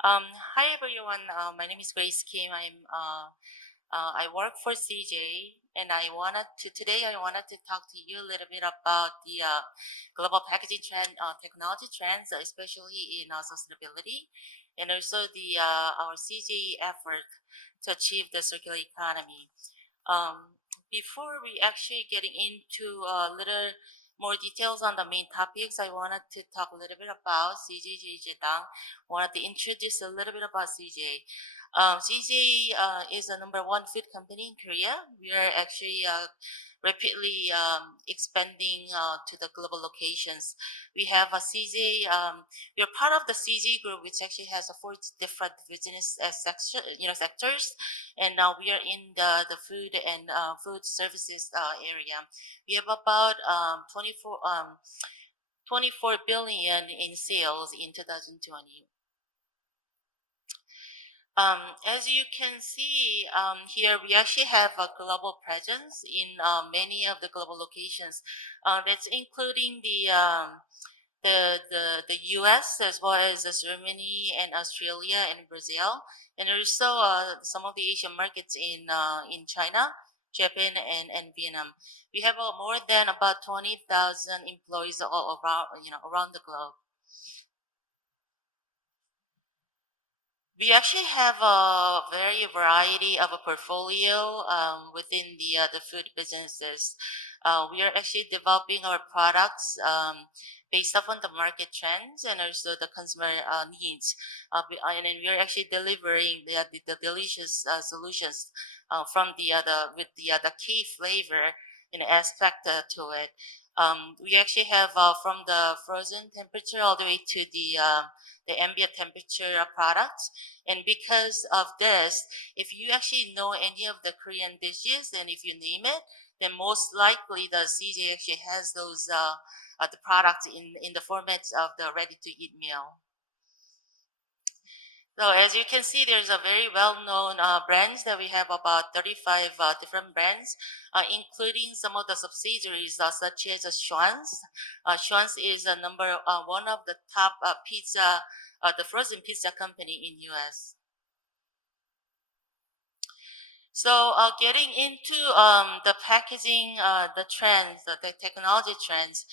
Hi everyone. My name is Grace Kim. I work for CJ, and today I wanted to talk to you a little bit about the global packaging trend, technology trends, especially in sustainability, and also our CJ effort to achieve the circular economy. Before we actually getting into a little more details on the main topics, I wanted to talk a little bit about CJ 제일제당. Wanted to introduce a little bit about CJ. CJ is the #1 food company in Korea. We are actually rapidly expanding to the global locations. We have a CJ. We are part of the CJ group, which actually has 4 different business sectors, and now we are in the food and food services area. We have about 24 billion in sales in 2020. As you can see here, we actually have a global presence in many of the global locations. That's including the U.S. as well as Germany and Australia and Brazil, and also some of the Asian markets in China, Japan, and Vietnam. We have more than about 20,000 employees all around the globe. We actually have a very variety of a portfolio within the food businesses. We are actually developing our products based upon the market trends and also the consumer needs. And then we are actually delivering the delicious solutions from with the key flavor and aspect to it. We actually have from the frozen temperature all the way to the ambient temperature products. And because of this, if you actually know any of the Korean dishes and if you name it, then most likely the CJ actually has those the products in the formats of the ready-to-eat meal. So as you can see, there's a very well-known brands that we have about 35 different brands, including some of the subsidiaries such as Schwan's. Schwan's is one of the top pizza, the frozen pizza company in US. So getting into the packaging, the trends, the technology trends,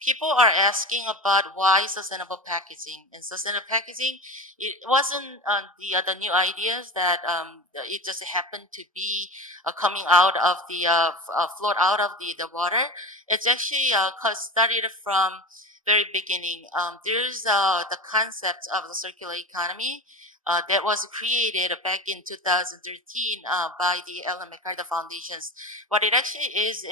people are asking about why sustainable packaging. And sustainable packaging, it wasn't the new ideas that it just happened to be coming out of float out of the water. It's actually started from very beginning. There's the concept of the circular economy that was created back in 2013 by the Ellen MacArthur Foundations. What it actually is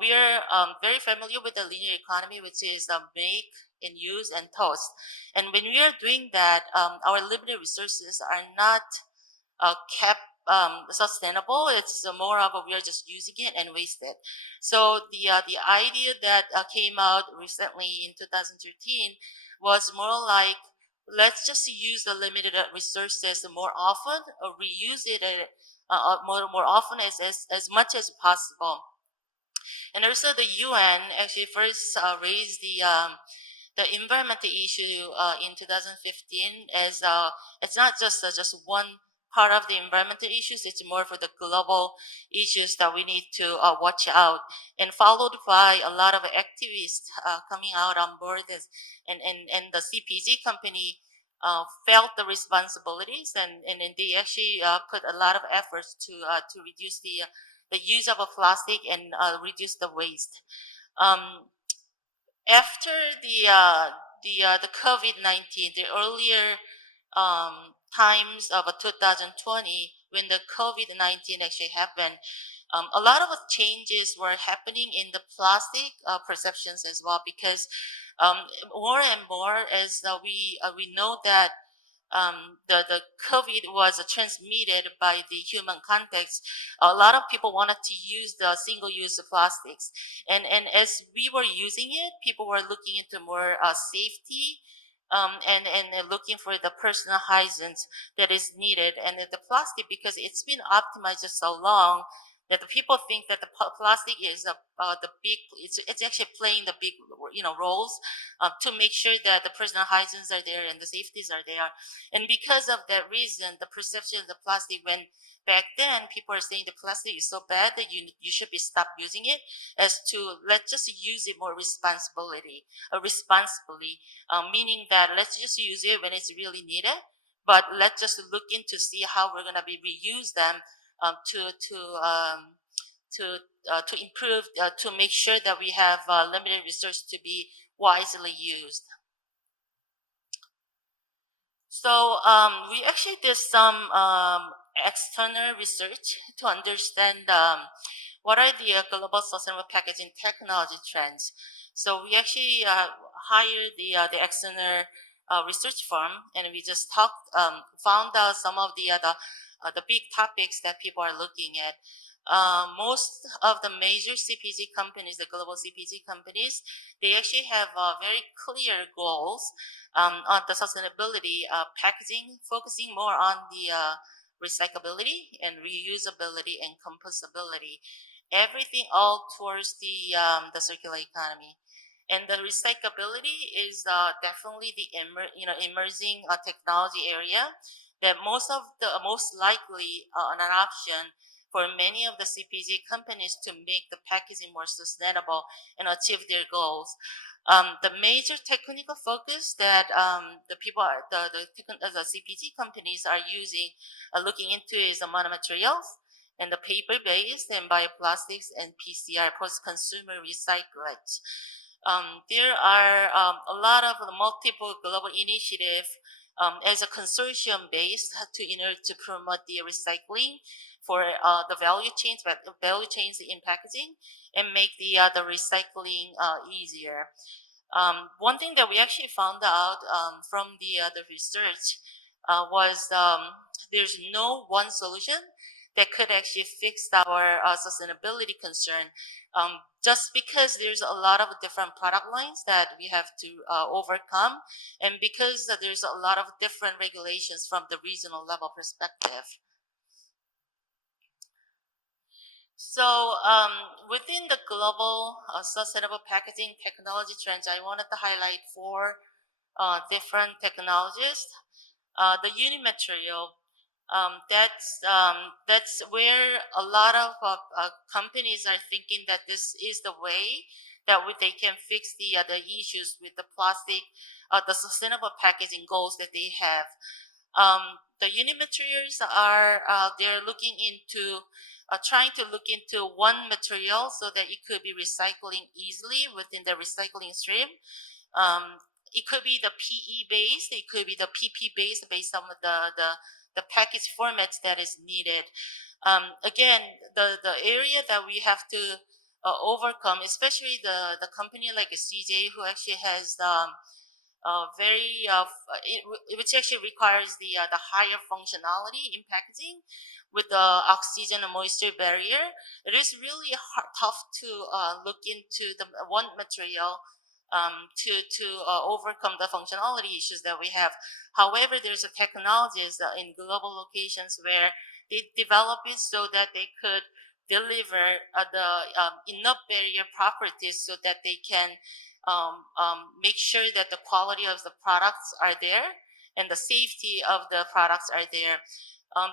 we're very familiar with the linear economy, which is make and use and toast. And when we are doing that, our limited resources are not kept sustainable. It's more of we are just using it and waste it. So the idea that came out recently in 2013 was more like, let's just use the limited resources more often, or reuse it more often as much as possible. And also the UN actually first raised the environmental issue in 2015 as it's not just one part of the environmental issues, it's more for the global issues that we need to watch out, and followed by a lot of activists coming out on board this, and the CPG company felt the responsibilities, and they actually put a lot of efforts to reduce the use of a plastic and reduce the waste. After the COVID-19, the earlier times of 2020, when the COVID-19 actually happened, a lot of changes were happening in the plastic perceptions as well, because more and more as we know that the COVID was transmitted by the human context. A lot of people wanted to use the single-use plastics, and as we were using it, people were looking into more safety. And looking for the personal hygiene that is needed, and the plastic, because it's been optimized just so long that the people think that the plastic is the big. It's actually playing the big roles to make sure that the personal hygienes are there and the safeties are there. And because of that reason, the perception of the plastic, when back then people are saying the plastic is so bad that you should be stop using it, as to let's just use it more responsibly, meaning that let's just use it when it's really needed, but let's just look into see how we're going to be reuse them to improve, to make sure that we have limited resources to be wisely used. So we actually did some external research to understand what are the global sustainable packaging technology trends. So we actually hired the external research firm, and we just found out some of the big topics that people are looking at. Most of the major CPG companies, the global CPG companies, they actually have very clear goals on the sustainability packaging, focusing more on the recyclability and reusability and compostability. Everything all towards the circular economy. And the recyclability is definitely the emerging technology area that most likely an option for many of the CPG companies to make the packaging more sustainable and achieve their goals. The major technical focus that the people, the CPG companies are using, looking into is the monomaterials and the paper-based and bioplastics and PCR, post-consumer recyclate. There are a lot of multiple global initiatives as a consortium based in order to promote the recycling for the value chains in packaging and make the recycling easier. One thing that we actually found out from the research was there's no one solution that could actually fix our sustainability concern. Just because there's a lot of different product lines that we have to overcome, and because there's a lot of different regulations from the regional level perspective. So within the global sustainable packaging technology trends, I wanted to highlight four different technologies. The unimaterial, that's where a lot of companies are thinking that this is the way that they can fix the issues with the plastic, the sustainable packaging goals that they have. The unimaterials are they're looking into trying to look into one material so that it could be recycling easily within the recycling stream. It could be the PE based, it could be the PP based on the package formats that is needed. Again, the area that we have to overcome, especially the company like a CJ who actually has which actually requires the higher functionality in packaging with the oxygen and moisture barrier. It is really tough to look into the one material to overcome the functionality issues that we have. However, there's a technologies in global locations where they develop it so that they could deliver the enough barrier properties so that they can make sure that the quality of the products are there and the safety of the products are there.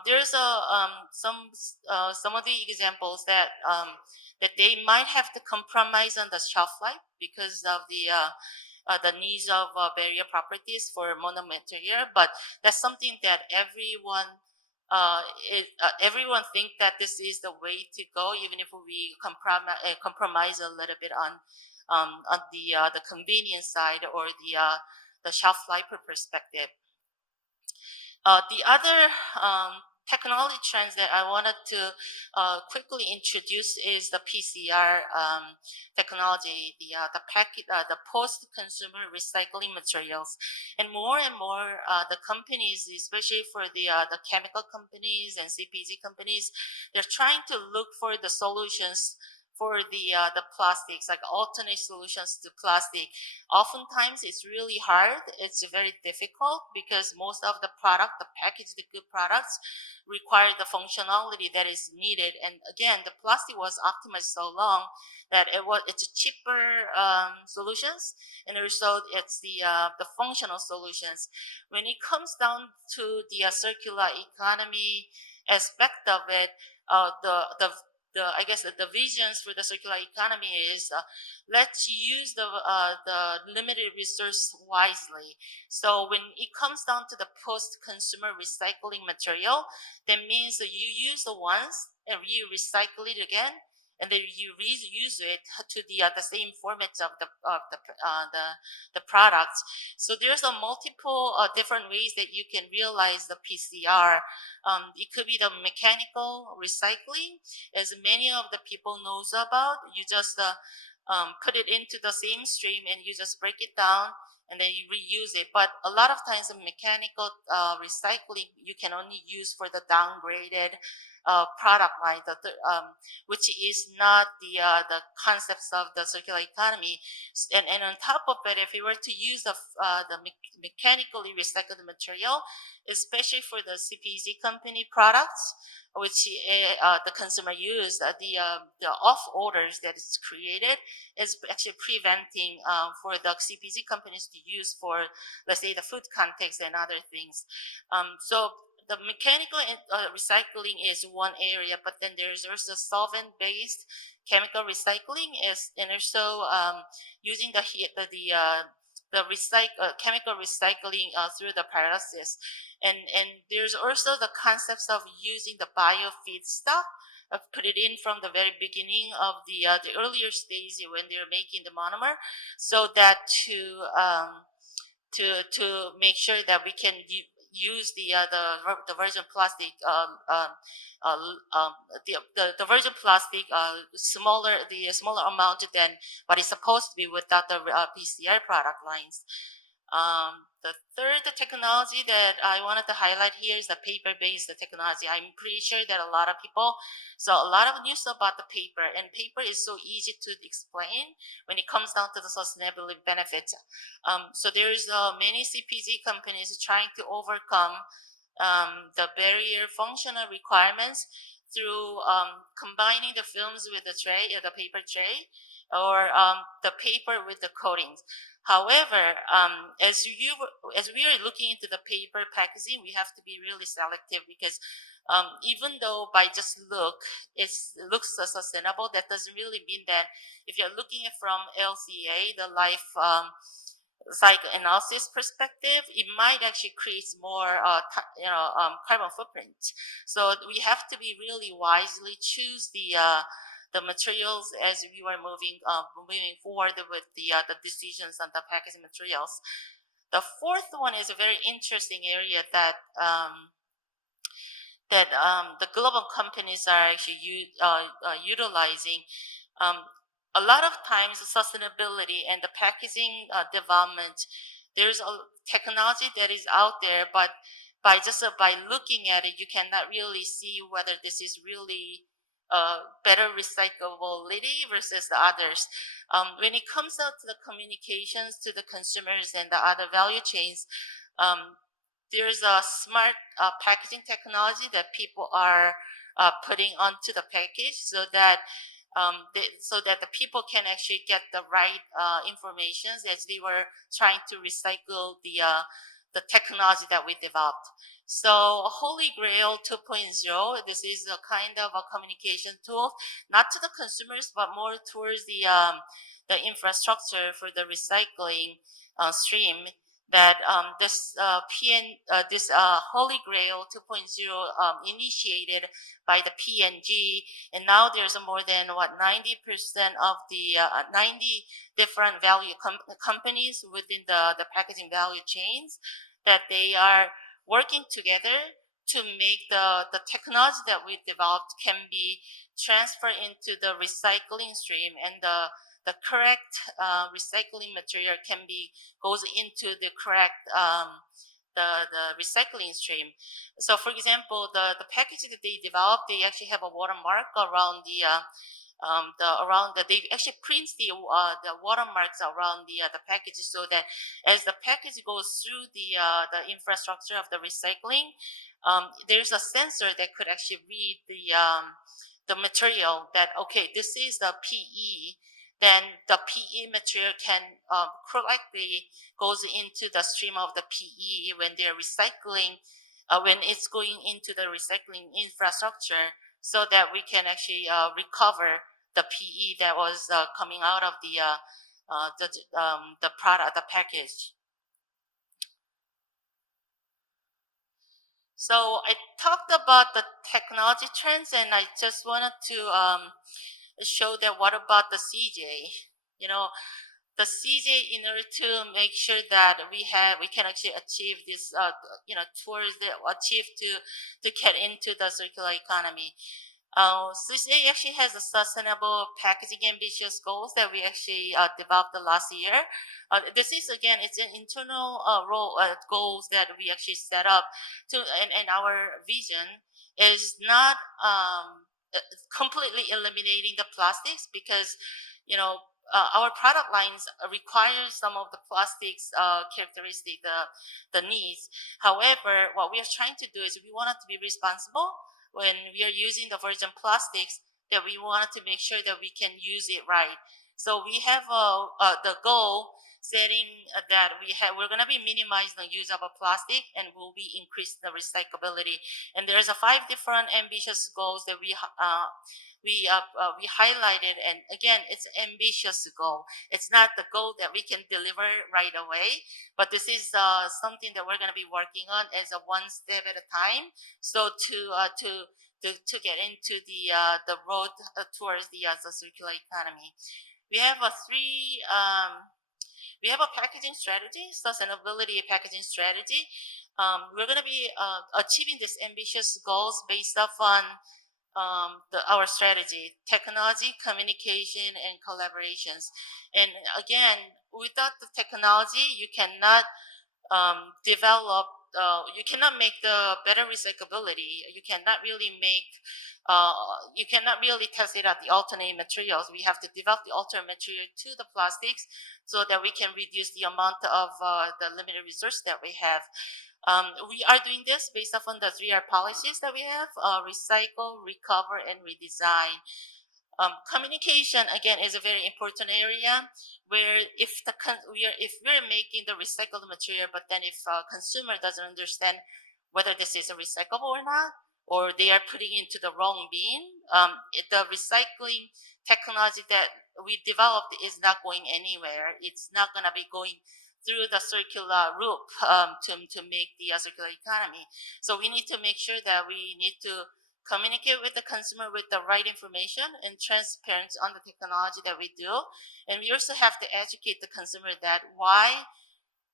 There's some of the examples that that they might have to compromise on the shelf life because of the needs of barrier properties for monomaterial, but that's something that everyone think that this is the way to go, even if we compromise a little bit on the convenience side or the shelf life perspective. The other technology trends that I wanted to quickly introduce is the PCR technology, the post-consumer recycling materials, and more the companies, especially for the chemical companies and CPG companies, they're trying to look for the solutions for the plastics, like alternate solutions to plastic. Oftentimes it's really hard, it's very difficult because most of the packaged good products require the functionality that is needed. And again, the plastic was optimized so long that it's cheaper solutions, and also it's the functional solutions. When it comes down to the circular economy aspect of it, I guess the visions for the circular economy is let's use the limited resource wisely. So when it comes down to the post-consumer recycling material, that means that you use the ones and you recycle it again, and then you reuse it to the same formats of the products. So there's a multiple different ways that you can realize the PCR. It could be the mechanical recycling, as many of the people knows about. You just put it into the same stream and you just break it down and then you reuse it. But a lot of times the mechanical recycling you can only use for the downgraded product line, which is not the concepts of the circular economy. And on top of it, if we were to use the mechanically recycled material, especially for the CPG company products, which the consumer use, the off orders that is created is actually preventing for the CPG companies to use for, let's say, the food context and other things. So the mechanical recycling is one area, but then there's also solvent-based chemical recycling and also using the heat, chemical recycling through the pyrolysis, and there's also the concepts of using the bio feedstock. Put it in from the very beginning of the earlier stage when they're making the monomer, so that to make sure that we can use the virgin plastic uh, um, the virgin plastic smaller amount than what is supposed to be without the PCR product lines. The third technology that I wanted to highlight here is the paper-based technology. I'm pretty sure that a lot of people saw a lot of news about the paper, and paper is so easy to explain when it comes down to the sustainability benefits. So there's many CPG companies trying to overcome the barrier functional requirements through combining the films with the paper tray, or the paper with the coatings. However, as we are looking into the paper packaging, we have to be really selective, because even though by just it looks sustainable, that doesn't really mean that if you're looking at from LCA, the life cycle analysis perspective, it might actually create more carbon footprint. So we have to be really wisely choose the materials as we were moving forward with the decisions on the packaging materials. The fourth one is a very interesting area that the global companies are actually utilizing. A lot of times, sustainability and the packaging development, there's a technology that is out there, but by looking at it, you cannot really see whether this is really better recyclability versus the others. When it comes out to the communications to the consumers and the other value chains, there's a smart packaging technology that people are putting onto the package, so that the people can actually get the right information as they were trying to recycle the technology that we developed. So Holy Grail 2.0, this is a kind of a communication tool, not to the consumers, but more towards the infrastructure for the recycling stream, that this Holy Grail 2.0 initiated by the PNG, and now there's more than 90% of the 90 different value companies within the packaging value chains, that they are working together to make the technology that we developed can be transferred into the recycling stream, and the correct recycling material goes into the correct the recycling stream. So, for example, the package that they developed, they actually have a watermark around they actually print the watermarks around the package, so that as the package goes through the infrastructure of the recycling, there's a sensor that could actually read the material, that okay, this is the PE. Then the PE material can correctly goes into the stream of the PE when they're recycling, when it's going into the recycling infrastructure, so that we can actually recover the PE that was coming out of the product, the package. So I talked about the technology trends, and I just wanted to show that what about the CJ? You know, the CJ, in order to make sure that we can actually achieve this, to get into the circular economy. CJ actually has a sustainable packaging ambitious goals that we actually developed the last year. This is again, it's an internal goals that we actually set up and our vision is not completely eliminating the plastics, because our product lines require some of the plastics characteristic, the needs. However, what we are trying to do is we want it to be responsible when we are using the virgin plastics, that we wanted to make sure that we can use it right. So we have the goal setting that we're going to be minimizing the use of a plastic and will be increase the recyclability. And there's a 5 different ambitious goals that we highlighted. And again, it's ambitious goal. It's not the goal that we can deliver right away, but this is something that we're going to be working on as a one step at a time. So to get into the road towards the circular economy. We have we have a packaging strategy, sustainability packaging strategy. We're going to be achieving these ambitious goals based off on our strategy, technology, communication, and collaborations. And again, without the technology, you cannot develop, you cannot make the better recyclability. You cannot really make, you cannot really test it out the alternate materials. We have to develop the alternate material to the plastics so that we can reduce the amount of the limited resource that we have. We are doing this based off on the 3R policies that we have, recycle, recover, and redesign. Communication again is a very important area where if we're making the recycled material, but then if a consumer doesn't understand whether this is a recyclable or not, or they are putting into the wrong bin, the recycling technology that we developed is not going anywhere. It's not going to be going through the circular route to make the circular economy. So we need to make sure that we need to communicate with the consumer with the right information and transparency on the technology that we do. And we also have to educate the consumer that why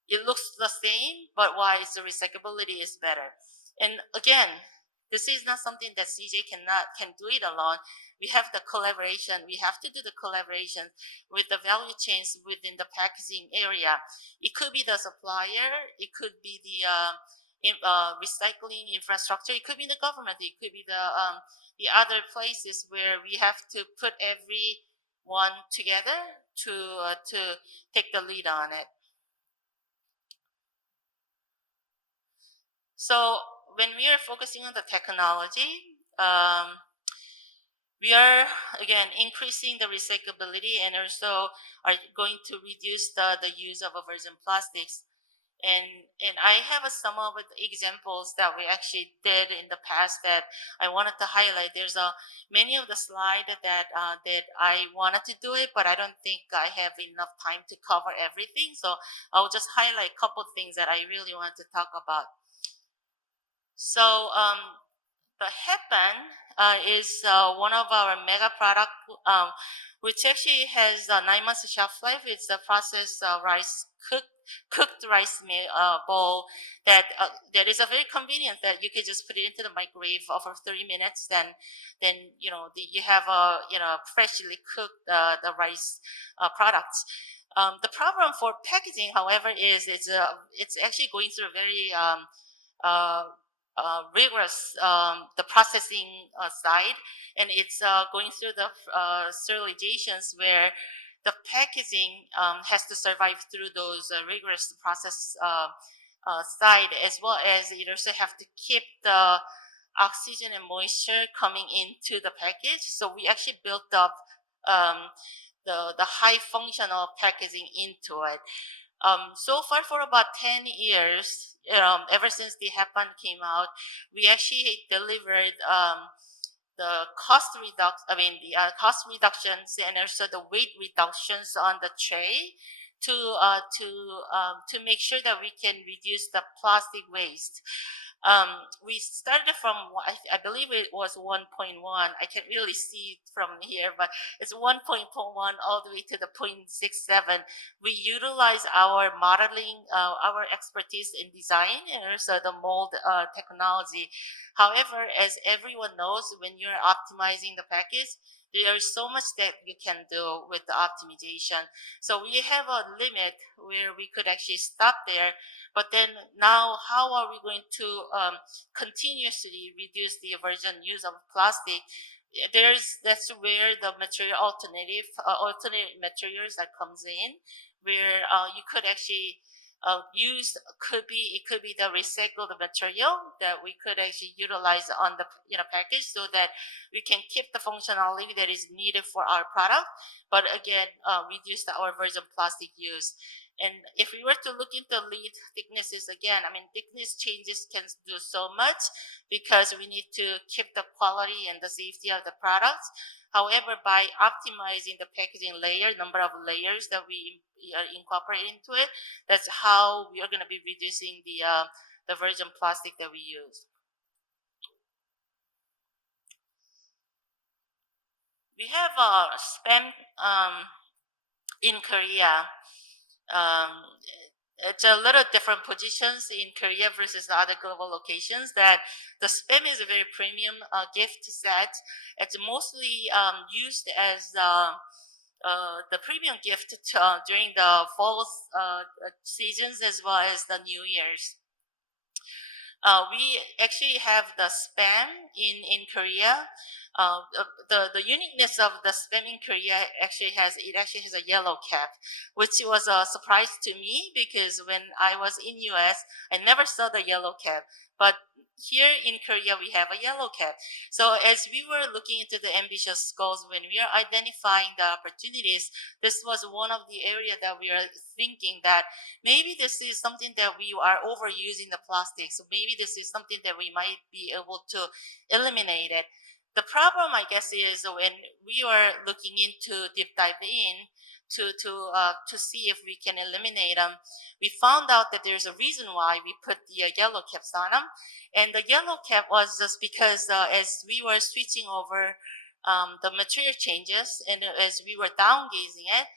it looks the same, but why the recyclability is better. And again, this is not something that CJ can do it alone. We have the collaboration. We have to do the collaboration with the value chains within the packaging area. It could be the supplier. It could be the recycling infrastructure. It could be the government. It could be the other places where we have to put everyone together to take the lead on it. So when we are focusing on the technology, we are again increasing the recyclability and also are going to reduce the use of virgin plastics. And I have some of the examples that we actually did in the past that I wanted to highlight. There's many of the slides that I wanted to do it, but I don't think I have enough time to cover everything. So I'll just highlight a couple of things that I really want to talk about. So the headband is one of our mega product, which actually has a 9 months shelf life. It's a processed rice cooked rice bowl that is a very convenient that you can just put it into the microwave for 30 minutes. Then you have freshly cooked the rice products. The problem for packaging, however, is it's actually going through a very rigorous the processing side, and it's going through the sterilizations where the packaging has to survive through those rigorous process side, as well as you also have to keep the oxygen and moisture coming into the package. So we actually built up the high functional packaging into it. So far for about 10 years, ever since the headband came out, we actually delivered the cost reductions and also the weight reductions on the tray to make sure that we can reduce the plastic waste. We started from, I believe it was 1.1. I can't really see from here, but it's 1.1 all the way to the 0.67. We utilize our modeling, our expertise in design and also the mold technology. However, as everyone knows, when you're optimizing the package, there's so much that you can do with the optimization. So we have a limit where we could actually stop there. But then now, how are we going to continuously reduce the virgin use of plastic? That's where the alternate materials that comes in, where you could actually used it could be the recycled material that we could actually utilize on the package, so that we can keep the functionality that is needed for our product, but again reduce our virgin plastic use. And if we were to look into lead thicknesses again, I mean, thickness changes can do so much because we need to keep the quality and the safety of the products. However, by optimizing the packaging layer, number of layers that we incorporate into it, that's how we are going to be reducing the virgin plastic that we use. We have spam in Korea. It's a little different positions in Korea versus the other global locations. That the spam is a very premium gift set. It's mostly used as the premium gift during the fall seasons as well as the New Year's. We actually have the spam in Korea. The uniqueness of the spam in Korea actually has a yellow cap, which was a surprise to me because when I was in US, I never saw the yellow cap. But here in Korea, we have a yellow cap. So as we were looking into the ambitious goals, when we are identifying the opportunities, this was one of the area that we are thinking that maybe this is something that we are overusing the plastic. So maybe this is something that we might be able to eliminate it. The problem, I guess, is when we are looking into deep dive in to see if we can eliminate them, we found out that there's a reason why we put the yellow caps on them. And the yellow cap was just because as we were switching over the material changes and as we were down gazing it,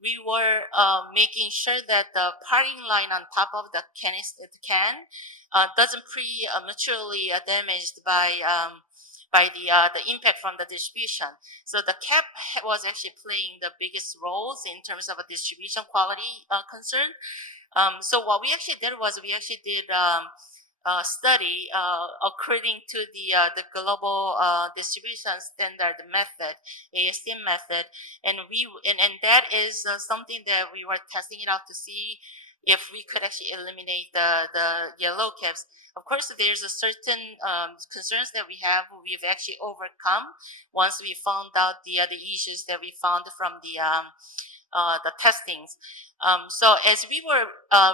we were making sure that the parting line on top of the can doesn't prematurely damaged by the impact from the distribution. So the cap was actually playing the biggest roles in terms of a distribution quality concern. So what we actually did was we actually did a study according to the global distribution standard method, ASTM method, and that is something that we were testing it out to see if we could actually eliminate the yellow caps. Of course, there's a certain concerns that we've actually overcome once we found out the issues that we found from the testings. So as we were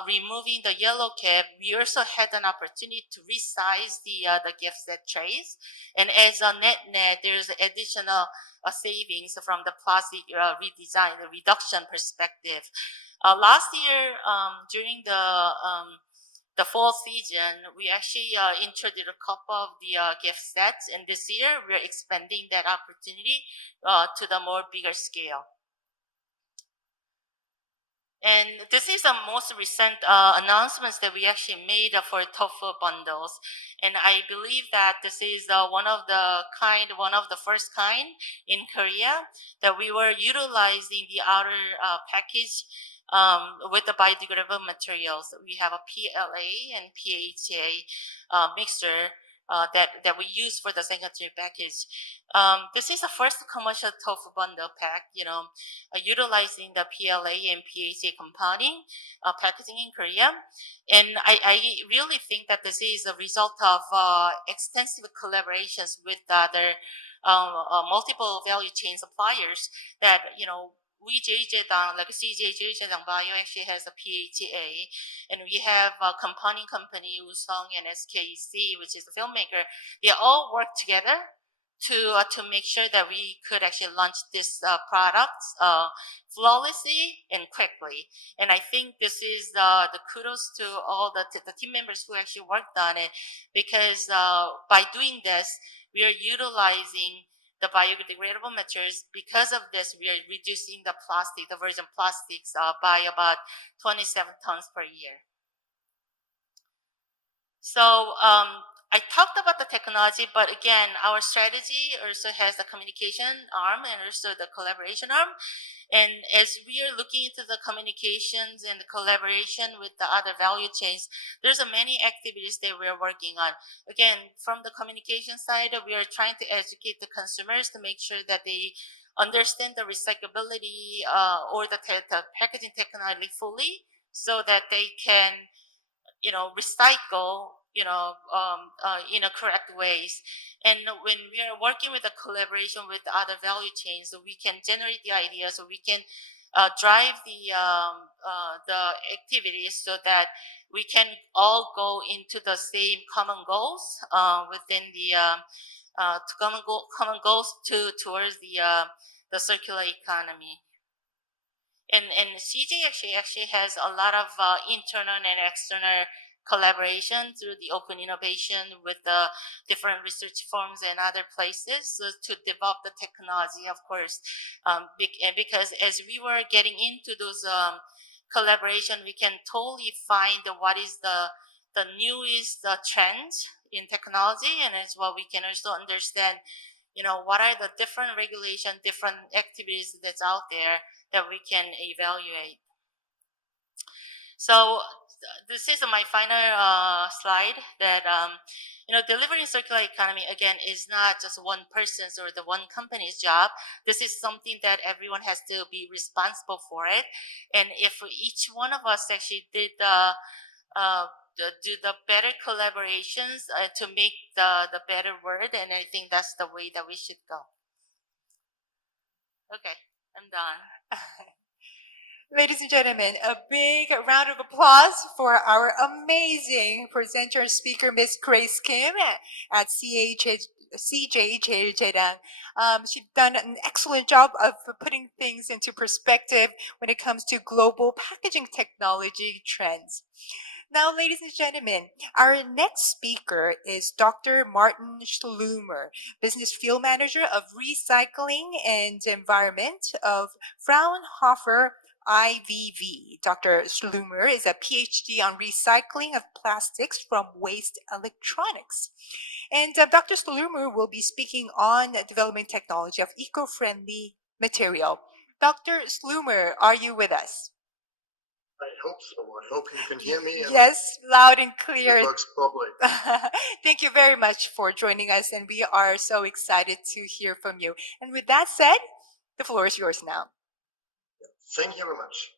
removing the yellow cap, we also had an opportunity to resize the gift set trays, and as a net, there's additional savings from the plastic redesign, the reduction perspective. Last year, during the fall season, we actually introduced a couple of the gift sets, and this year we're expanding that opportunity to the more bigger scale. And this is the most recent announcements that we actually made for tofu bundles. And I believe that this is one of the first kind in Korea that we were utilizing the outer package with the biodegradable materials. We have a PLA and PHA mixture that we use for the secondary package. This is the first commercial tofu bundle pack, utilizing the PLA and PHA compounding packaging in Korea. And I really think that this is a result of extensive collaborations with other multiple value chain suppliers that, we JJ당, like CJ JJ당 Bio actually has a PHA, and we have a compounding company Usong and SKC, which is the filmmaker. They all work together to make sure that we could actually launch this products flawlessly and quickly. And I think this is the kudos to all the team members who actually worked on it, because by doing this, we are utilizing the biodegradable materials. Because of this, we are reducing the virgin plastics by about 27 tons per year. So I talked about the technology, but again, our strategy also has the communication arm and also the collaboration arm. And as we are looking into the communications and the collaboration with the other value chains, there's many activities that we're working on. Again, from the communication side, we are trying to educate the consumers to make sure that they understand the recyclability or the packaging technology fully, so that they can, recycle, in a correct ways. And when we are working with a collaboration with other value chains, so we can generate the ideas, so we can drive the activities so that we can all go into the same common goals within the common goals towards the circular economy. And CJ actually has a lot of internal and external collaboration through the open innovation with the different research firms and other places to develop the technology, of course. Because as we were getting into those collaboration, we can totally find what is the newest trends in technology, and as well we can also understand what are the different regulation, different activities that's out there that we can evaluate. So this is my final slide that, delivering circular economy, again, is not just one person's or the one company's job. This is something that everyone has to be responsible for it. And if each one of us actually did do the better collaborations to make the better world, and I think that's the way that we should go. Okay, I'm done. Ladies and gentlemen, a big round of applause for our amazing presenter speaker, Miss Grace Kim at CJ Jeiljeran. She's done an excellent job of putting things into perspective when it comes to global packaging technology trends. Now, ladies and gentlemen, our next speaker is Dr. Martin Schlumer, Business Field Manager of Recycling and Environment of Fraunhofer IVV. Dr. Schlumer is a PhD on recycling of plastics from waste electronics. And Dr. Schlumer will be speaking on development technology of eco-friendly material. Dr. Schlumer, are you with us? I hope so. I hope you can hear me. Yes, loud and clear. It works properly. Thank you very much for joining us, and we are so excited to hear from you. And with that said, the floor is yours now. Thank you very much.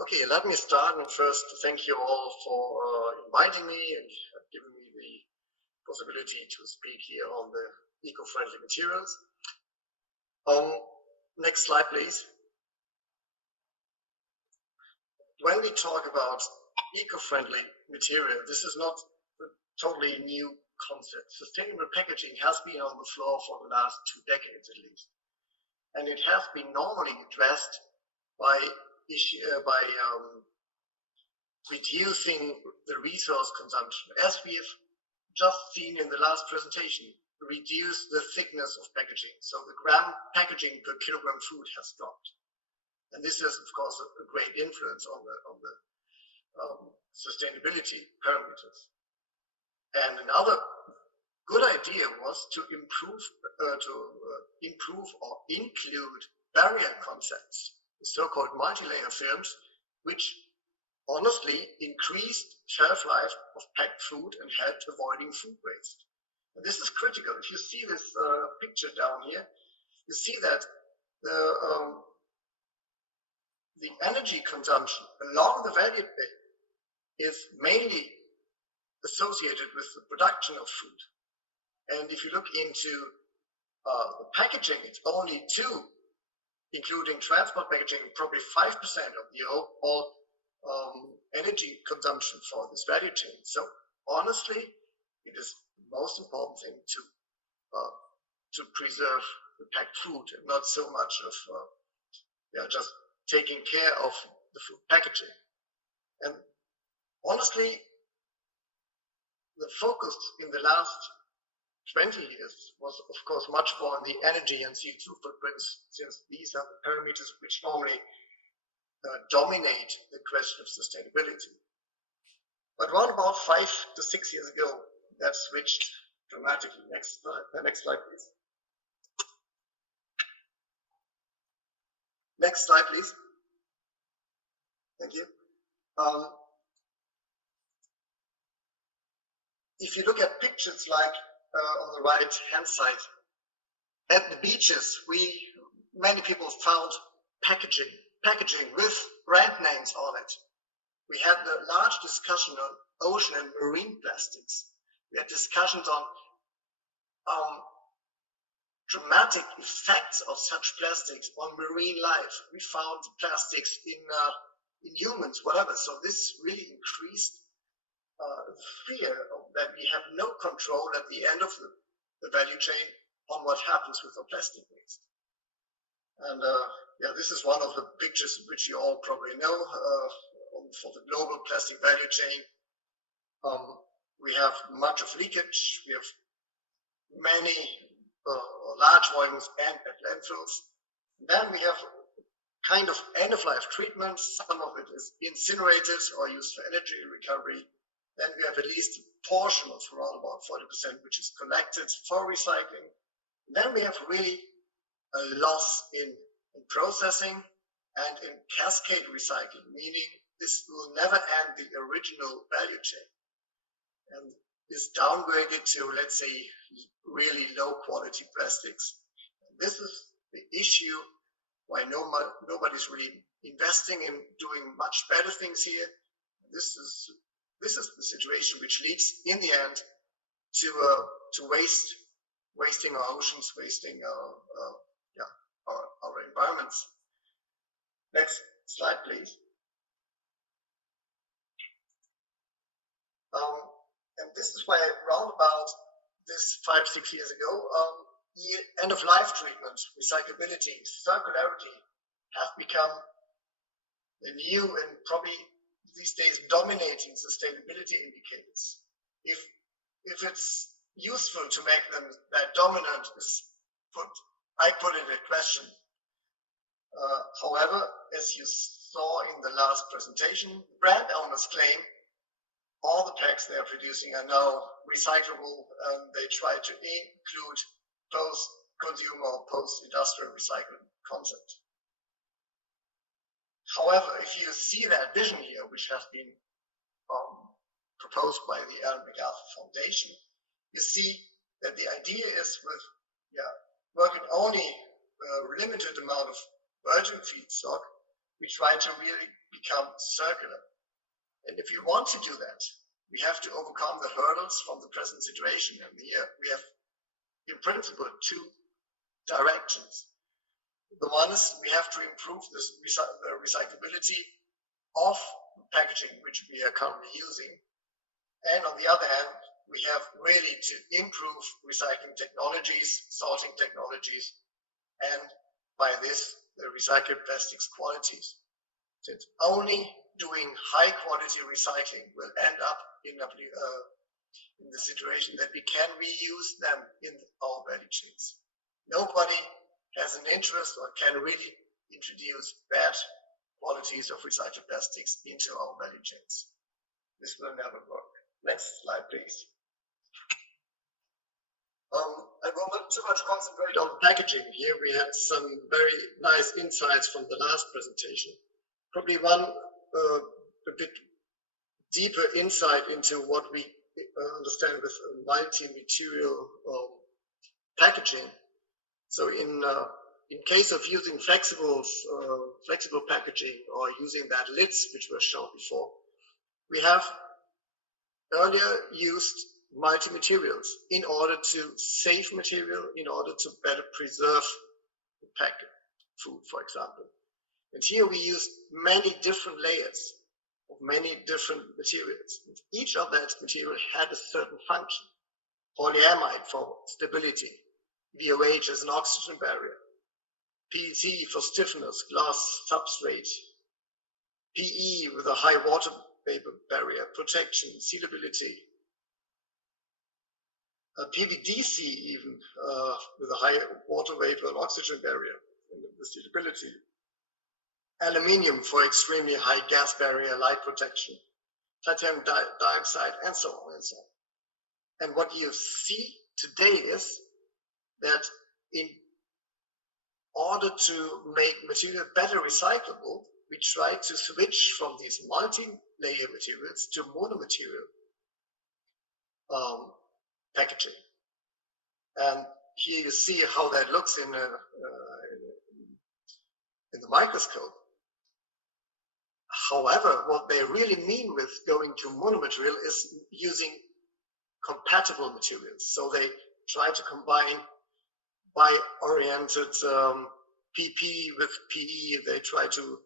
Okay, let me start, and first thank you all for inviting me and giving me the possibility to speak here on the eco-friendly materials. Next slide, please. When we talk about eco-friendly material, this is not a totally new concept. Sustainable packaging has been on the floor for the last 2 decades at least. And it has been normally addressed by reducing the resource consumption. As we have just seen in the last presentation, reduce the thickness of packaging. So the gram packaging per kilogram food has dropped. And this has, of course, a great influence on the sustainability parameters. And another good idea was to improve or include barrier concepts, the so-called multi-layer films, which honestly increased shelf life of packed food and helped avoiding food waste. And this is critical. If you see this picture down here, you see that the energy consumption along the value chain is mainly associated with the production of food. And if you look into the packaging, it's only 2, including transport packaging, probably 5% of the overall energy consumption for this value chain. So honestly, it is the most important thing to preserve the packed food and not so much of just taking care of the food packaging. And honestly, the focus in the last 20 years was, of course, much more on the energy and CO2 footprints, since these are the parameters which normally dominate the question of sustainability. But around about 5 to 6 years ago, that switched dramatically. Next slide, please. Next slide, please. Thank you. If you look at pictures like on the right-hand side, at the beaches, many people found packaging with brand names on it. We had a large discussion on ocean and marine plastics. We had discussions on dramatic effects of such plastics on marine life. We found plastics in humans, whatever. So this really increased fear that we have no control at the end of the value chain on what happens with the plastic waste. And yeah, this is one of the pictures which you all probably know for the global plastic value chain. We have much of leakage. We have many large volumes and at landfills. Then we have kind of end-of-life treatment. Some of it is incinerated or used for energy recovery. Then we have at least a portion of around about 40% which is collected for recycling. Then we have really a loss in processing and in cascade recycling, meaning this will never end the original value chain and is downgraded to, let's say, really low quality plastics. This is the issue why nobody's really investing in doing much better things here. This is the situation which leads in the end to wasting our oceans, wasting our environments. Next slide, please. And this is why around about this 5-6 years ago, end-of-life treatment, recyclability, circularity have become the new and probably these days dominating sustainability indicators. If it's useful to make them that dominant, I put it in question. However, as you saw in the last presentation, brand owners claim all the packs they are producing are now recyclable, and they try to include post-consumer or post-industrial recycling concept. However, if you see that vision here, which has been proposed by the Ellen MacArthur Foundation, you see that the idea is with working only a limited amount of virgin feedstock, we try to really become circular. And if you want to do that, we have to overcome the hurdles from the present situation. And here we have, in principle, two directions. The one is we have to improve the recyclability of packaging, which we are currently using. And on the other hand, we have really to improve recycling technologies, sorting technologies, and by this, the recycled plastics qualities. Since only doing high quality recycling will end up in the situation that we can reuse them in our value chains. Nobody has an interest or can really introduce bad qualities of recycled plastics into our value chains. This will never work. Next slide, please. I will not too much concentrate on packaging. Here we had some very nice insights from the last presentation. Probably one a bit deeper insight into what we understand with multi-material packaging. So in case of using flexible packaging or using that lids, which were shown before, we have earlier used multi-materials in order to save material, in order to better preserve the packed food, for example. And here we use many different layers of many different materials. And each of that material had a certain function. Polyamide for stability, VOH as an oxygen barrier, PET for stiffness, glass substrate, PE with a high water vapor barrier, protection, sealability, PVDC even with a high water vapor and oxygen barrier, and the sealability. Aluminium for extremely high gas barrier, light protection, titanium dioxide, and so on and so on. And what you see today is that in order to make material better recyclable, we try to switch from these multi-layer materials to monomaterial packaging. And here you see how that looks in the microscope. However, what they really mean with going to monomaterial is using compatible materials. So they try to combine bi-oriented PP with PE. They try to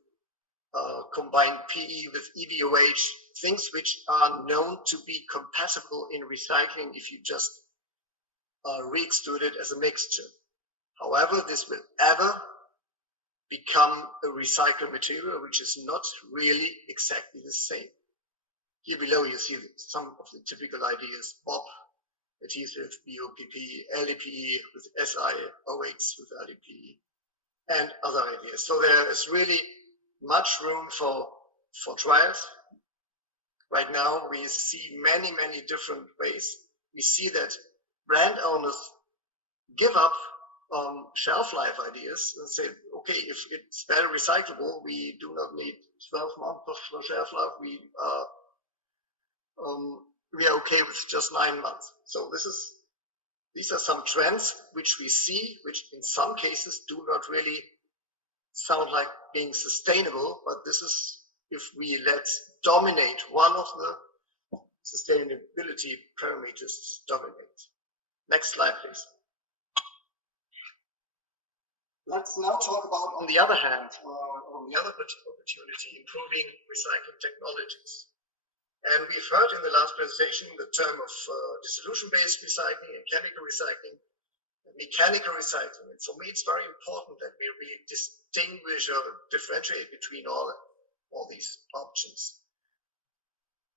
combine PE with EVOH, things which are known to be compatible in recycling if you just re-extrude it as a mixture. However, this will ever become a recycled material which is not really exactly the same. Here below you see some of the typical ideas: BOP, adhesive, BOPP, LDPE with SiO8 with LDPE, and other ideas. So there is really much room for trials. Right now we see many different ways. We see that brand owners give up shelf life ideas and say, okay, if it's better recyclable, we do not need 12 months of shelf life. We are okay with just 9 months. So these are some trends which we see, which in some cases do not really sound like being sustainable, but this is if we let dominate one of the sustainability parameters dominate. Next slide, please. Let's now talk about, on the other hand, on the other opportunity, improving recycling technologies. And we've heard in the last presentation the term of dissolution-based recycling and chemical recycling, and mechanical recycling. And for me, it's very important that we really distinguish or differentiate between all these options.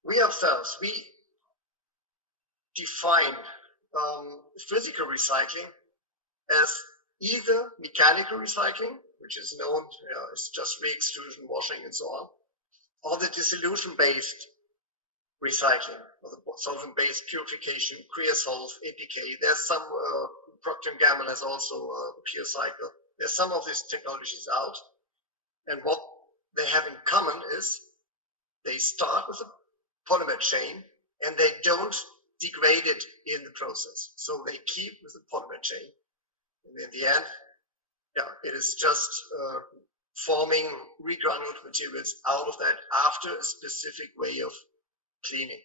We ourselves, we define physical recycling as either mechanical recycling, which is known as just re-extrusion, washing, and so on, or the dissolution-based recycling, or the solvent-based purification, Creosolve, APK. There's some, Procter & Gamble has also Pure Cycle. There's some of these technologies out, and what they have in common is they start with a polymer chain, and they don't degrade it in the process. So they keep with the polymer chain. And in the end, it is just forming regranulate materials out of that after a specific way of cleaning.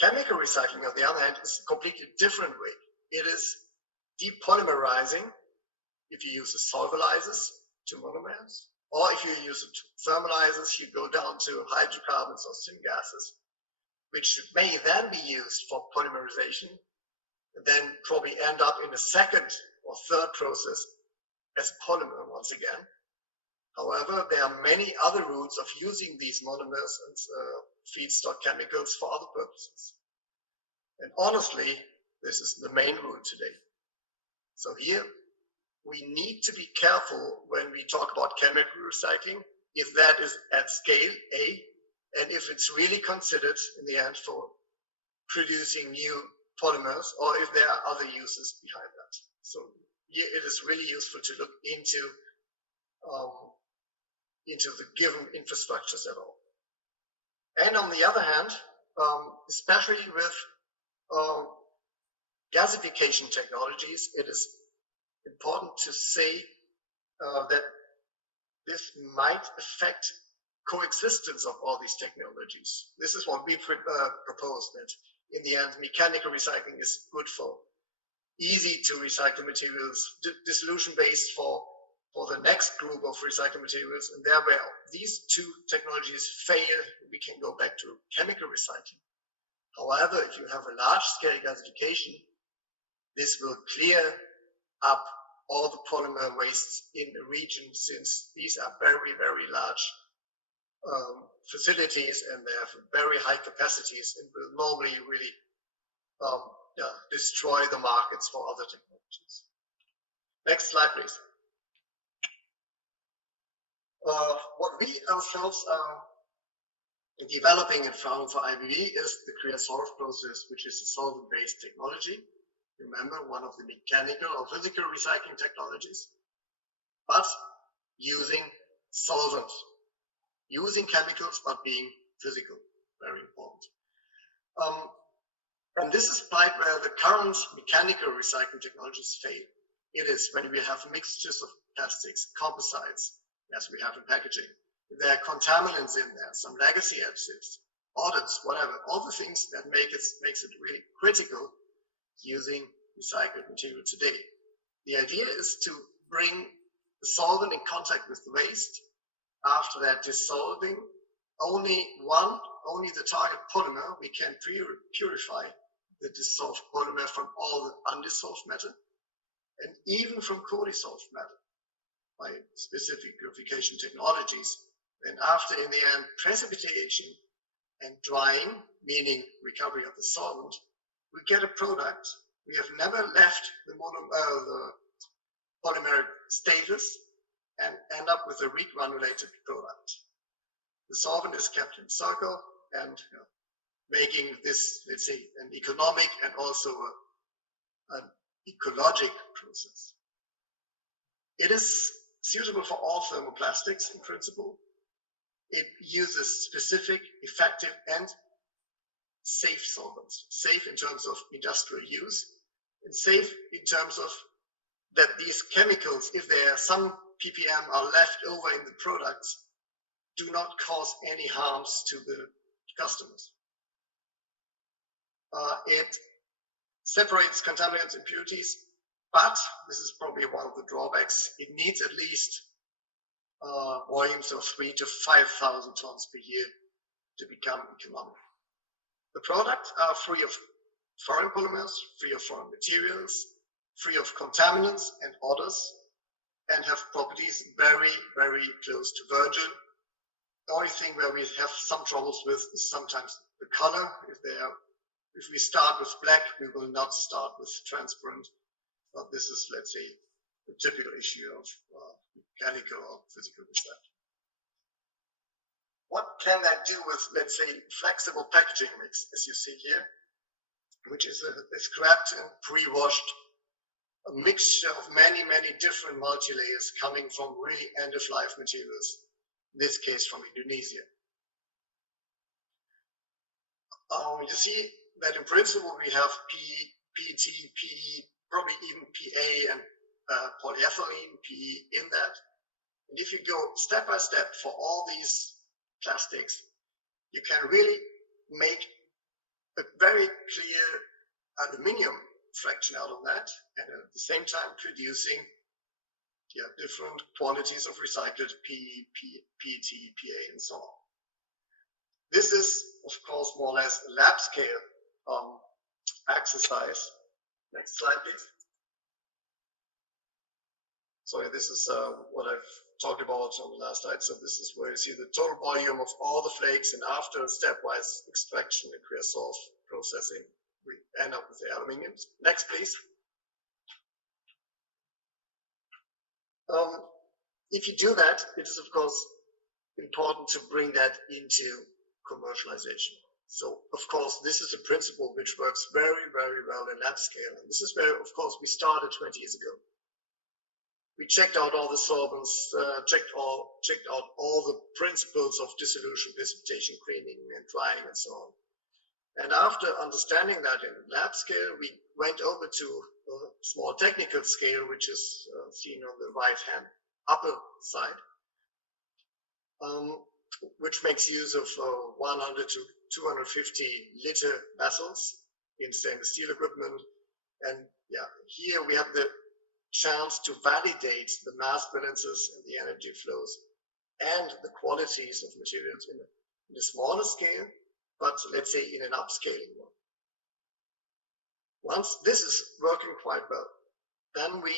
Chemical recycling, on the other hand, is a completely different way. It is depolymerizing if you use the solvolizers to monomers, or if you use the thermalizers, you go down to hydrocarbons or syngases, which may then be used for polymerization, and then probably end up in a second or third process as polymer once again. However, there are many other routes of using these monomers and feedstock chemicals for other purposes. And honestly, this is the main route today. So here, we need to be careful when we talk about chemical recycling, if that is at scale, A, and if it's really considered in the end for producing new polymers, or if there are other uses behind that. So here it is really useful to look into the given infrastructures at all. And on the other hand, especially with gasification technologies, it is important to say that this might affect coexistence of all these technologies. This is what we propose, that in the end, mechanical recycling is good for easy to recycle materials, dissolution-based for the next group of recycled materials, and there where these two technologies fail, we can go back to chemical recycling. However, if you have a large-scale gasification, this will clear up all the polymer wastes in the region, since these are very, very large facilities and they have very high capacities and will normally really destroy the markets for other technologies. Next slide, please. What we ourselves are developing in Fraunhofer for IBB is the Creosolve process, which is a solvent-based technology. Remember, one of the mechanical or physical recycling technologies, but using solvents, using chemicals, but being physical, very important. And this is part where the current mechanical recycling technologies fail. It is when we have mixtures of plastics, composites, as we have in packaging, if there are contaminants in there, some legacy additives, odors, whatever, all the things that makes it really critical using recycled material today. The idea is to bring the solvent in contact with the waste. After that dissolving, only the target polymer, we can purify the dissolved polymer from all the undissolved matter and even from co-dissolved matter by specific purification technologies. And after, in the end, precipitation and drying, meaning recovery of the solvent, we get a product. We have never left the polymeric status and end up with a regranulated product. The solvent is kept in circle and making this, let's say, an economic and also an ecologic process. It is suitable for all thermoplastics in principle. It uses specific, effective, and safe solvents. Safe in terms of industrial use, and safe in terms of that these chemicals, if there are some ppm are left over in the products, do not cause any harms to the customers. It separates contaminants and impurities, but this is probably one of the drawbacks. It needs at least volumes of 3,000 to 5,000 tons per year to become economic. The products are free of foreign polymers, free of foreign materials, free of contaminants and odors, and have properties very, very close to virgin. The only thing where we have some troubles with is sometimes the color. If we start with black, we will not start with transparent. But this is, let's say, a typical issue of mechanical or physical research. What can that do with, let's say, flexible packaging mix, as you see here, which is a scrapped and pre-washed a mixture of many, many different multi-layers coming from really end-of-life materials, in this case from Indonesia. You see that in principle we have PET, PE, probably even PA and polyethylene, PE in that. And if you go step by step for all these plastics, you can really make a very clear aluminium fraction out of that, and at the same time producing different quantities of recycled PE, PET, PA, and so on. This is, of course, more or less a lab scale exercise. Next slide, please. Sorry, this is what I've talked about on the last slide. So this is where you see the total volume of all the flakes, and after stepwise extraction and Creosote processing, we end up with the aluminium. Next, please. If you do that, it is, of course, important to bring that into commercialization. So, of course, this is a principle which works very, very well in lab scale. And this is where, of course, we started 20 years ago. We checked out all the solvents, checked out all the principles of dissolution, precipitation, cleaning, and drying, and so on. And after understanding that in lab scale, we went over to a small technical scale, which is seen on the right-hand upper side, which makes use of 100 to 250 liter vessels in stainless steel equipment. And here we have the chance to validate the mass balances and the energy flows and the qualities of materials in a smaller scale, but let's say in an upscaling one. Once this is working quite well, then we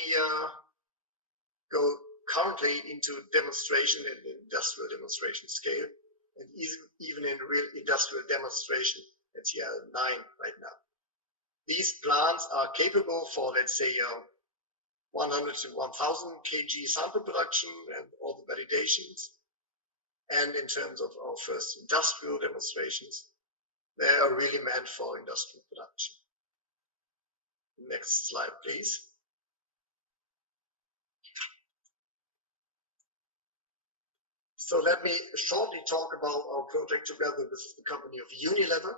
go currently into demonstration in the industrial demonstration scale, and even in real industrial demonstration at TL9 right now. These plants are capable for, let's say, 100 to 1000 kg sample production and all the validations. And in terms of our first industrial demonstrations, they are really meant for industrial production. Next slide, please. So let me shortly talk about our project together with the company of Unilever,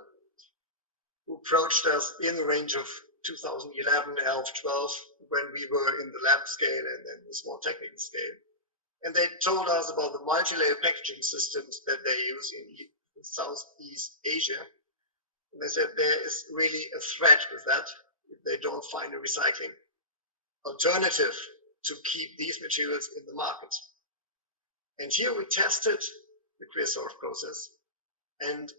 who approached us in the range of 2011, 12, when we were in the lab scale and then the small technical scale. And they told us about the multi-layer packaging systems that they use in Southeast Asia. And they said there is really a threat with that if they don't find a recycling alternative to keep these materials in the market. And here we tested the creosote process, and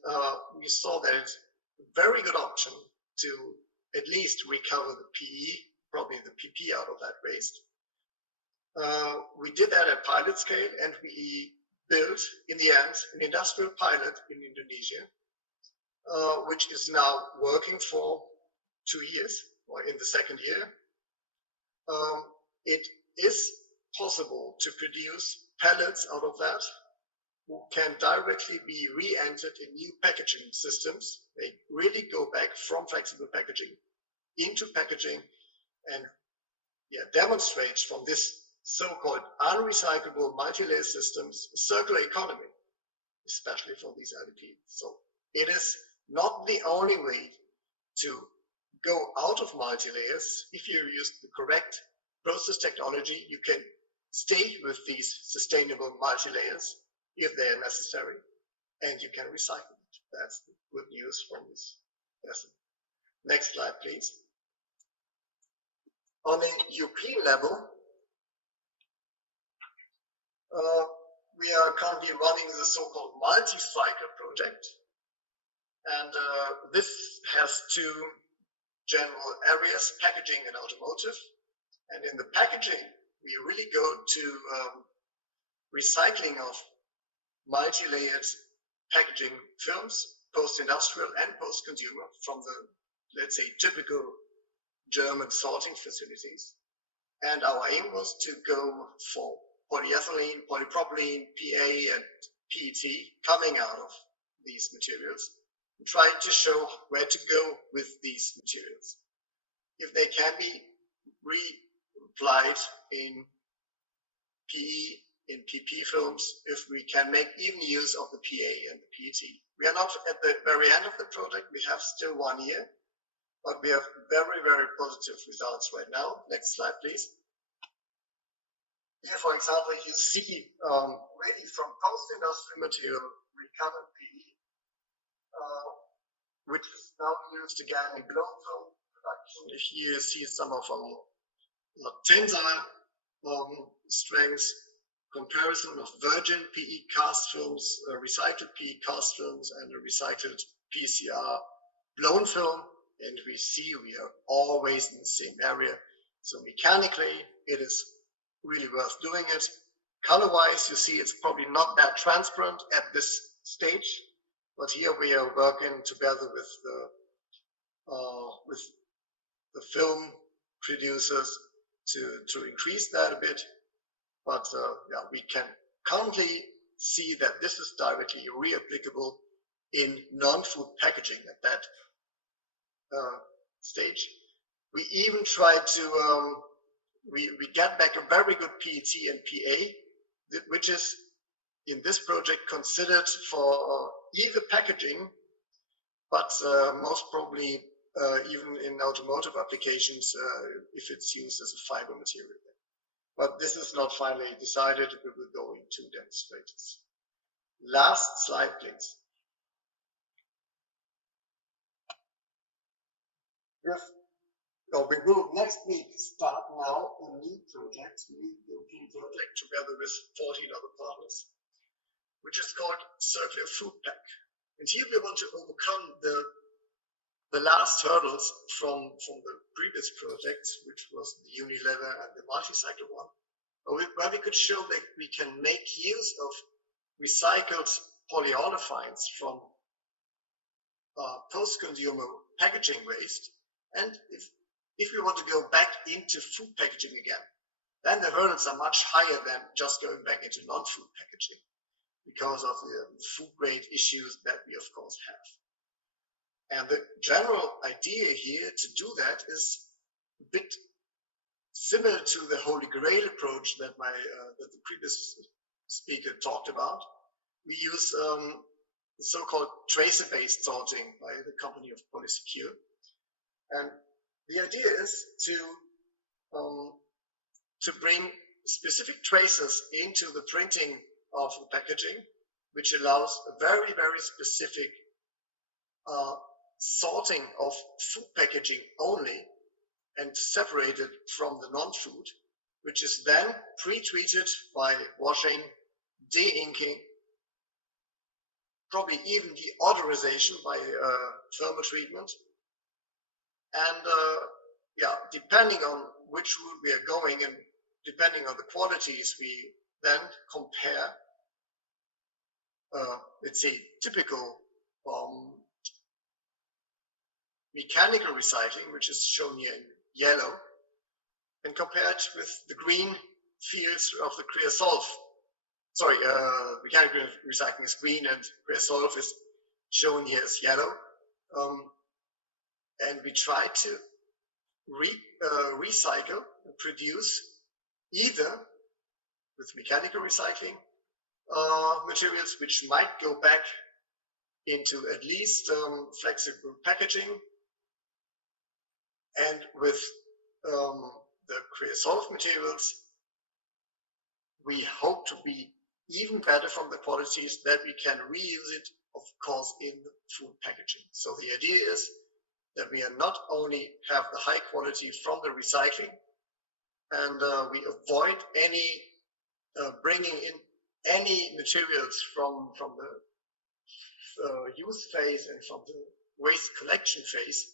we saw that it's a very good option to at least recover the PE, probably the PP out of that waste. We did that at pilot scale, and we built, in the end, an industrial pilot in Indonesia, which is now working for 2 years, or in the second year. It is possible to produce pellets out of that, who can directly be re-entered in new packaging systems. They really go back from flexible packaging into packaging and demonstrates from this so-called unrecyclable multi-layer systems a circular economy, especially for these LDPs. So it is not the only way to go out of multi-layers. If you use the correct process technology, you can stay with these sustainable multi-layers if they are necessary, and you can recycle it. That's the good news from this lesson. Next slide, please. On a European level, we are currently running the so-called multi-cycle project, and this has two general areas, packaging and automotive. And in the packaging, we really go to recycling of multi-layered packaging films, post-industrial and post-consumer, from the, let's say, typical German sorting facilities. And our aim was to go for polyethylene, polypropylene, PA, and PET coming out of these materials, and try to show where to go with these materials. If they can be reapplied in PE, in PP films, if we can make even use of the PA and the PET. We are not at the very end of the project, we have still 1 year, but we have very, very positive results right now. Next slide, please. Here, for example, you see ready from post-industrial material recovered PE, which is now used again in blown film production. Here you see some of our tensile strengths, comparison of virgin PE cast films, recycled PE cast films, and a recycled PCR blown film. And we see we are always in the same area. So mechanically, it is really worth doing it. Color-wise, you see it's probably not that transparent at this stage, but here we are working together with the film producers to increase that a bit. But we can currently see that this is directly reapplicable in non-food packaging at that stage. We even try to we get back a very good PET and PA, which is in this project considered for either packaging, but most probably even in automotive applications if it's used as a fiber material. But this is not finally decided. We will go into demonstrators. Last slide, please. We will next week start now a new project, new European project, together with 14 other partners, which is called Circular Food Pack. And here we want to overcome the last hurdles from the previous projects, which was the Unilever and the multi-cycle one, where we could show that we can make use of recycled polyolefins from post-consumer packaging waste. And if we want to go back into food packaging again, then the hurdles are much higher than just going back into non-food packaging because of the food grade issues that we of course have. And the general idea here to do that is a bit similar to the Holy Grail approach that that the previous speaker talked about. We use the so-called tracer-based sorting by the company of Polysecure. And the idea is to bring specific traces into the printing of the packaging, which allows a very, very specific sorting of food packaging only and separated from the non-food, which is then pre-treated by washing, de-inking, probably even deodorization by thermal treatment. And yeah, depending on which route we are going and depending on the qualities, we then compare, let's say, typical mechanical recycling, which is shown here in yellow, and compare it with the green fields of the creosote. Sorry, mechanical recycling is green and creosote is shown here as yellow. And we try to recycle and produce either with mechanical recycling materials which might go back into at least flexible packaging, and with the creosote materials we hope to be even better from the qualities that we can reuse it, of course, in the food packaging. So the idea is that we are not only have the high quality from the recycling, and we avoid any bringing in any materials from the use phase and from the waste collection phase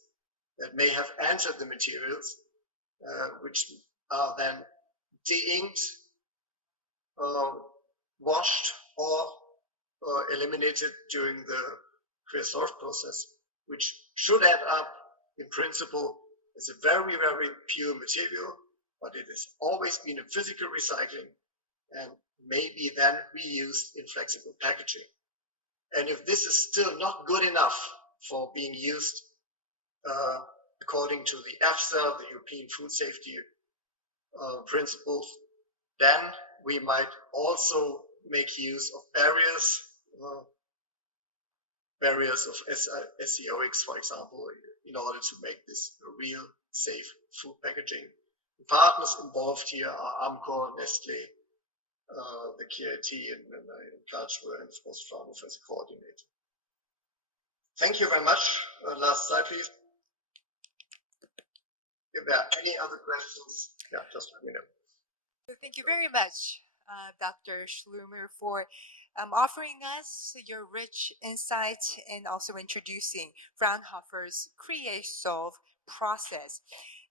that may have entered the materials, which are then de-inked, washed, or eliminated during the creosote process, which should add up in principle as a very, very pure material, but it has always been a physical recycling and maybe then reused in flexible packaging. And if this is still not good enough for being used according to the EFSA, the European Food Safety principles, then we might also make use of barriers of SCOX, for example, in order to make this a real safe food packaging. The partners involved here are Amcor, Nestle, the KIT and Culture, and of course Fraunhofer as a coordinator. Thank you very much. Last slide, please. If there are any other questions, yeah, just let me know. Thank you very much, Dr. Schlumer, for offering us your rich insight and also introducing Fraunhofer's creosote process.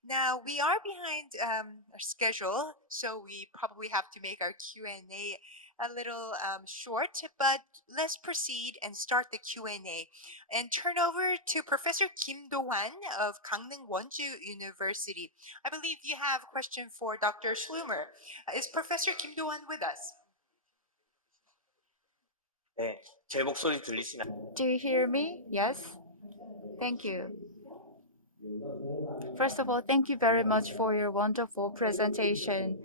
Now, we are behind our schedule, so we probably have to make our Q&A a little short, but let's proceed and start the Q&A and turn over to Professor Kim Do-hwan of Gangneung Wonju University. I believe you have a question for Dr. Schlumer. Is Professor Kim Do-hwan with us? 제 목소리 들리시나요? Do you hear me? Yes? Thank you. First of all, thank you very much for your wonderful presentation.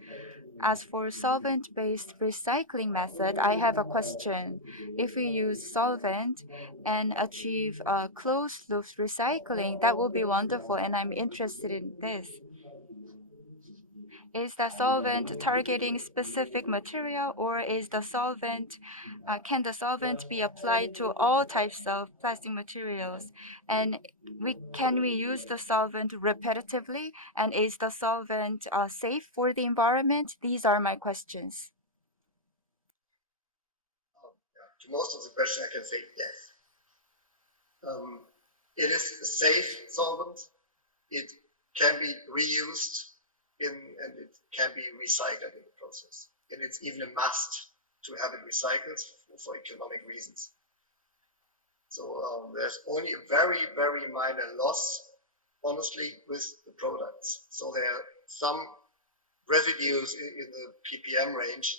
As for solvent-based recycling method, I have a question. If we use solvent and achieve closed-loop recycling, that will be wonderful, and I'm interested in this. Is the solvent targeting specific material, or is the solvent can the solvent be applied to all types of plastic materials? And can we use the solvent repetitively? And is the solvent safe for the environment? These are my questions. To most of the question, I can say yes. It is a safe solvent. It can be reused and it can be recycled in the process. And it's even a must to have it recycled for economic reasons. So there's only a very, very minor loss, honestly, with the products. So there are some residues in the ppm range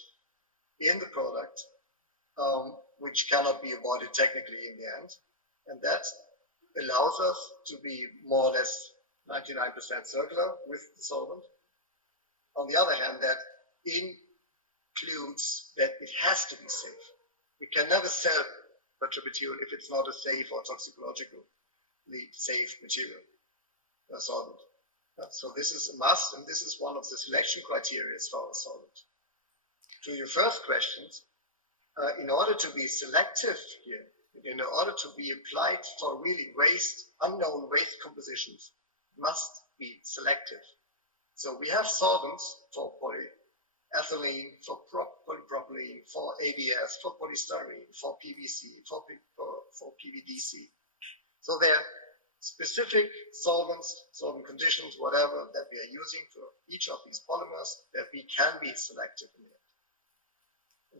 in the product, which cannot be avoided technically in the end. And that allows us to be more or less 99% circular with the solvent. On the other hand, that includes that it has to be safe. We can never sell such a material if it's not a safe or toxicologically safe material, solvent. So this is a must, and this is one of the selection criteria for our solvent. To your first questions, in order to be selective here, in order to be applied for really unknown waste compositions, must be selective. So we have solvents for polyethylene, for polypropylene, for ABS, for polystyrene, for PVC, for PVDC. So there are specific solvents, solvent conditions, whatever, that we are using for each of these polymers that we can be selective in it.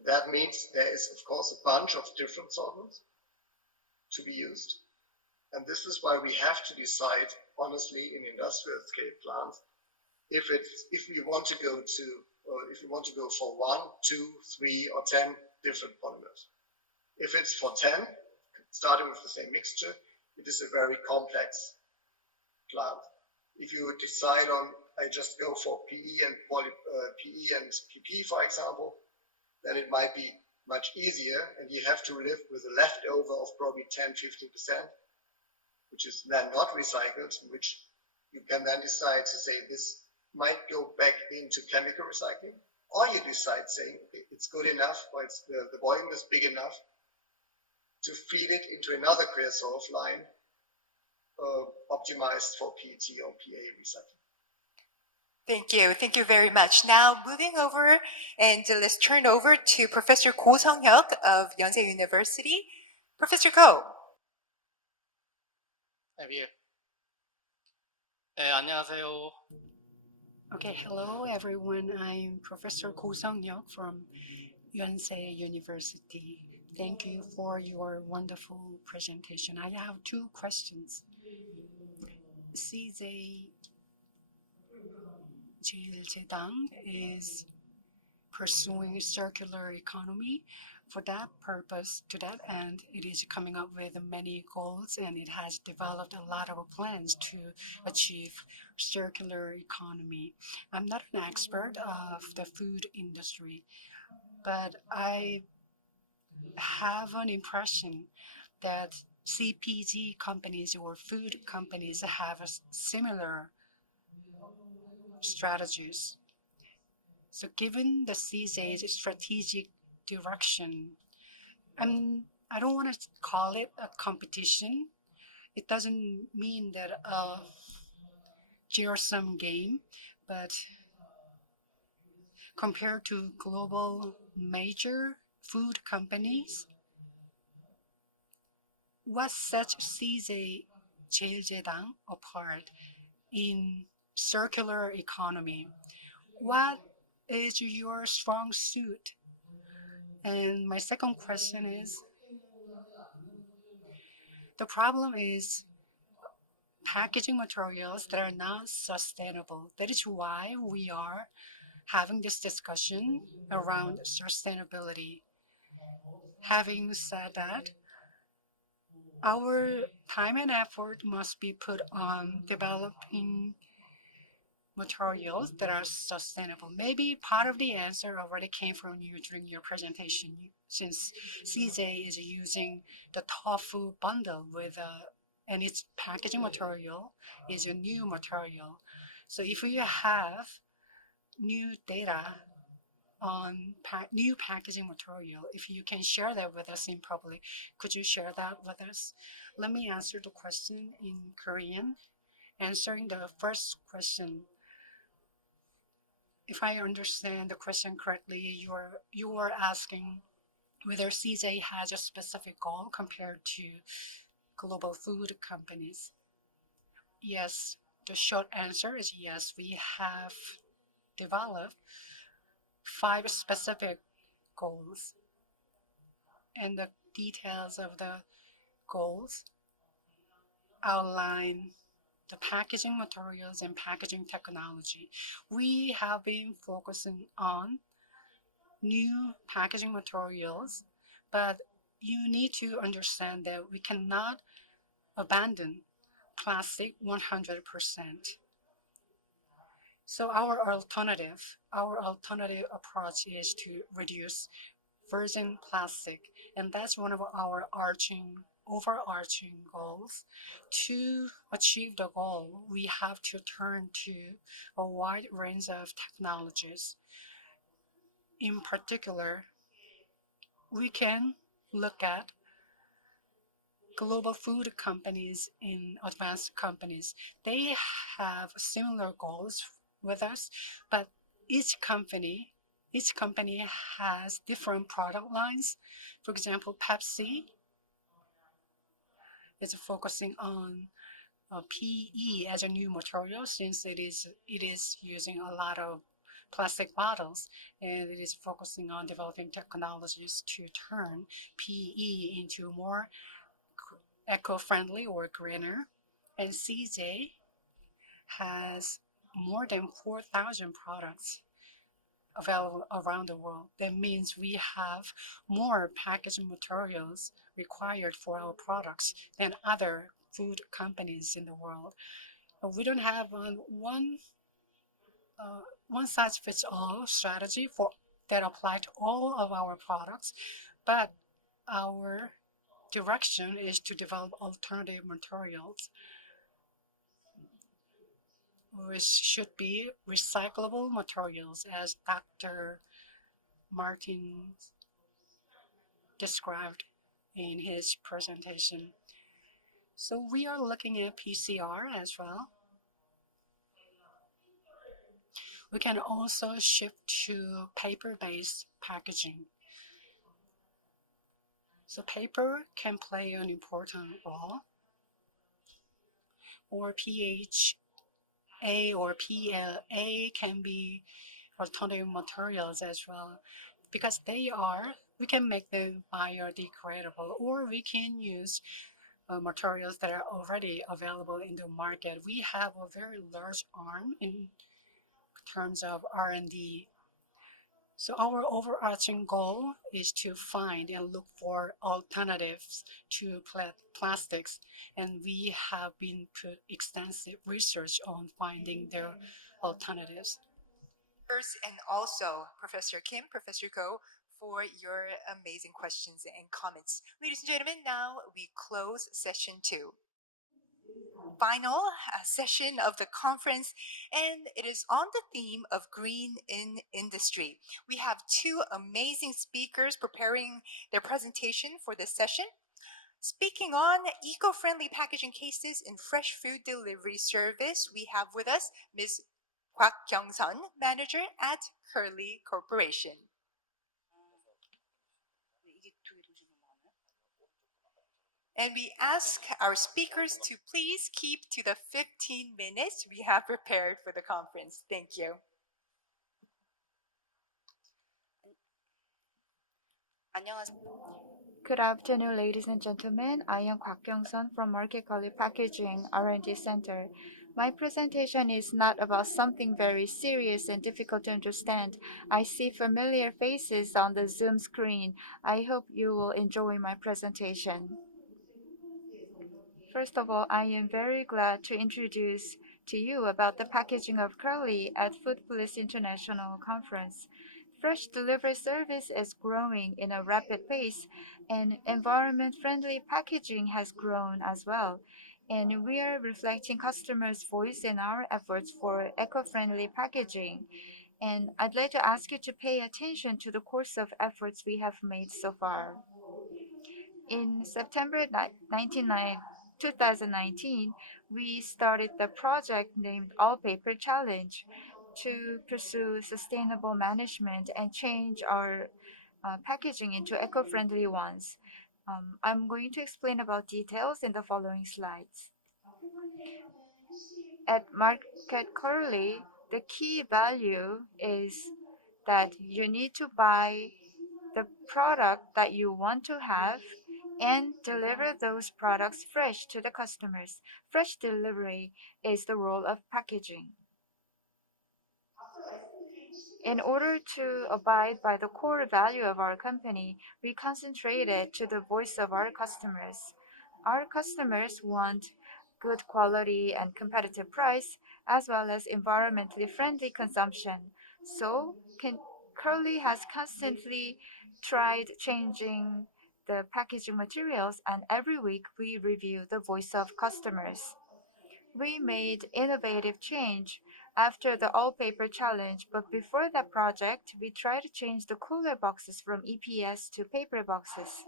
That means there is, of course, a bunch of different solvents to be used. And this is why we have to decide, honestly, in industrial scale plants, if we want to go for 1, 2, 3, or 10 different polymers. If it's for 10, starting with the same mixture, it is a very complex plant. If you decide on, I just go for PE and PE and PP, for example, then it might be much easier, and you have to live with a leftover of probably 10–15%, which is then not recycled, which you can then decide to say this might go back into chemical recycling, or you decide saying it's good enough, or the volume is big enough to feed it into another Creosote line optimized for PET or PA recycling. Thank you very much. Now moving over, and let's turn over to Professor Ko Sung-hyuk of Yonsei University. Professor Ko. 안녕하세요. Okay, hello everyone. I'm Professor Ko Sung-hyuk from Yonsei University. Thank you for your wonderful presentation. I have two questions. CJ Jeil-jaedang is pursuing circular economy. For that purpose, to that end, it is coming up with many goals, and it has developed a lot of plans to achieve circular economy. I'm not an expert of the food industry, but I have an impression that CPG companies or food companies have similar strategies. So given the CJ's strategic direction, I don't want to call it a competition. It doesn't mean that a zero-sum game, but compared to global major food companies, what sets CJ Jeil-jaedang apart in circular economy? What is your strong suit? And my second question is, the problem is packaging materials that are not sustainable. That is why we are having this discussion around sustainability. Having said that, our time and effort must be put on developing materials that are sustainable. Maybe part of the answer already came from you during your presentation, since CJ is using the tofu bundle with and its packaging material is a new material. So if you have new data on new packaging material, if you can share that with us in public, could you share that with us? Let me answer the question in Korean. Answering the first question, if I understand the question correctly, you are asking whether CJ has a specific goal compared to global food companies. Yes, the short answer is yes. We have developed 5 specific goals, and the details of the goals outline the packaging materials and packaging technology. We have been focusing on new packaging materials, but you need to understand that we cannot abandon plastic 100%. So our alternative approach is to reduce virgin plastic. And that's one of our overarching goals. To achieve the goal, we have to turn to a wide range of technologies. In particular, we can look at global food companies and advanced companies. They have similar goals with us, but each company each company has different product lines. For example, Pepsi is focusing on PE as a new material since it is using a lot of plastic bottles, and it is focusing on developing technologies to turn PE into more eco-friendly or greener. And CJ has more than 4,000 products available around the world. That means we have more packaging materials required for our products than other food companies in the world. We don't have one size fits all strategy for that apply to all of our products, but our direction is to develop alternative materials, which should be recyclable materials, as Dr. Martin described in his presentation. So we are looking at PCR as well. We can also shift to paper-based packaging. So paper can play an important role, or PHA or PLA can be alternative materials as well, because we can make them biodegradable, or we can use materials that are already available in the market. We have a very large arm in terms of R&D. So our overarching goal is to find and look for alternatives to plastics, and we have been put extensive research on finding their alternatives. And also Professor Kim, Professor Go, for your amazing questions and comments. Ladies and gentlemen, now we close session 2. Final session of the conference, and it is on the theme of green in industry. We have 2 amazing speakers preparing their presentation for this session. Speaking on eco-friendly packaging cases in fresh food delivery service, we have with us Ms. Kwak Kyung-sun, manager at Curly Corporation. And we ask our speakers to please keep to the 15 minutes we have prepared for the conference. Thank you. Good afternoon, ladies and gentlemen. I am Kwak Kyung-sun from Market Quality Packaging R&D Center. My presentation is not about something very serious and difficult to understand. I see familiar faces on the Zoom screen. I hope you will enjoy my presentation. First of all, I am very glad to introduce to you about the packaging of curly at FOODPOLIS International Conference. Fresh delivery service is growing in a rapid pace, and environment-friendly packaging has grown as well. And we are reflecting customers' voice in our efforts for eco-friendly packaging. And I'd like to ask you to pay attention to the course of efforts we have made so far. In September 2019, we started the project named All Paper Challenge to pursue sustainable management and change our packaging into eco-friendly ones. I'm going to explain about details in the following slides. At Market Curly, the key value is that you need to buy the product that you want to have and deliver those products fresh to the customers. Fresh delivery is the role of packaging. In order to abide by the core value of our company, we concentrated to the voice of our customers. Our customers want good quality and competitive price, as well as environmentally friendly consumption. So, Curly has constantly tried changing the packaging materials, and every week we review the voice of customers. We made innovative change after the all paper challenge, but before that project, we tried to change the cooler boxes from EPS to paper boxes.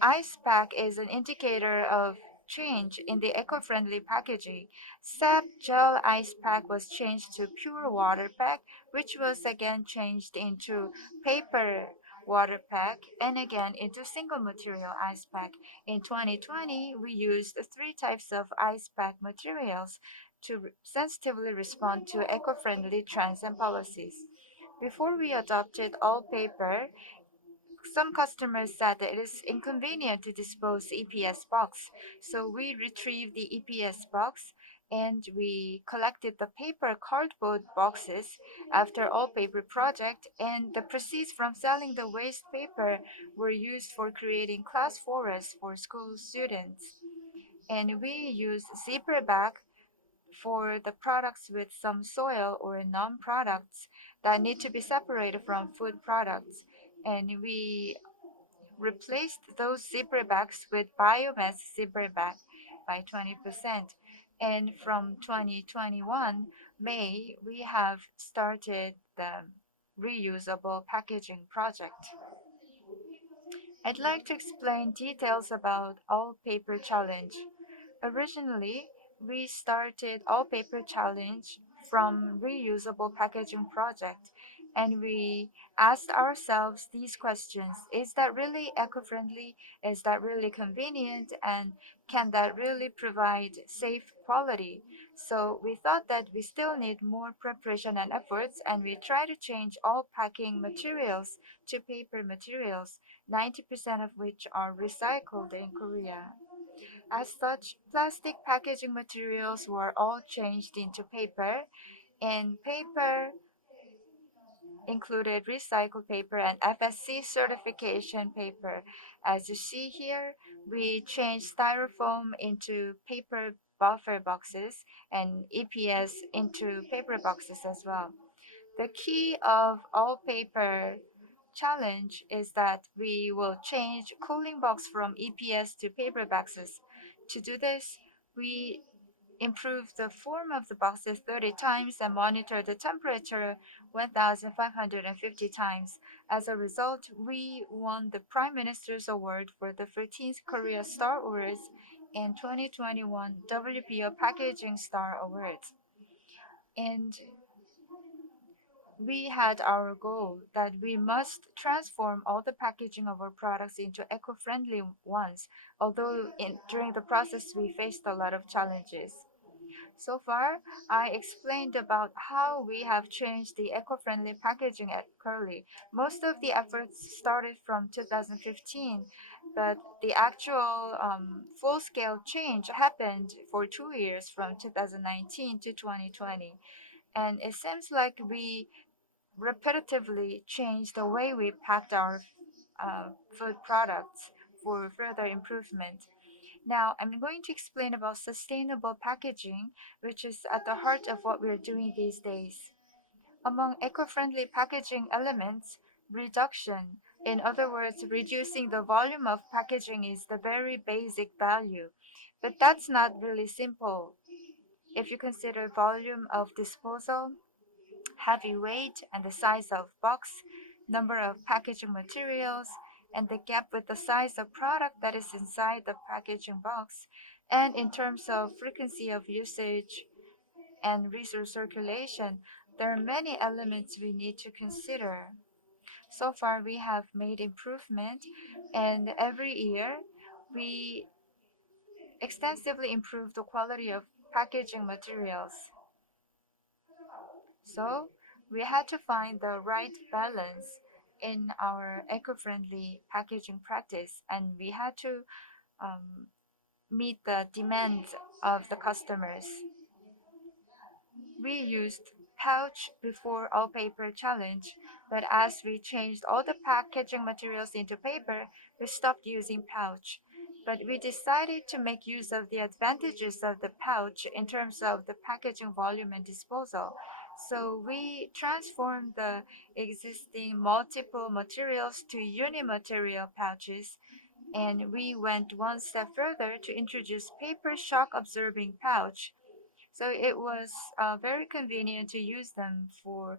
Ice pack is an indicator of change in the eco-friendly packaging. SAP gel ice pack was changed to pure water pack, which was again changed into paper water pack and again into single material ice pack. In 2020, we used three types of ice pack materials to sensitively respond to eco-friendly trends and policies. Before we adopted all paper, some customers said that it is inconvenient to dispose EPS box, so we retrieved the EPS box and we collected the paper cardboard boxes after all paper project, and the proceeds from selling the waste paper were used for creating class forests for school students. And we used zebra bag for the products with some soil or non-products that need to be separated from food products. And we replaced those zebra bags with biomass zebra bag by 20%. And from 2021 May, we have started the reusable packaging project. I'd like to explain details about All Paper Challenge. Originally, we started All Paper Challenge from reusable packaging project, and we asked ourselves these questions: is that really eco-friendly? Is that really convenient? And can that really provide safe quality? So we thought that we still need more preparation and efforts, and we try to change all packing materials to paper materials, 90% of which are recycled in Korea. As such, plastic packaging materials were all changed into paper, and paper included recycled paper and FSC certification paper. As you see here, we changed styrofoam into paper buffer boxes and EPS into paper boxes as well. The key of all paper challenge is that we will change cooling box from EPS to paper boxes. To do this, we improve the form of the boxes 30 times and monitor the temperature 1,550 times. As a result, we won the Prime Minister's Award for the 13th Korea Star Awards and 2021 WPO Packaging Star Awards. And we had our goal that we must transform all the packaging of our products into eco-friendly ones, although during the process we faced a lot of challenges. So far, I explained about how we have changed the eco-friendly packaging at Curly. Most of the efforts started from 2015, but the actual full-scale change happened for 2 years from 2019 to 2020. And it seems like we repetitively changed the way we packed our food products for further improvement. Now, I'm going to explain about sustainable packaging, which is at the heart of what we're doing these days. Among eco-friendly packaging elements, reduction, in other words, reducing the volume of packaging, is the very basic value. But that's not really simple. If you consider volume of disposal, heavy weight and the size of box, number of packaging materials, and the gap with the size of product that is inside the packaging box, and in terms of frequency of usage and resource circulation, there are many elements we need to consider. So far, we have made improvement, and every year we extensively improve the quality of packaging materials. So we had to find the right balance in our eco-friendly packaging practice, and we had to meet the demands of the customers. We used pouch before all paper challenge, but as we changed all the packaging materials into paper, we stopped using pouch. But we decided to make use of the advantages of the pouch in terms of the packaging volume and disposal. So we transformed the existing multiple materials to unimaterial pouches, and we went one step further to introduce paper shock absorbing pouch. So it was very convenient to use them for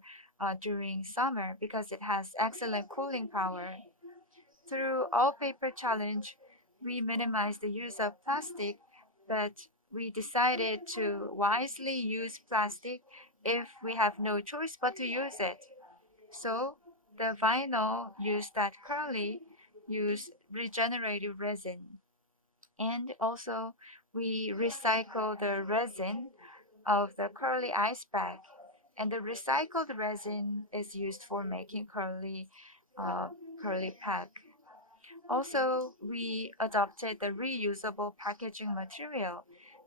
during summer because it has excellent cooling power. Through all paper challenge, we minimized the use of plastic, but we decided to wisely use plastic if we have no choice but to use it. So the vinyl used that curly use regenerative resin. And also we recycle the resin of the curly ice bag. And the recycled resin is used for making uh, curly pack. Also, we adopted the reusable packaging material.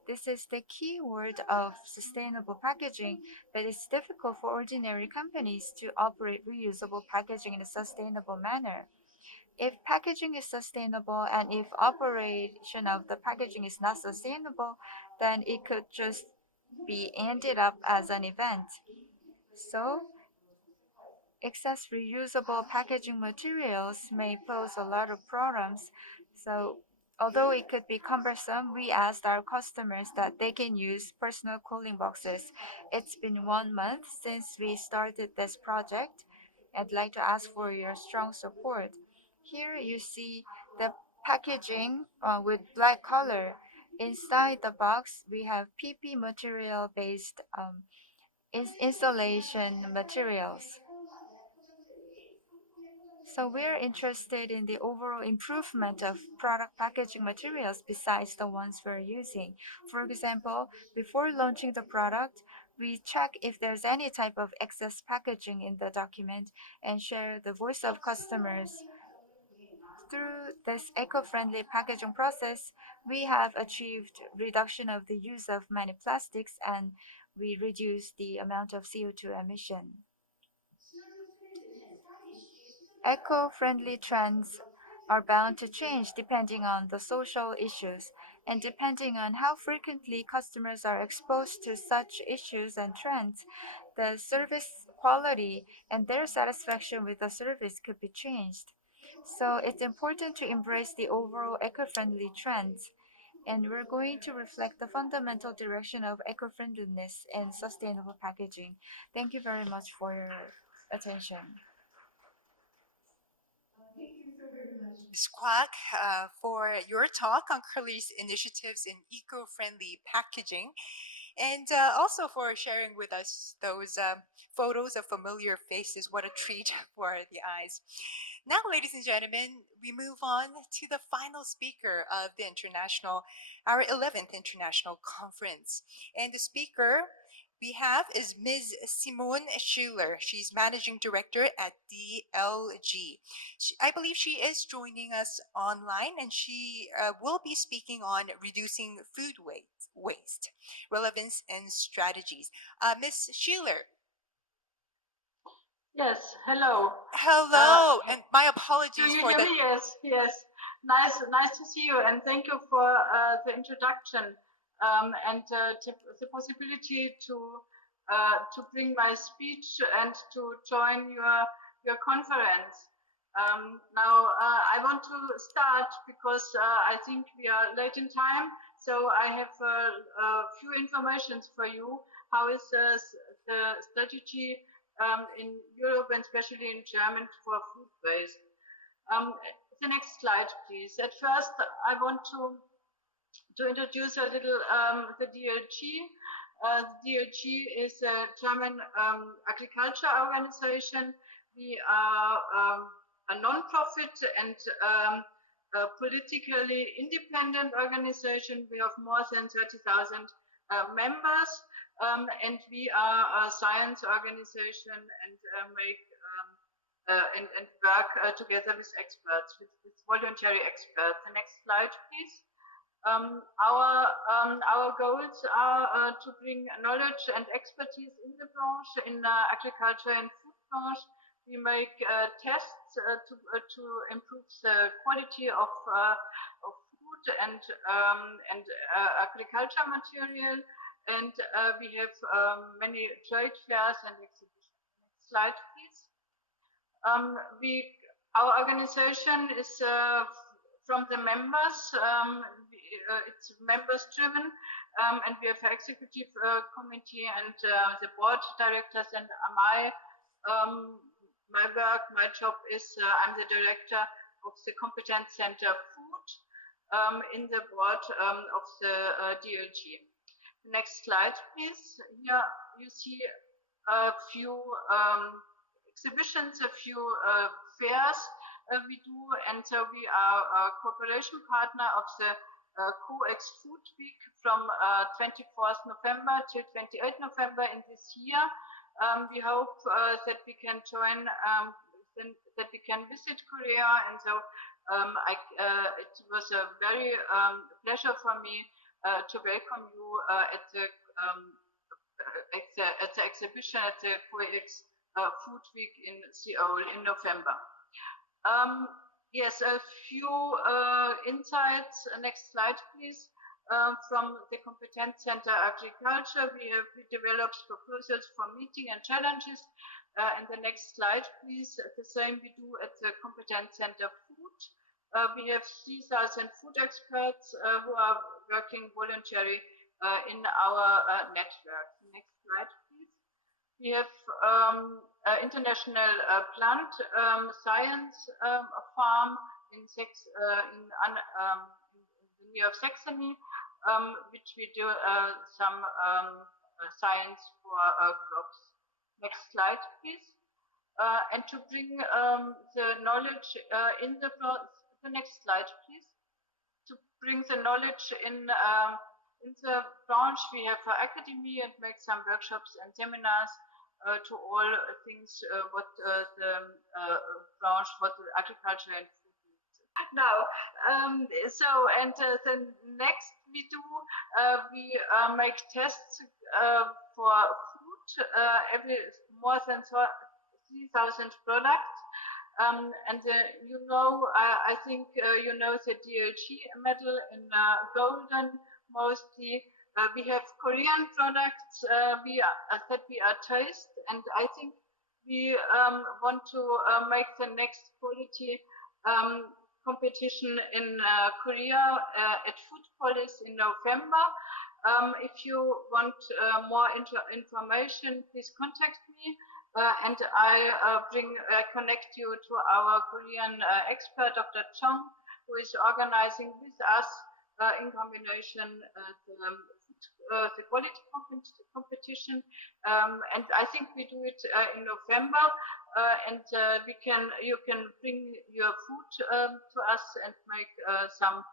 This is the key word of sustainable packaging, but it's difficult for ordinary companies to operate reusable packaging in a sustainable manner. If packaging is sustainable and if operation of the packaging is not sustainable, then it could just be ended up as an event. So excess reusable packaging materials may pose a lot of problems. So, although it could be cumbersome, we asked our customers that they can use personal cooling boxes. It's been 1 month since we started this project. I'd like to ask for your strong support. Here you see the packaging with black color. Inside the box, we have PP material based insulation materials. So we're interested in the overall improvement of product packaging materials besides the ones we're using. For example, before launching the product, we check if there's any type of excess packaging in the document and share the voice of customers. Through this eco-friendly packaging process, we have achieved reduction of the use of many plastics and we reduce the amount of CO2 emission. Eco-friendly trends are bound to change depending on the social issues and depending on how frequently customers are exposed to such issues and trends, the service quality and their satisfaction with the service could be changed. So it's important to embrace the overall eco-friendly trends, and we're going to reflect the fundamental direction of eco-friendliness and sustainable packaging. Thank you very much for your attention. Ms. Kwak, for your talk on Curly's initiatives in eco-friendly packaging, and also for sharing with us those photos of familiar faces. What a treat for the eyes. Now, ladies and gentlemen, we move on to the final speaker of the our 11th International Conference. And the speaker we have is Ms. Simone Schuler. She's Managing Director at DLG. I believe she is joining us online, and she will be speaking on reducing food waste, relevance, and strategies. Ms. Schuler. Yes, hello. Hello, and my apologies do you for hear the. me? Yes, yes. Nice to see you, and thank you for the introduction and the possibility to bring my speech and to join your conference. Now, I want to start because I think we are late in time, so I have a few informations for you. How is the strategy in Europe and especially in Germany for food waste? The next slide, please. At first, I want to introduce a little the DLG. DLG is a German agriculture organization. We are a non-profit and a politically independent organization. We have more than 30,000 members, and we are a science organization and make and work together with experts, with voluntary experts. The next slide, please. Our goals are to bring knowledge and expertise in the branch, in agriculture and food branch. We make tests to improve the quality of food and agriculture material, and we have many trade fairs and exhibitions. Next slide, please. Our organization is from the members. It's members driven, and we have an executive committee and the board directors. And my work, my job is I'm the director of the Competence Center Food in the board of the DLG. Next slide, please. Here you see a few exhibitions, a few fairs we do, and so we are a cooperation partner of the COEX Food Week from 24th November to 28th November in this year. We hope that we can join, that we can visit Korea, and so it was a very pleasure for me to welcome you at the exhibition at the COEX Food Week in Seoul in November. Yes, a few insights. Next slide, please. From the Competence Center Agriculture, we developed proposals for meeting and challenges. And the next slide, please. The same we do at the Competence Center Food. We have 3,000 food experts who are working voluntarily in our network. Next slide, please. We have international plant science farm in New York Saxony, which we do some science for crops. Next slide, please. And to bring the knowledge in the next slide, please. To bring the knowledge in the branch, we have academy and make some workshops and seminars to all things what the branch, what the agriculture and food needs. Now, the next we do, we make tests for food, every more than 3,000 products. I think you know the DLG medal in golden mostly. We have Korean products that we are taste, and I think we want to make the next quality competition in Korea at FOODPOLIS in November. If you want more information, please contact me. And I connect you to our Korean expert, Dr. Chung, who is organizing with us in combination the quality competition. And I think we do it in November. You can bring your food to us and make some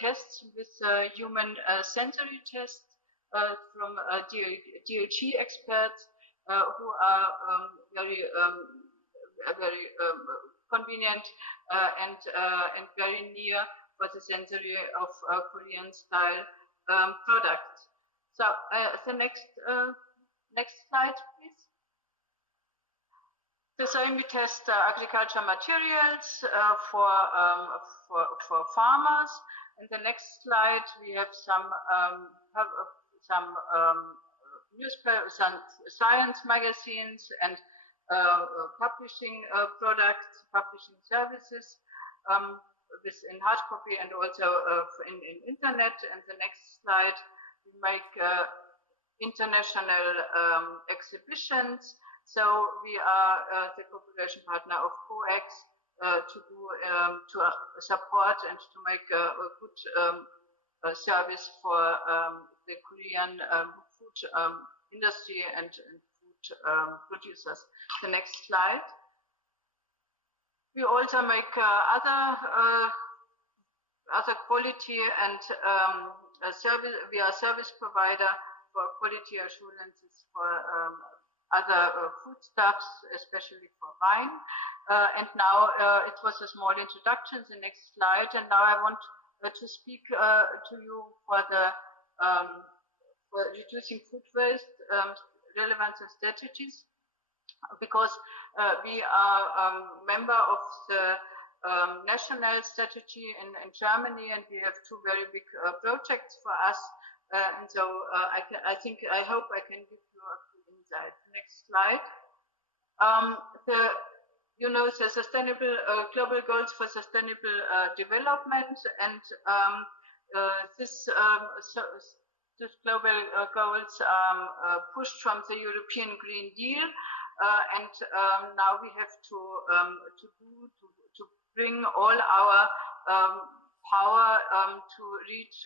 tests with human sensory tests from DLG experts. Who are very convenient and very near for the sensory of Korean style products. So the next slide, please. The same we test agriculture materials for farmers. In the next slide, we have some newspapers and science magazines and publishing products, publishing services in hard copy and also in internet. And the next slide, we make international exhibitions. So we are the cooperation partner of COEX to support and to make a good service for the Korean food industry and food producers. The next slide. We also make other quality and service. We are service provider for quality assurances for other foodstuffs, especially for wine. And now it was a small introduction. The next slide. And now I want to speak to you for the for reducing food waste, relevance and strategies, because we are a member of the national strategy in Germany, and we have two very big projects for us. And so I hope I can give you a few insights. Next slide. The sustainable global goals for sustainable development, and this global goals pushed from the European Green Deal, and now we have to bring all our power to reach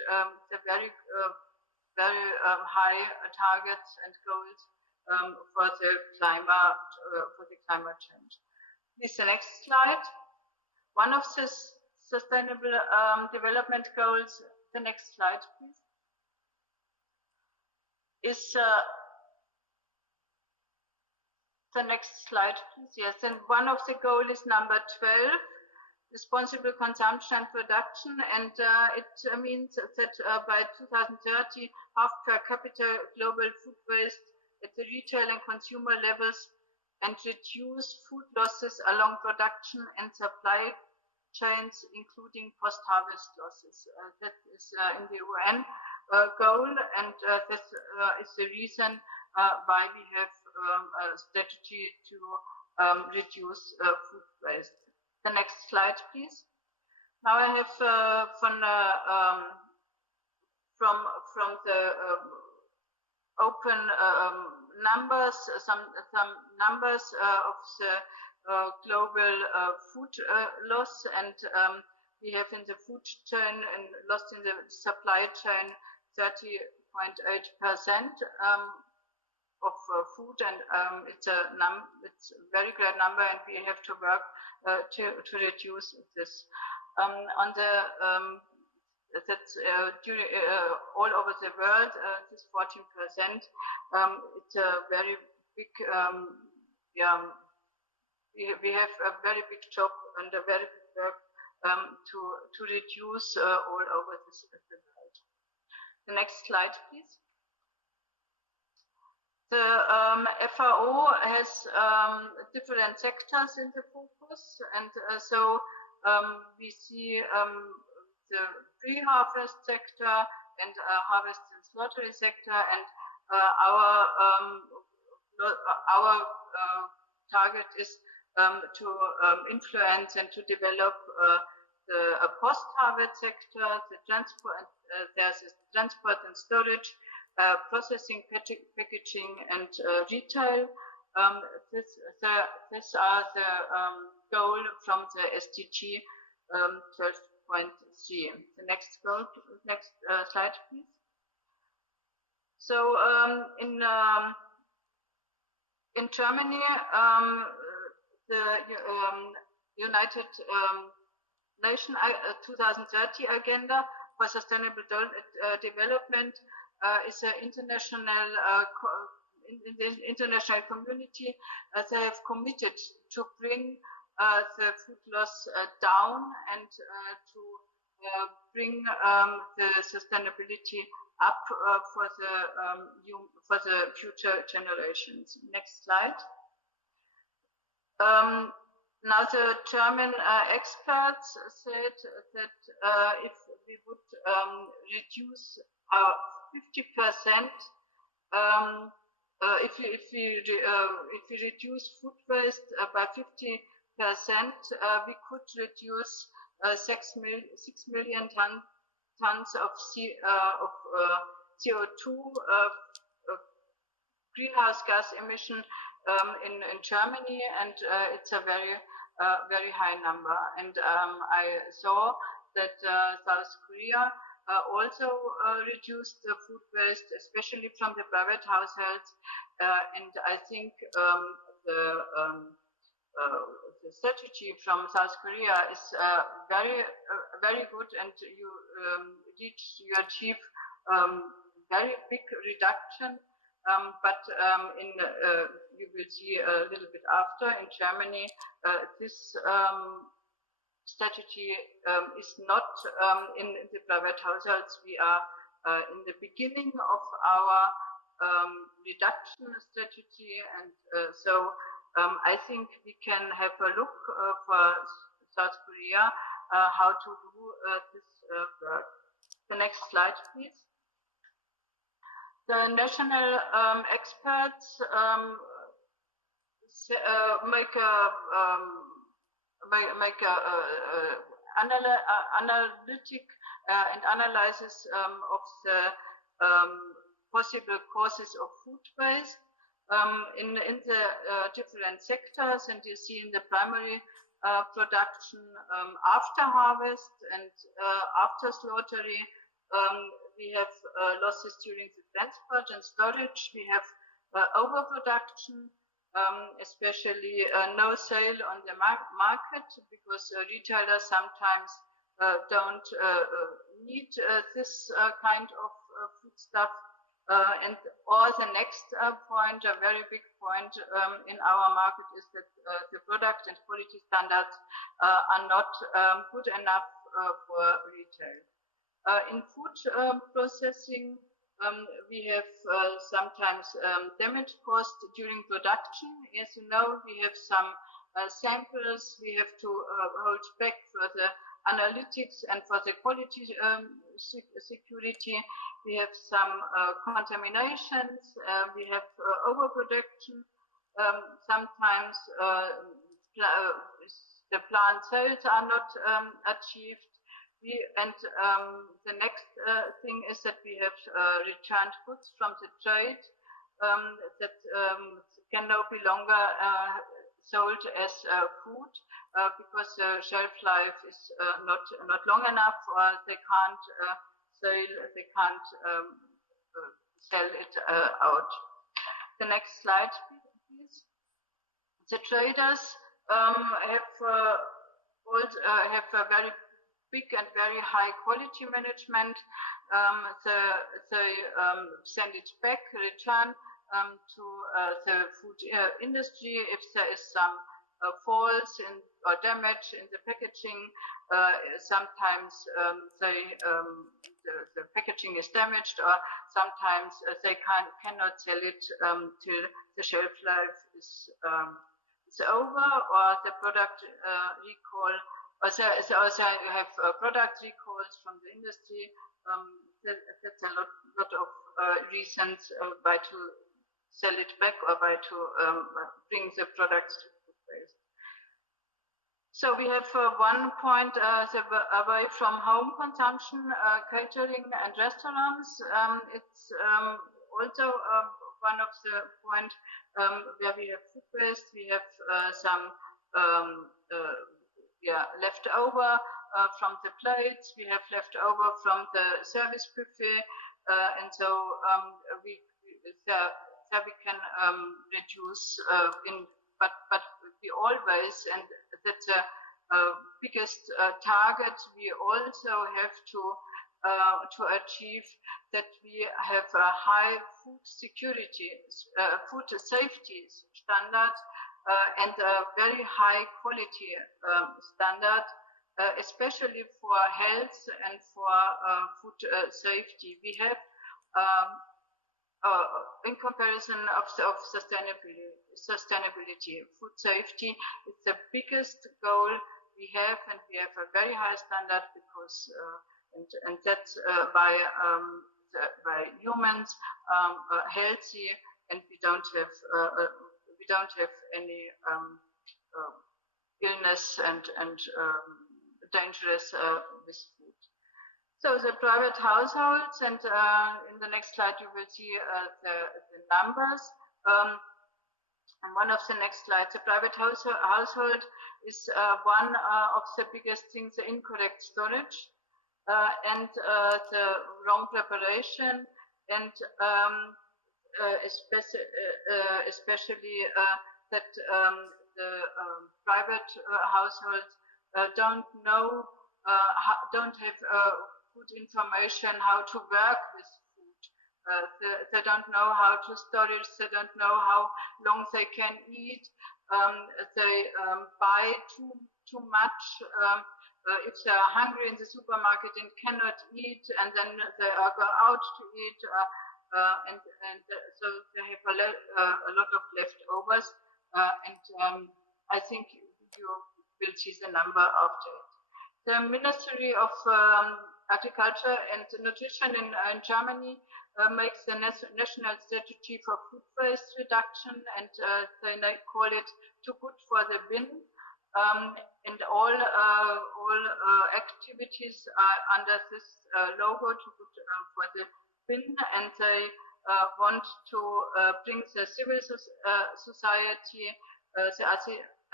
the very high targets and goals for the climate change. Please, the next slide. One of the sustainable development goals, the next slide, please, is the next slide, please. Yes, and one of the goals is number 12, responsible consumption and production, and it means that by 2030, half per capita global food waste at the retail and consumer levels, and reduce food losses along production and supply chains, including post-harvest losses. That is in the UN goal, and this is the reason why we have a strategy to reduce food waste. The next slide, please. Now I have from the open numbers, some numbers of the global food loss, and we have in the food chain and lost in the supply chain 30.8% of food, and it's a very great number, and we have to work to reduce this. On the that's all over the world, this 14%. It's a very big, we have a very big job and a very big work to reduce all over the world. The next slide, please. The FAO has different sectors in the focus, and so we see the pre-harvest sector and harvest and slaughtering sector, and our target is to influence and to develop the post-harvest sector, the transport. There's transport and storage, processing, packaging, and retail. These are the goal from the SDG 12.3. The next goal, next slide, please. So in Germany, the United Nations 2030 Agenda for Sustainable Development is an international in the international community. They have committed to bring the food loss down and to bring the sustainability up for the future generations. Next slide. Now the German experts said that if we would reduce 50%, if we reduce food waste by 50%, we could reduce 6 million tons of CO2 greenhouse gas emission in Germany, and it's a very high number. And I saw that South Korea also reduced the food waste, especially from the private households, and I think the strategy from South Korea is very good, and you achieve very big reduction. But you will see a little bit after in Germany, this strategy is not in the private households. We are in the beginning of our reduction strategy, and so I think we can have a look for South Korea how to do this work. The next slide, please. The national experts make a analytic and analysis of the possible causes of food waste in the different sectors, and you see in the primary production after harvest and after slaughtery. We have losses during the transport and storage. We have overproduction, especially no sale on the market, because retailers sometimes don't need this kind of food stuff. Or the next point, a very big point in our market, is that the product and quality standards are not good enough for retail. In food processing, we have sometimes damage caused during production. As you know, we have some samples we have to hold back for the analytics and for the quality security. We have some contaminations, we have overproduction. Sometimes the plant sales are not achieved. The next thing is that we have returned goods from the trade that can no longer sold as food because the shelf life is not long enough, or they can't sell it out. The next slide, please. The traders have a very big and very high quality management. They send it back, return to the food industry if there is some faults or damage in the packaging. Sometimes the packaging is damaged, or sometimes they cannot sell it till the shelf life is over, or the product recall. Also, you have product recalls from the industry. That's a lot of reasons why to sell it back or why to bring the products to food waste. So we have one point, the away from home consumption, catering and restaurants. It's also one of the points where we have food waste. We have some leftover from the plates. We have leftover from the service buffet, and so we can reduce but we always, and that's the biggest target we also have to achieve, that we have a high food security, food safety standard, and a very high quality standard, especially for health and for food safety. We have, in comparison of sustainability, food safety is the biggest goal we have, and we have a very high standard because, and that's by humans healthy, and we don't have any illness and dangerous with food. So the private households, and in the next slide you will see the numbers. And one of the next slides, the private household is one of the biggest things, the incorrect storage and the wrong preparation, and especially that the private households don't know, don't have good information how to work with food. They don't know how to store it. They don't know how long they can eat. They buy too much. If they are hungry in the supermarket and cannot eat, and then they go out to eat, and so they have a lot of leftovers. And I think you will see the number after it. The Ministry of Agriculture and Nutrition in Germany makes the national strategy for food waste reduction, and they call it Too Good for the Bin. And all activities are under this logo, Too Good for the Bin, and they want to bring the civil society, the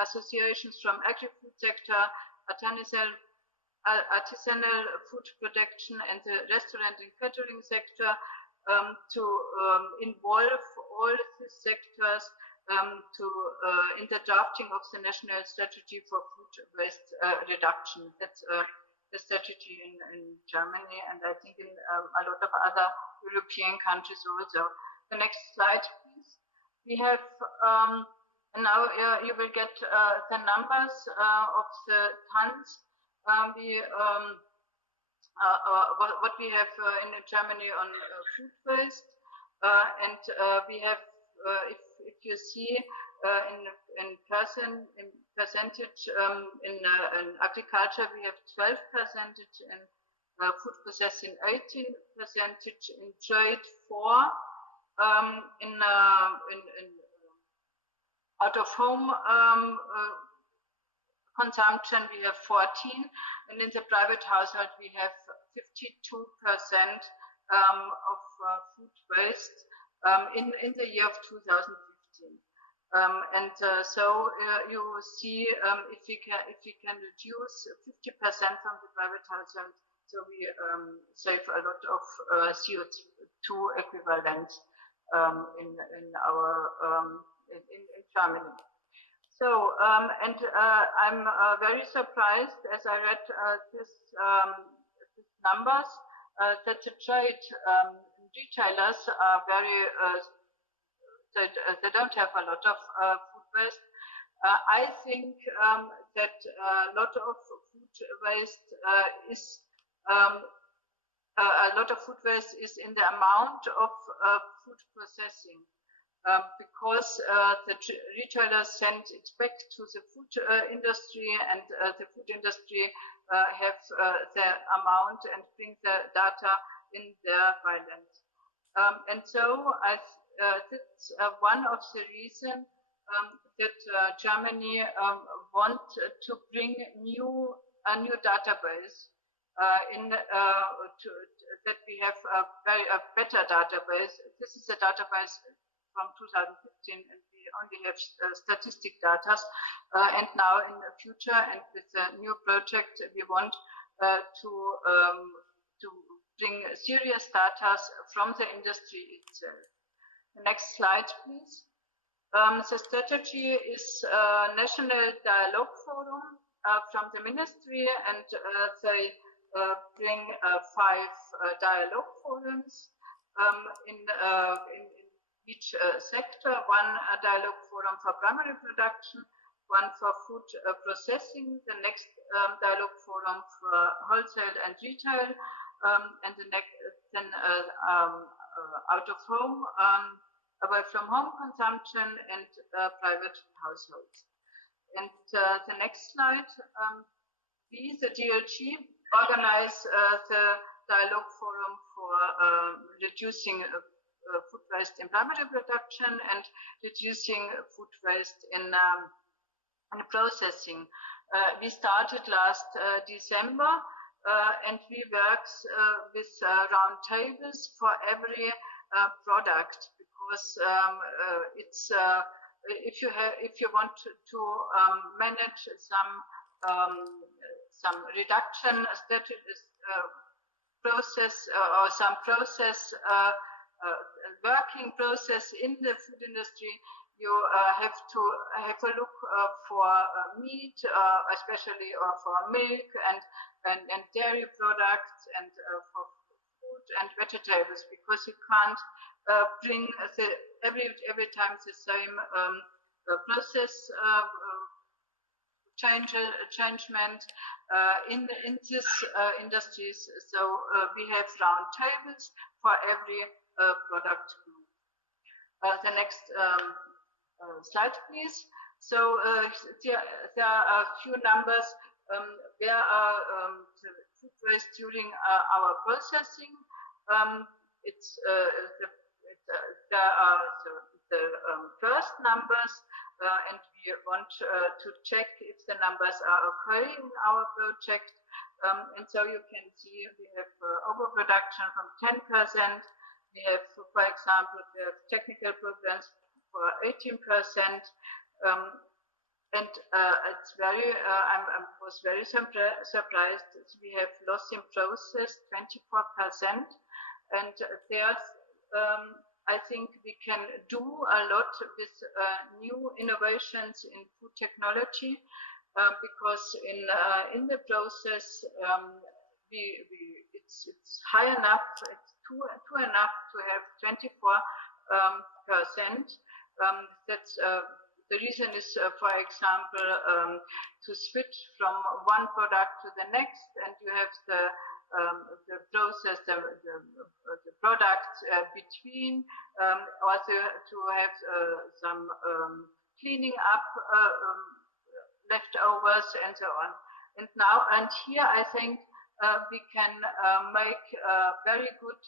associations from agri-food sector, artisanal food production, and the restaurant and catering sector to involve all these sectors in the drafting of the national strategy for food waste reduction. That's the strategy in Germany, and I think in a lot of other European countries also. The next slide, please. We have, and now you will get the numbers of the tons. What we have in Germany on food waste, and we have, if you see in percentage in agriculture, we have 12%, in food processing 18%, in trade 4%, in out of home consumption we have 14%, and in the private household we have 52% of food waste in the year of 2015. So you see, if we can reduce 50% from the private household, so we save a lot of CO2 equivalent in Germany. So, I'm very surprised as I read these numbers that the trade retailers are very, they don't have a lot of food waste. I think that a lot of food waste is a lot of food waste is in the amount of food processing. Because the retailers send it back to the food industry, and the food industry have the amount and bring the data in their balance. And so that's one of the reasons that Germany want to bring a new database that we have a better database. This is a database from 2015, and we only have statistic data. And now in the future, and with the new project, we want to bring serious data from the industry itself. The next slide, please. The strategy is a national dialogue forum from the ministry, and they bring 5 dialogue forums in each sector, one dialogue forum for primary production, one for food processing, the next dialogue forum for wholesale and retail, and the next then out of home, away from home consumption, and private households. And the next slide, we, the DLG, organize the dialogue forum for reducing food waste in primary production and reducing food waste in processing. We started last December, and we worked with round tables for every product, because it's if you want to manage some reduction process or some process working process in the food industry, you have to have a look for meat, especially, or for milk and dairy products, and for fruit and vegetables, because you can't bring every time the same process changement in these industries. So we have round tables for every product group. The next slide, please. So there are a few numbers. Where are the food waste during our processing? there are the first numbers, and we want to check if the numbers are okay in our project. And so you can see we have overproduction from 10%. We have, for example, we have technical programs for 18%. And it's very, I was very surprised. We have loss in process 24%, and there's, I think we can do a lot with new innovations in food technology, because in the process it's high enough, it's too enough to have 24%. That's the reason is, for example, to switch from one product to the next, and you have the process, the product between, also to have some cleaning up leftovers and so on. And here I think we can make very good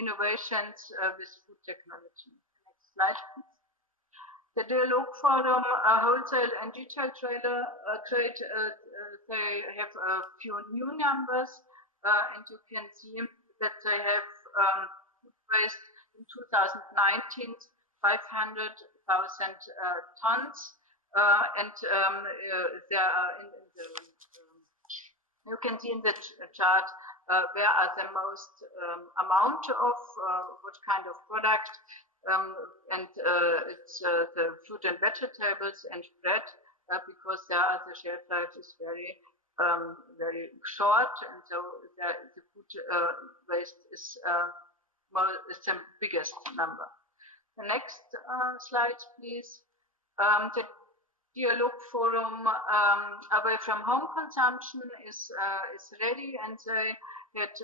innovations with food technology. Next slide, please. The Dialogue Forum Wholesale and Retail trade, they have a few new numbers, and you can see that they have food waste in 2019, 500,000 tons, and there are you can see in the chart where are the most amount of what kind of product. And it's the fruit and vegetables and bread, because there the shelf life is very short, and so the food waste is the biggest number. The next slide, please. The Dialogue Forum away from home consumption is ready, and they had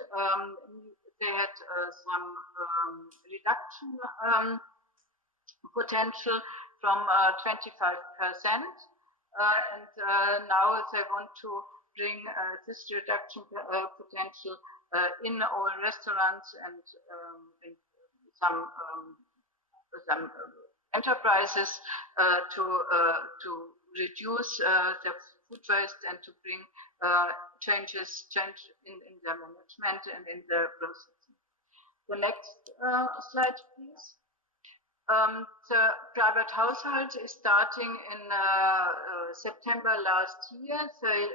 some reduction potential from 25%, and now they want to bring this reduction potential in all restaurants and in some enterprises to reduce the food waste and to bring change in their management and in the processing. The next slide, please. The private household is starting in September last year. They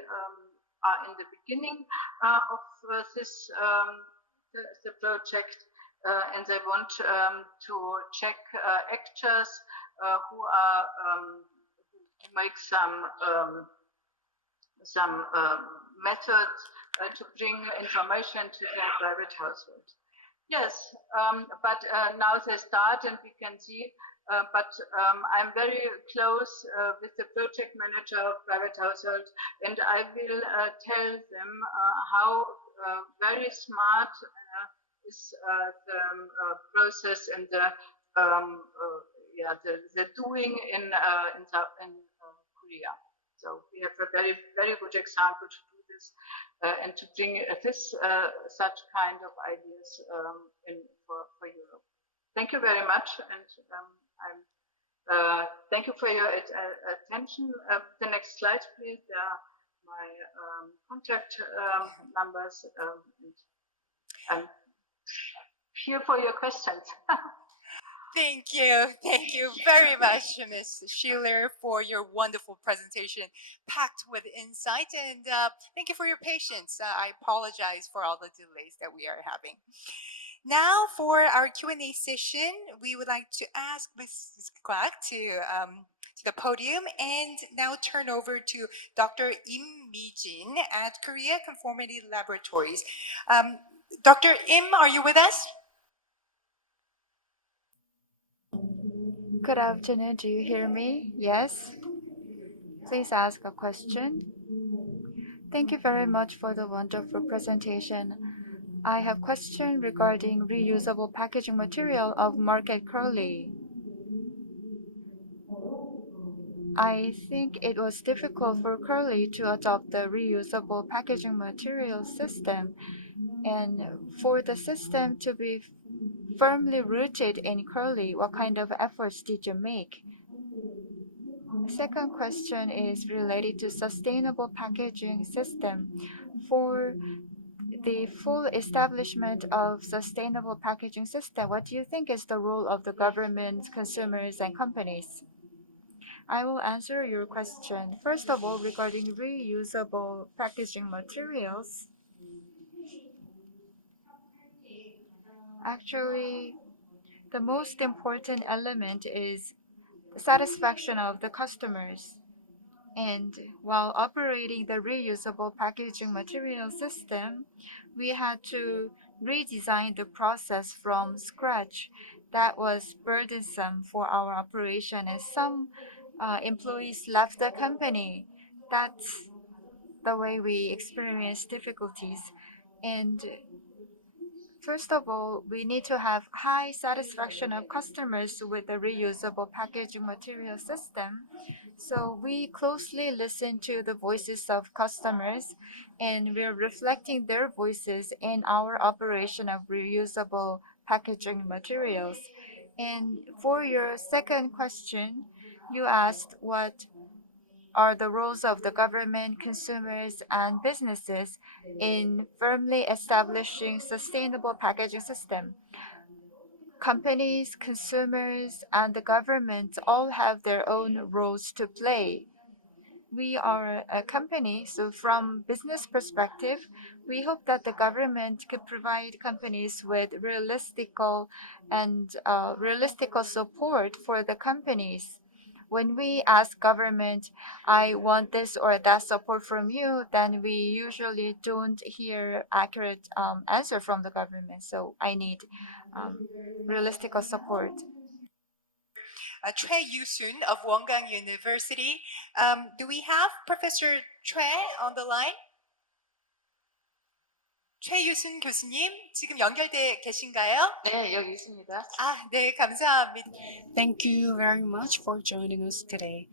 are in the beginning of this the project, and they want to check actors who make some methods to bring information to their private household. Yes, but now they start, and we can see, but I'm very close with the project manager of private households, and I will tell them how very smart is the process and the doing in Korea. So we have a very good example to do this and to bring this such kind of ideas for Europe. Thank you very much, and thank you for your attention. The next slide, please. My contact numbers. I'm here for your questions. Thank you very much, Ms. Schiller, for your wonderful presentation, packed with insight, and thank you for your patience. I apologize for all the delays that we are having. Now, for our Q&A session, we would like to ask Ms. Kwak to the podium and now turn over to Dr. Im Mi-jin at Korea Conformity Laboratories. Dr. Im, are you with us? Good afternoon. Do you hear me? Yes? Please ask a question. Thank you very much for the wonderful presentation. I have a question regarding reusable packaging material of Market Curly. I think it was difficult for Curly to adopt the reusable packaging material system. And for the system to be firmly rooted in Curly, what kind of efforts did you make? The second question is related to sustainable packaging system. For the full establishment of sustainable packaging system, what do you think is the role of the government, consumers, and companies? I will answer your question. First of all, regarding reusable packaging materials, actually, the most important element is the satisfaction of the customers. And while operating the reusable packaging material system, we had to redesign the process from scratch. That was burdensome for our operation, and some employees left the company. That's the way we experienced difficulties. And first of all, we need to have high satisfaction of customers with the reusable packaging material system. So we closely listen to the voices of customers, and we're reflecting their voices in our operation of reusable packaging materials. And for your second question, you asked what are the roles of the government, consumers, and businesses in firmly establishing sustainable packaging system. Companies, consumers, and the government all have their own roles to play. We are a company, so from business perspective, we hope that the government could provide companies with realistical support for the companies. When we ask government, I want this or that support from you, then we usually don't hear accurate answer from the government. So I need realistical support. Choi Yoo-soon of Wongang University. Do we have Professor Choi on the line? 최유순 교수님, 지금 연결돼 계신가요? 네, 여기 있습니다. 네, 감사합니다. Thank you very much for joining us today.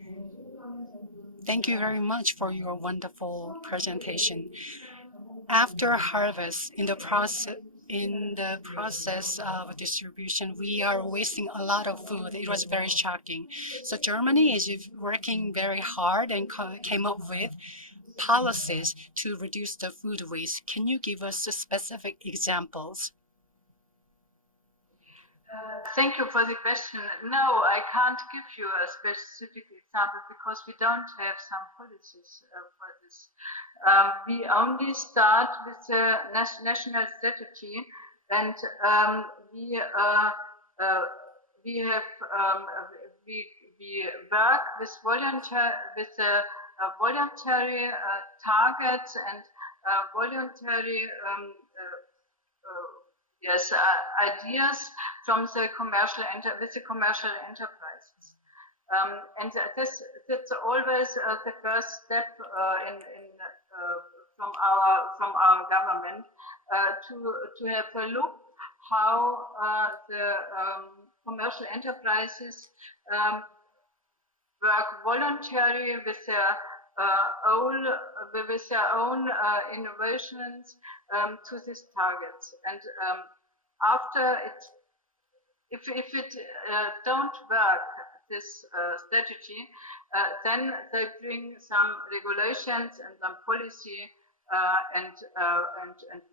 Thank you very much for your wonderful presentation. After harvest, in the process of distribution, we are wasting a lot of food. It was very shocking. So Germany is working very hard and came up with policies to reduce the food waste. Can you give us specific examples? Thank you for the question. No, I can't give you a specific example because we don't have some policies for this. We only start with the national strategy, and we work with voluntary targets and voluntary ideas from the commercial enterprises, and that's always the first step from our government to have a look how the commercial enterprises work voluntarily with their own innovations to these targets. And after it, if it don't work, this strategy, then they bring some regulations and some policy and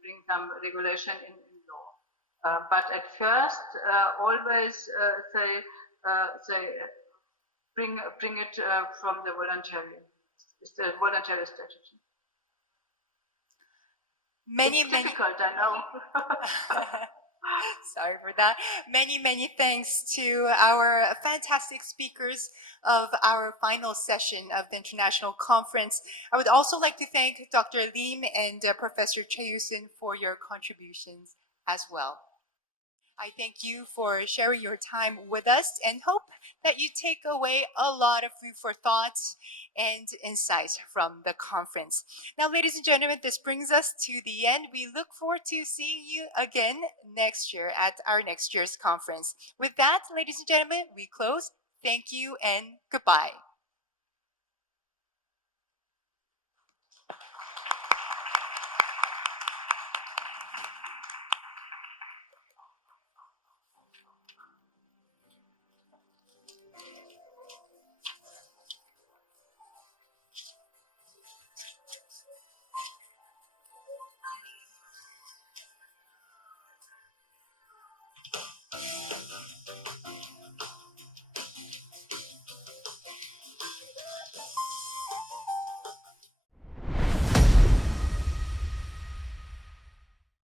bring some regulation in law. But at first, always they bring it from the voluntary strategy. It's difficult, I know. Sorry for that. Many thanks to our fantastic speakers of our final session of the international conference. I would also like to thank Dr. Lim and Professor Choi Yoo-soon for your contributions as well. I thank you for sharing your time with us and hope that you take away a lot of food for thought and insights from the conference. Now, ladies and gentlemen, this brings us to the end. We look forward to seeing you again next year at our next year's conference. With that, ladies and gentlemen, we close. Thank you and goodbye.